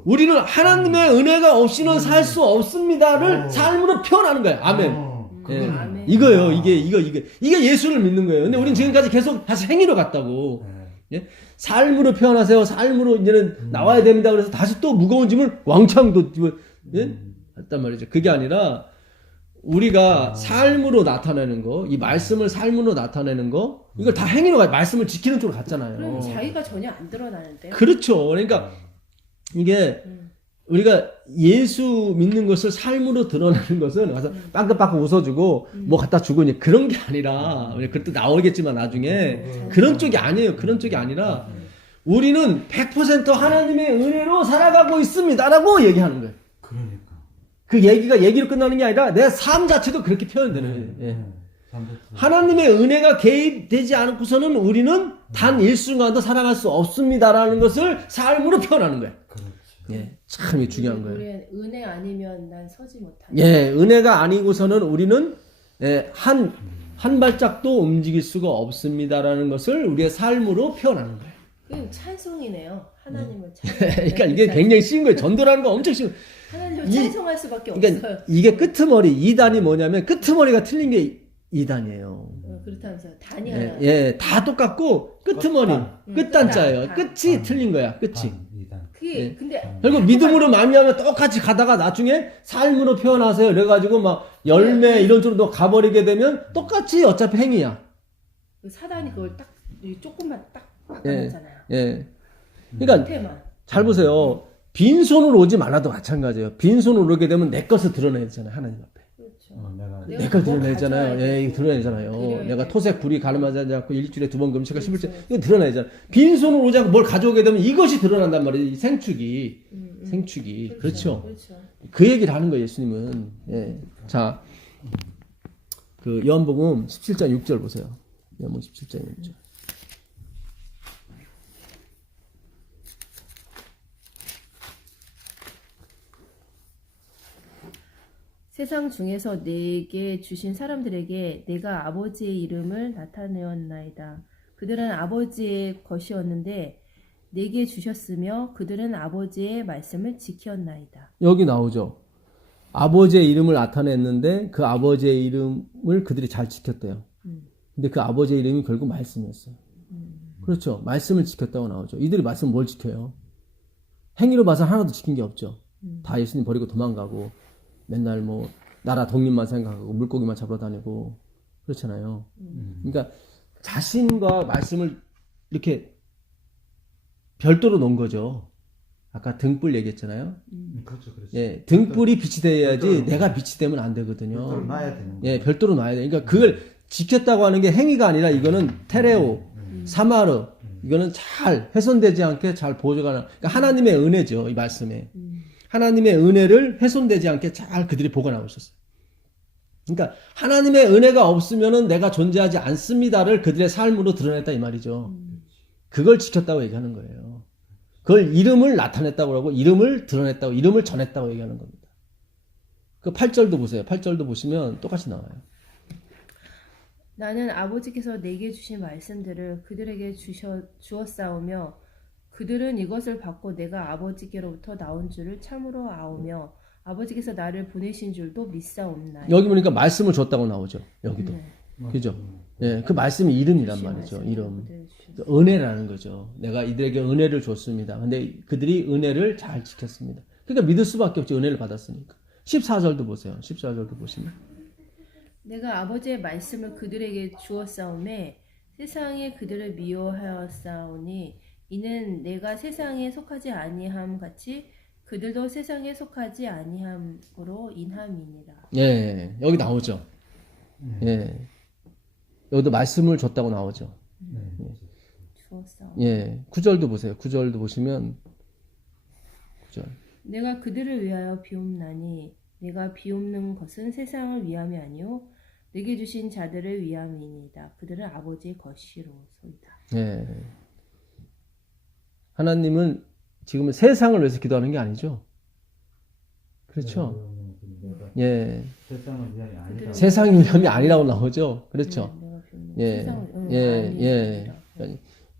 우리는 하나님의 은혜가 없이는 살 수 없습니다를 삶으로 표현하는 거예요. 아멘. 예. 아멘. 이거요. 이게 예수를 믿는 거예요. 근데 우리는 지금까지 계속 다시 행위로 갔다고. 예? 삶으로 표현하세요. 삶으로 이제는 나와야 됩니다. 그래서 다시 또 무거운 짐을 왕창 했단 말이죠. 그게 아니라 우리가 삶으로 나타내는 거, 이 말씀을 삶으로 나타내는 거, 이걸 다 행위로 말씀을 지키는 쪽으로 갔잖아요. 그럼 자기가 전혀 안 드러나는데. 그렇죠. 그러니까 이게 우리가 예수 믿는 것을 삶으로 드러내는 것은 가서 빵긋빵긋 웃어주고 뭐 갖다 주고 그런 게 아니라 그것도 나오겠지만 나중에 그런 쪽이 아니에요. 그런 쪽이 아니라 우리는 100% 하나님의 은혜로 살아가고 있습니다라고 얘기하는 거예요. 그러니까. 그 얘기로 끝나는 게 아니라 내 삶 자체도 그렇게 표현되는 거예요. 예. 하나님의 은혜가 개입되지 않고서는 우리는 단 일순간도 살아갈 수 없습니다라는 것을 삶으로 표현하는 거예요. 예, 참 중요한 거예요. 우리는 은혜 아니면 난 서지 못한다. 예, 은혜가 아니고서는 우리는 한 발짝도 움직일 수가 없습니다라는 것을 우리의 삶으로 표현하는 거예요. 그건 찬송이네요. 하나님을 그러니까 이게 굉장히 쉬운 거예요. 전도라는 거 엄청 쉬운. 하나님을 찬송할 수밖에 그러니까 없어요. 이게 끄트머리 2단이 뭐냐면 끄트머리가 틀린 게 2단이에요. 그렇다면서요. 단이 하나. 예, 다 똑같고 끄트머리 끝단자예요. 단. 끝이 틀린 거야. 끝이. 그게 근데 그리고 믿음으로 만미하면 똑같이 가다가 나중에 삶으로 표현하세요. 그래가지고 막 열매 이런 쪽으로 가버리게 되면 똑같이 어차피 행위야. 사단이 그걸 딱 조금만 딱 바꿔놓잖아요. 예. 그러니까 끝에만. 잘 보세요. 빈손으로 오지 말아도 마찬가지예요. 빈손으로 오게 되면 내 것을 드러내야 되잖아요. 하나님 앞에. 그렇죠. 내 걸 드러내잖아요. 예, 이거 드러내잖아요. 드려야 내가 돼. 토색 불이 가늠하지 않고 일주일에 2번 금식을 11째 이거 드러내잖아요. 빈손으로 오지 않고 뭘 가져오게 되면 이것이 드러난단 말이에요. 이 생축이. 생축이. 그렇죠. 그 얘기를 하는 거예요, 예수님은. 예. 자, 그 요한복음 17장 6절 보세요. 요한복음 17장 6절. 세상 중에서 내게 주신 사람들에게 내가 아버지의 이름을 나타내었나이다. 그들은 아버지의 것이었는데 내게 주셨으며 그들은 아버지의 말씀을 지켰나이다. 여기 나오죠. 아버지의 이름을 나타냈는데 그 아버지의 이름을 그들이 잘 지켰대요. 근데 그 아버지의 이름이 결국 말씀이었어요. 그렇죠. 말씀을 지켰다고 나오죠. 이들이 말씀 뭘 지켜요? 행위로 봐서 하나도 지킨 게 없죠. 다 예수님 버리고 도망가고 맨날 뭐 나라 독립만 생각하고 물고기만 잡으러 다니고 그렇잖아요. 그러니까 자신과 말씀을 이렇게 별도로 놓은 거죠. 아까 등불 얘기했잖아요. 그렇죠. 예, 등불이 빛이 돼야지 내가 빛이 되면 안 되거든요. 별도로 놔야 되는 거예요. 예, 별도로 놔야 돼. 그러니까 그걸 지켰다고 하는 게 행위가 아니라 이거는 테레오, 사마르, 이거는 잘 훼손되지 않게 잘 보존하는. 그러니까 하나님의 은혜죠, 이 말씀에. 하나님의 은혜를 훼손되지 않게 잘 그들이 보관하고 있었어요. 그러니까 하나님의 은혜가 없으면은 내가 존재하지 않습니다를 그들의 삶으로 드러냈다 이 말이죠. 그걸 지켰다고 얘기하는 거예요. 그걸 이름을 나타냈다고 하고 이름을 드러냈다고 이름을 전했다고 얘기하는 겁니다. 그 8절도 보세요. 8절도 보시면 똑같이 나와요. 나는 아버지께서 내게 주신 말씀들을 그들에게 주었사오며 그들은 이것을 받고 내가 아버지께로부터 나온 줄을 참으로 아오며 아버지께서 나를 보내신 줄도 믿사옵나이다. 여기 보니까 말씀을 줬다고 나오죠. 여기도. 네. 그죠? 예, 그 말씀이 이름이란 말이죠. 이름. 은혜라는 거죠. 내가 이들에게 은혜를 줬습니다. 근데 그들이 은혜를 잘 지켰습니다. 그러니까 믿을 수밖에 없지. 은혜를 받았으니까. 14절도 보세요. 14절도 보시면. 내가 아버지의 말씀을 그들에게 주었사오매 세상에 그들을 미워하였사오니 이는 내가 세상에 속하지 아니함 같이 그들도 세상에 속하지 아니함으로 인함이니라. 예, 여기 나오죠. 예. 여기도 말씀을 줬다고 나오죠. 주었사오매. 예. 9절도 보세요. 9절도 보시면 9절. 내가 그들을 위하여 비옵나니 내가 비옵는 것은 세상을 위함이 아니요 내게 주신 자들을 위함이니이다. 그들은 아버지의 것이로소이다. 예. 하나님은 지금 세상을 위해서 기도하는 게 아니죠. 그렇죠. 예. 세상을 위함이 아니라. 세상의 위함이 아니라고 나오죠. 그렇죠. 내가 비옵는 예. 세상을 예.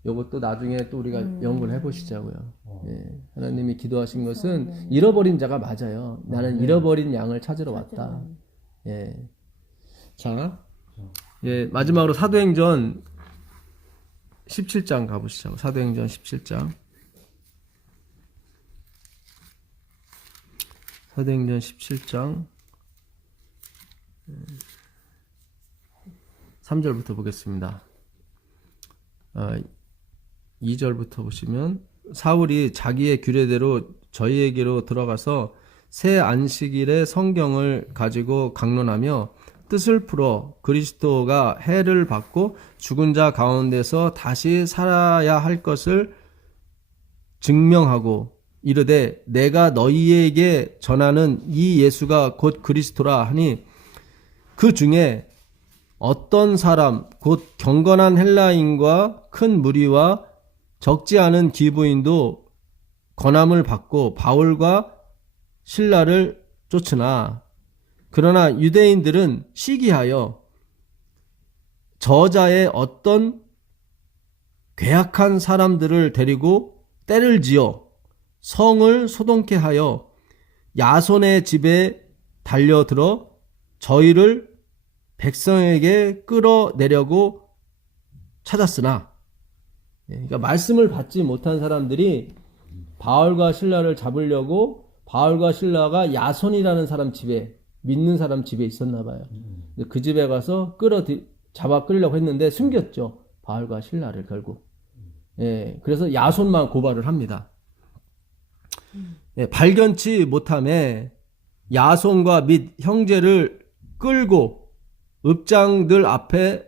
요것도 나중에 또 우리가 연구를 해보시자고요. 예. 하나님이 기도하신 것은 잃어버린 자가 맞아요. 나는 잃어버린 양을 찾으러 왔다. 예. 자, 예, 마지막으로 사도행전 17장 가보시죠. 사도행전 17장. 사도행전 17장 3절부터 보겠습니다. 2절부터 보시면 사울이 자기의 규례대로 저희에게로 들어가서 새 안식일에 성경을 가지고 강론하며 뜻을 풀어 그리스도가 해를 받고 죽은 자 가운데서 다시 살아야 할 것을 증명하고 이르되 내가 너희에게 전하는 이 예수가 곧 그리스도라 하니 그 중에 어떤 사람 곧 경건한 헬라인과 큰 무리와 적지 않은 기부인도 권함을 받고 바울과 실라를 쫓으나 그러나 유대인들은 시기하여 저자의 어떤 괴악한 사람들을 데리고 때를 지어 성을 소동케 하여 야손의 집에 달려들어 저희를 백성에게 끌어내려고 찾았으나 그러니까 말씀을 받지 못한 사람들이 바울과 실라를 잡으려고 바울과 실라가 야손이라는 사람 집에 믿는 사람 집에 있었나 봐요. 그 집에 가서 잡아 끌려고 했는데 숨겼죠. 바울과 신라를 결국. 예, 그래서 야손만 고발을 합니다. 예, 발견치 못함에 야손과 및 형제를 끌고 읍장들 앞에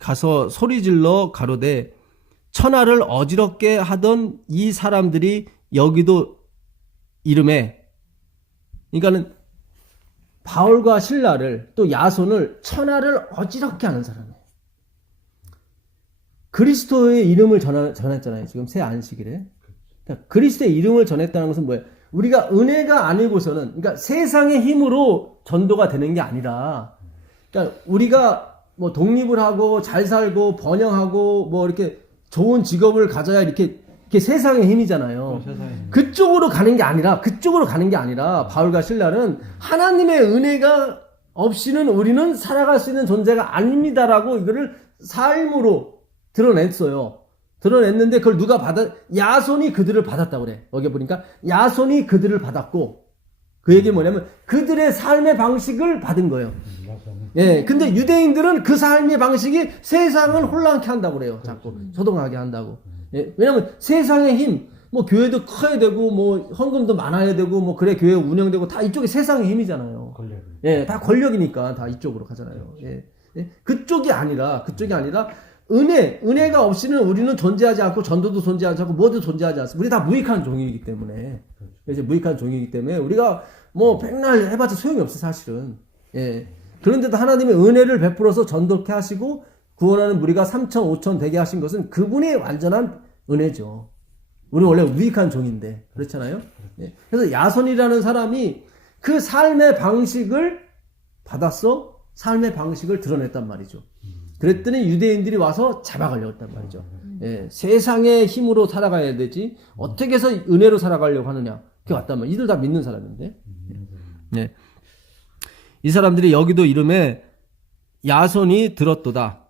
가서 소리질러 가로되 천하를 어지럽게 하던 이 사람들이 여기도 이름에 그러니까는 바울과 신라를 또 야손을 천하를 어지럽게 하는 사람이에요. 그리스도의 이름을 전했잖아요. 지금 새 안식일에. 그러니까 그리스도의 이름을 전했다는 것은 뭐예요? 우리가 은혜가 아니고서는 그러니까 세상의 힘으로 전도가 되는 게 아니라 그러니까 우리가 뭐 독립을 하고 잘 살고 번영하고 뭐 이렇게 좋은 직업을 가져야 이렇게 세상의 힘이잖아요. 그쪽으로 가는 게 아니라 바울과 실라는 하나님의 은혜가 없이는 우리는 살아갈 수 있는 존재가 아닙니다라고 이거를 삶으로 드러냈어요. 드러냈는데 그걸 누가 야손이 그들을 받았다고 그래. 여기 보니까 야손이 그들을 받았고 그 얘기 뭐냐면 그들의 삶의 방식을 받은 거예요. 예, 근데 유대인들은 그 삶의 방식이 세상을 혼란케 한다고 그래요. 자꾸 소동하게 한다고. 예, 왜냐면 세상의 힘, 뭐 교회도 커야 되고, 뭐 헌금도 많아야 되고, 뭐 그래 교회 운영되고 다 이쪽이 세상의 힘이잖아요. 예, 다 권력이니까 다 이쪽으로 가잖아요. 예, 예, 그쪽이 아니라 은혜가 없이는 우리는 존재하지 않고 전도도 존재하지 않고 뭐도 존재하지 않습니다. 우리 다 무익한 종이기 때문에. 이제 무익한 종이기 때문에 우리가 뭐 백날 해봤자 소용이 없어 사실은. 예. 그런데도 하나님의 은혜를 베풀어서 전도케 하시고 구원하는 무리가 3천 5천 되게 하신 것은 그분의 완전한 은혜죠. 우리는 원래 무익한 종인데 그렇잖아요. 예. 그래서 야손이라는 사람이 그 삶의 방식을 받았어. 삶의 방식을 드러냈단 말이죠. 그랬더니 유대인들이 와서 잡아가려고 했단 말이죠. 예, 세상의 힘으로 살아가야 되지 어떻게 해서 은혜로 살아가려고 하느냐. 그게 왔단 말이에요. 이들 다 믿는 사람인데. 예. 이 사람들이 여기도 이름에 야손이 들었도다.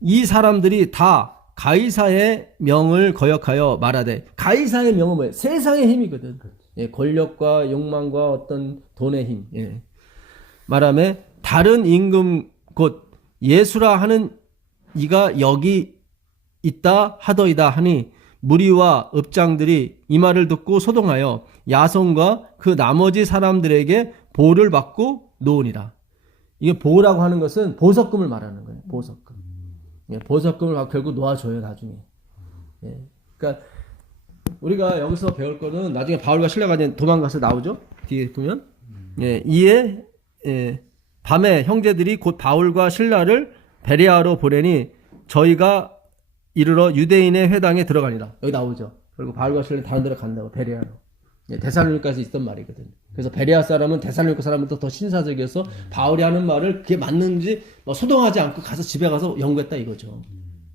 이 사람들이 다 가이사의 명을 거역하여 말하되, 가이사의 명은 뭐예요? 세상의 힘이거든. 예, 권력과 욕망과 어떤 돈의 힘. 예. 말하며 다른 임금 곧 예수라 하는 이가 여기 있다 하더이다 하니 무리와 읍장들이 이 말을 듣고 소동하여 야손과 그 나머지 사람들에게 보를 받고 놓으니라. 이게 보라고 하는 것은 보석금을 말하는 거예요. 보석금. 예, 보석금을 받고 결국 놓아줘요, 나중에. 예. 그러니까 우리가 여기서 배울 거는 나중에 바울과 실라가 이제 도망가서 나오죠. 뒤에 보면. 예, 이에 밤에 형제들이 곧 바울과 실라를 베레아로 보내니 저희가 이르러 유대인의 회당에 들어가니라. 여기 나오죠. 그리고 바울과 실라는 다른 데로 간다고, 베레아로. 예, 데살로니가에서 있던 말이거든요. 그래서 베레아 사람은 데살로니가 사람부터 더 신사적이어서 바울이 하는 말을 그게 맞는지 소동하지 않고 가서 집에 가서 연구했다 이거죠.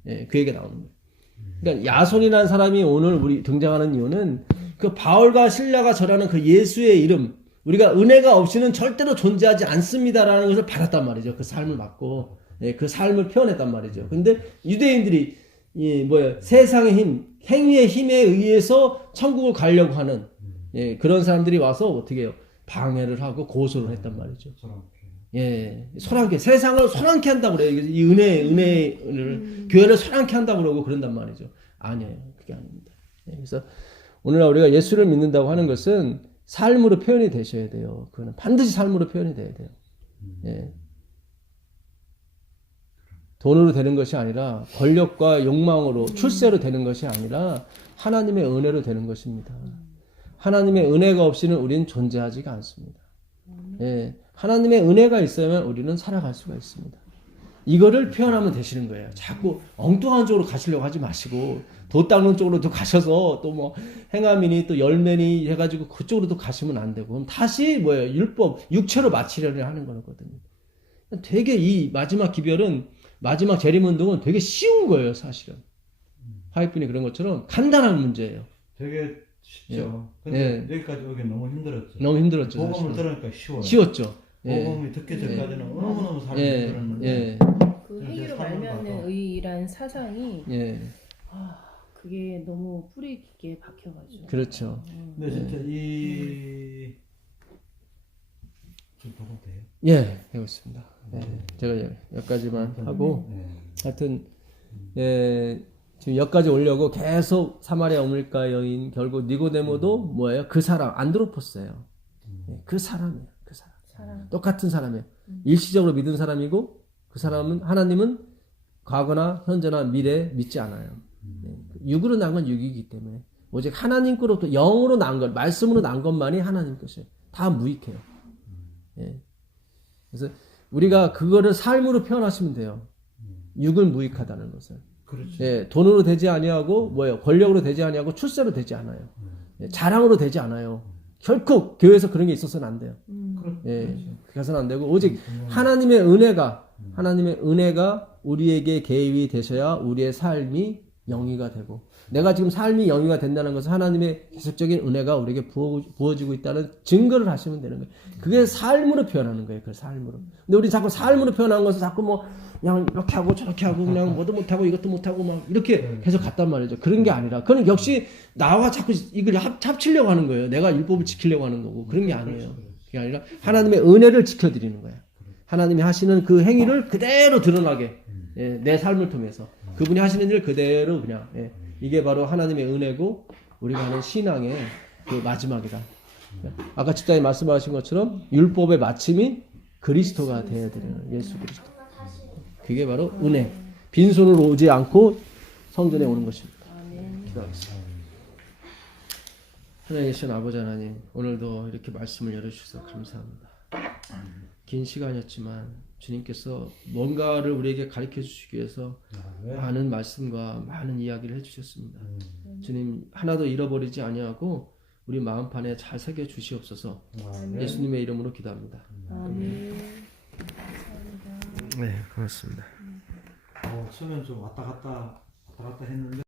예, 그 얘기가 나오는 거예요. 그러니까 야손이라는 사람이 오늘 우리 등장하는 이유는 그 바울과 실라가 전하는 그 예수의 이름, 우리가 은혜가 없이는 절대로 존재하지 않습니다라는 것을 받았단 말이죠. 그 삶을 받고, 예, 그 삶을 표현했단 말이죠. 근데 유대인들이 세상의 힘, 행위의 힘에 의해서 천국을 가려고 하는, 예, 그런 사람들이 와서 어떻게 해요? 방해를 하고 고소를 했단 말이죠. 예, 소란케, 세상을 소란케 한다고 그래요. 이 은혜를, 교회를 소란케 한다고 그러고 그런단 말이죠. 아니에요. 그게 아닙니다. 예, 그래서 오늘날 우리가 예수를 믿는다고 하는 것은 삶으로 표현이 되셔야 돼요. 그거는 반드시 삶으로 표현이 돼야 돼요. 예. 돈으로 되는 것이 아니라, 권력과 욕망으로, 출세로 되는 것이 아니라 하나님의 은혜로 되는 것입니다. 하나님의 은혜가 없이는 우리는 존재하지가 않습니다. 예, 하나님의 은혜가 있어야만 우리는 살아갈 수가 있습니다. 이거를 표현하면 되시는 거예요. 자꾸 엉뚱한 쪽으로 가시려고 하지 마시고, 도 닦는 쪽으로도 가셔서 또 행함이니 또 열매니 해가지고 그쪽으로도 가시면 안 되고, 그럼 다시 율법, 육체로 마치려고 하는 거거든요. 되게 이 마지막 기별은, 마지막 재림운동은 되게 쉬운 거예요, 사실은. 화이트분이 그런 것처럼 간단한 문제예요. 되게 쉽죠. 예. 근데 예. 여기까지 오기 너무 힘들었죠. 너무 힘들었죠. 복음을 사실은. 들으니까 쉬워요. 쉬웠죠. 예. 복음이 듣기 전까지는 너무너무 살기 예. 힘들었는데 예. 그 이제 행위로 삶을 말미암는 봐도. 의란 사상이 예. 그게 너무 뿌리 깊게 박혀가지고. 그렇죠. 근데 진짜 이 좀 보고 돼요? 예, 배고 있습니다. 예. 제가 여기까지만 하고, 네. 하여튼, 예, 지금 여기까지 오려고 계속 사마리아 오물가 여인, 결국 니고데모도 뭐예요? 그 사람, 안드로포스예요. 예, 그 사람이에요. 그 사람. 똑같은 사람이에요. 일시적으로 믿은 사람이고, 그 사람은, 하나님은 과거나 현재나 미래 믿지 않아요. 예, 육으로 난 건 육이기 때문에. 오직 하나님 거로부터 영으로 난 것, 말씀으로 난 것만이 하나님 것이에요. 다 무익해요. 예. 그래서 우리가 그거를 삶으로 표현하시면 돼요. 육은 무익하다는 것을. 그렇죠. 예, 돈으로 되지 아니하고 권력으로 되지 아니하고 출세로 되지 않아요. 예, 자랑으로 되지 않아요. 결코 교회에서 그런 게 있어서는 안 돼요. 예, 그래서는 안 되고 오직 하나님의 은혜가 우리에게 개입이 되셔야 우리의 삶이 영위가 되고, 내가 지금 삶이 영위가 된다는 것은 하나님의 계속적인 은혜가 우리에게 부어지고 있다는 증거를 하시면 되는 거예요. 그게 삶으로 표현하는 거예요. 그 삶으로. 근데 우리 자꾸 삶으로 표현한 것을 자꾸 그냥 이렇게 하고 저렇게 하고 그냥 뭐도 못하고 이것도 못하고 막 이렇게 계속 갔단 말이죠. 그런 게 아니라, 그건 역시 나와 자꾸 이걸 합치려고 하는 거예요. 내가 율법을 지키려고 하는 거고, 그런 게 아니에요. 그게 아니라 하나님의 은혜를 지켜드리는 거예요. 하나님이 하시는 그 행위를 그대로 드러나게, 예, 내 삶을 통해서 그분이 하시는 일을 그대로 그냥, 예, 이게 바로 하나님의 은혜고 우리가 하는 신앙의 그 마지막이다. 아까 집사님 말씀하신 것처럼 율법의 마침이 그리스도가 되어야 되는, 예수 그리스도. 그게 바로 은혜. 빈손으로 오지 않고 성전에 오는 것입니다. 기도하겠습니다. 하나님 계신 아버지 하나님, 오늘도 이렇게 말씀을 열어주셔서 감사합니다. 긴 시간이었지만 주님께서 뭔가를 우리에게 가르쳐 주시기 위해서 많은 말씀과 많은 이야기를 해주셨습니다. 주님, 하나도 잃어버리지 아니하고 우리 마음판에 잘 새겨 주시옵소서. 예수님의 이름으로 기도합니다. 아멘. 네, 고맙습니다. 처음엔 좀 왔다 갔다 했는데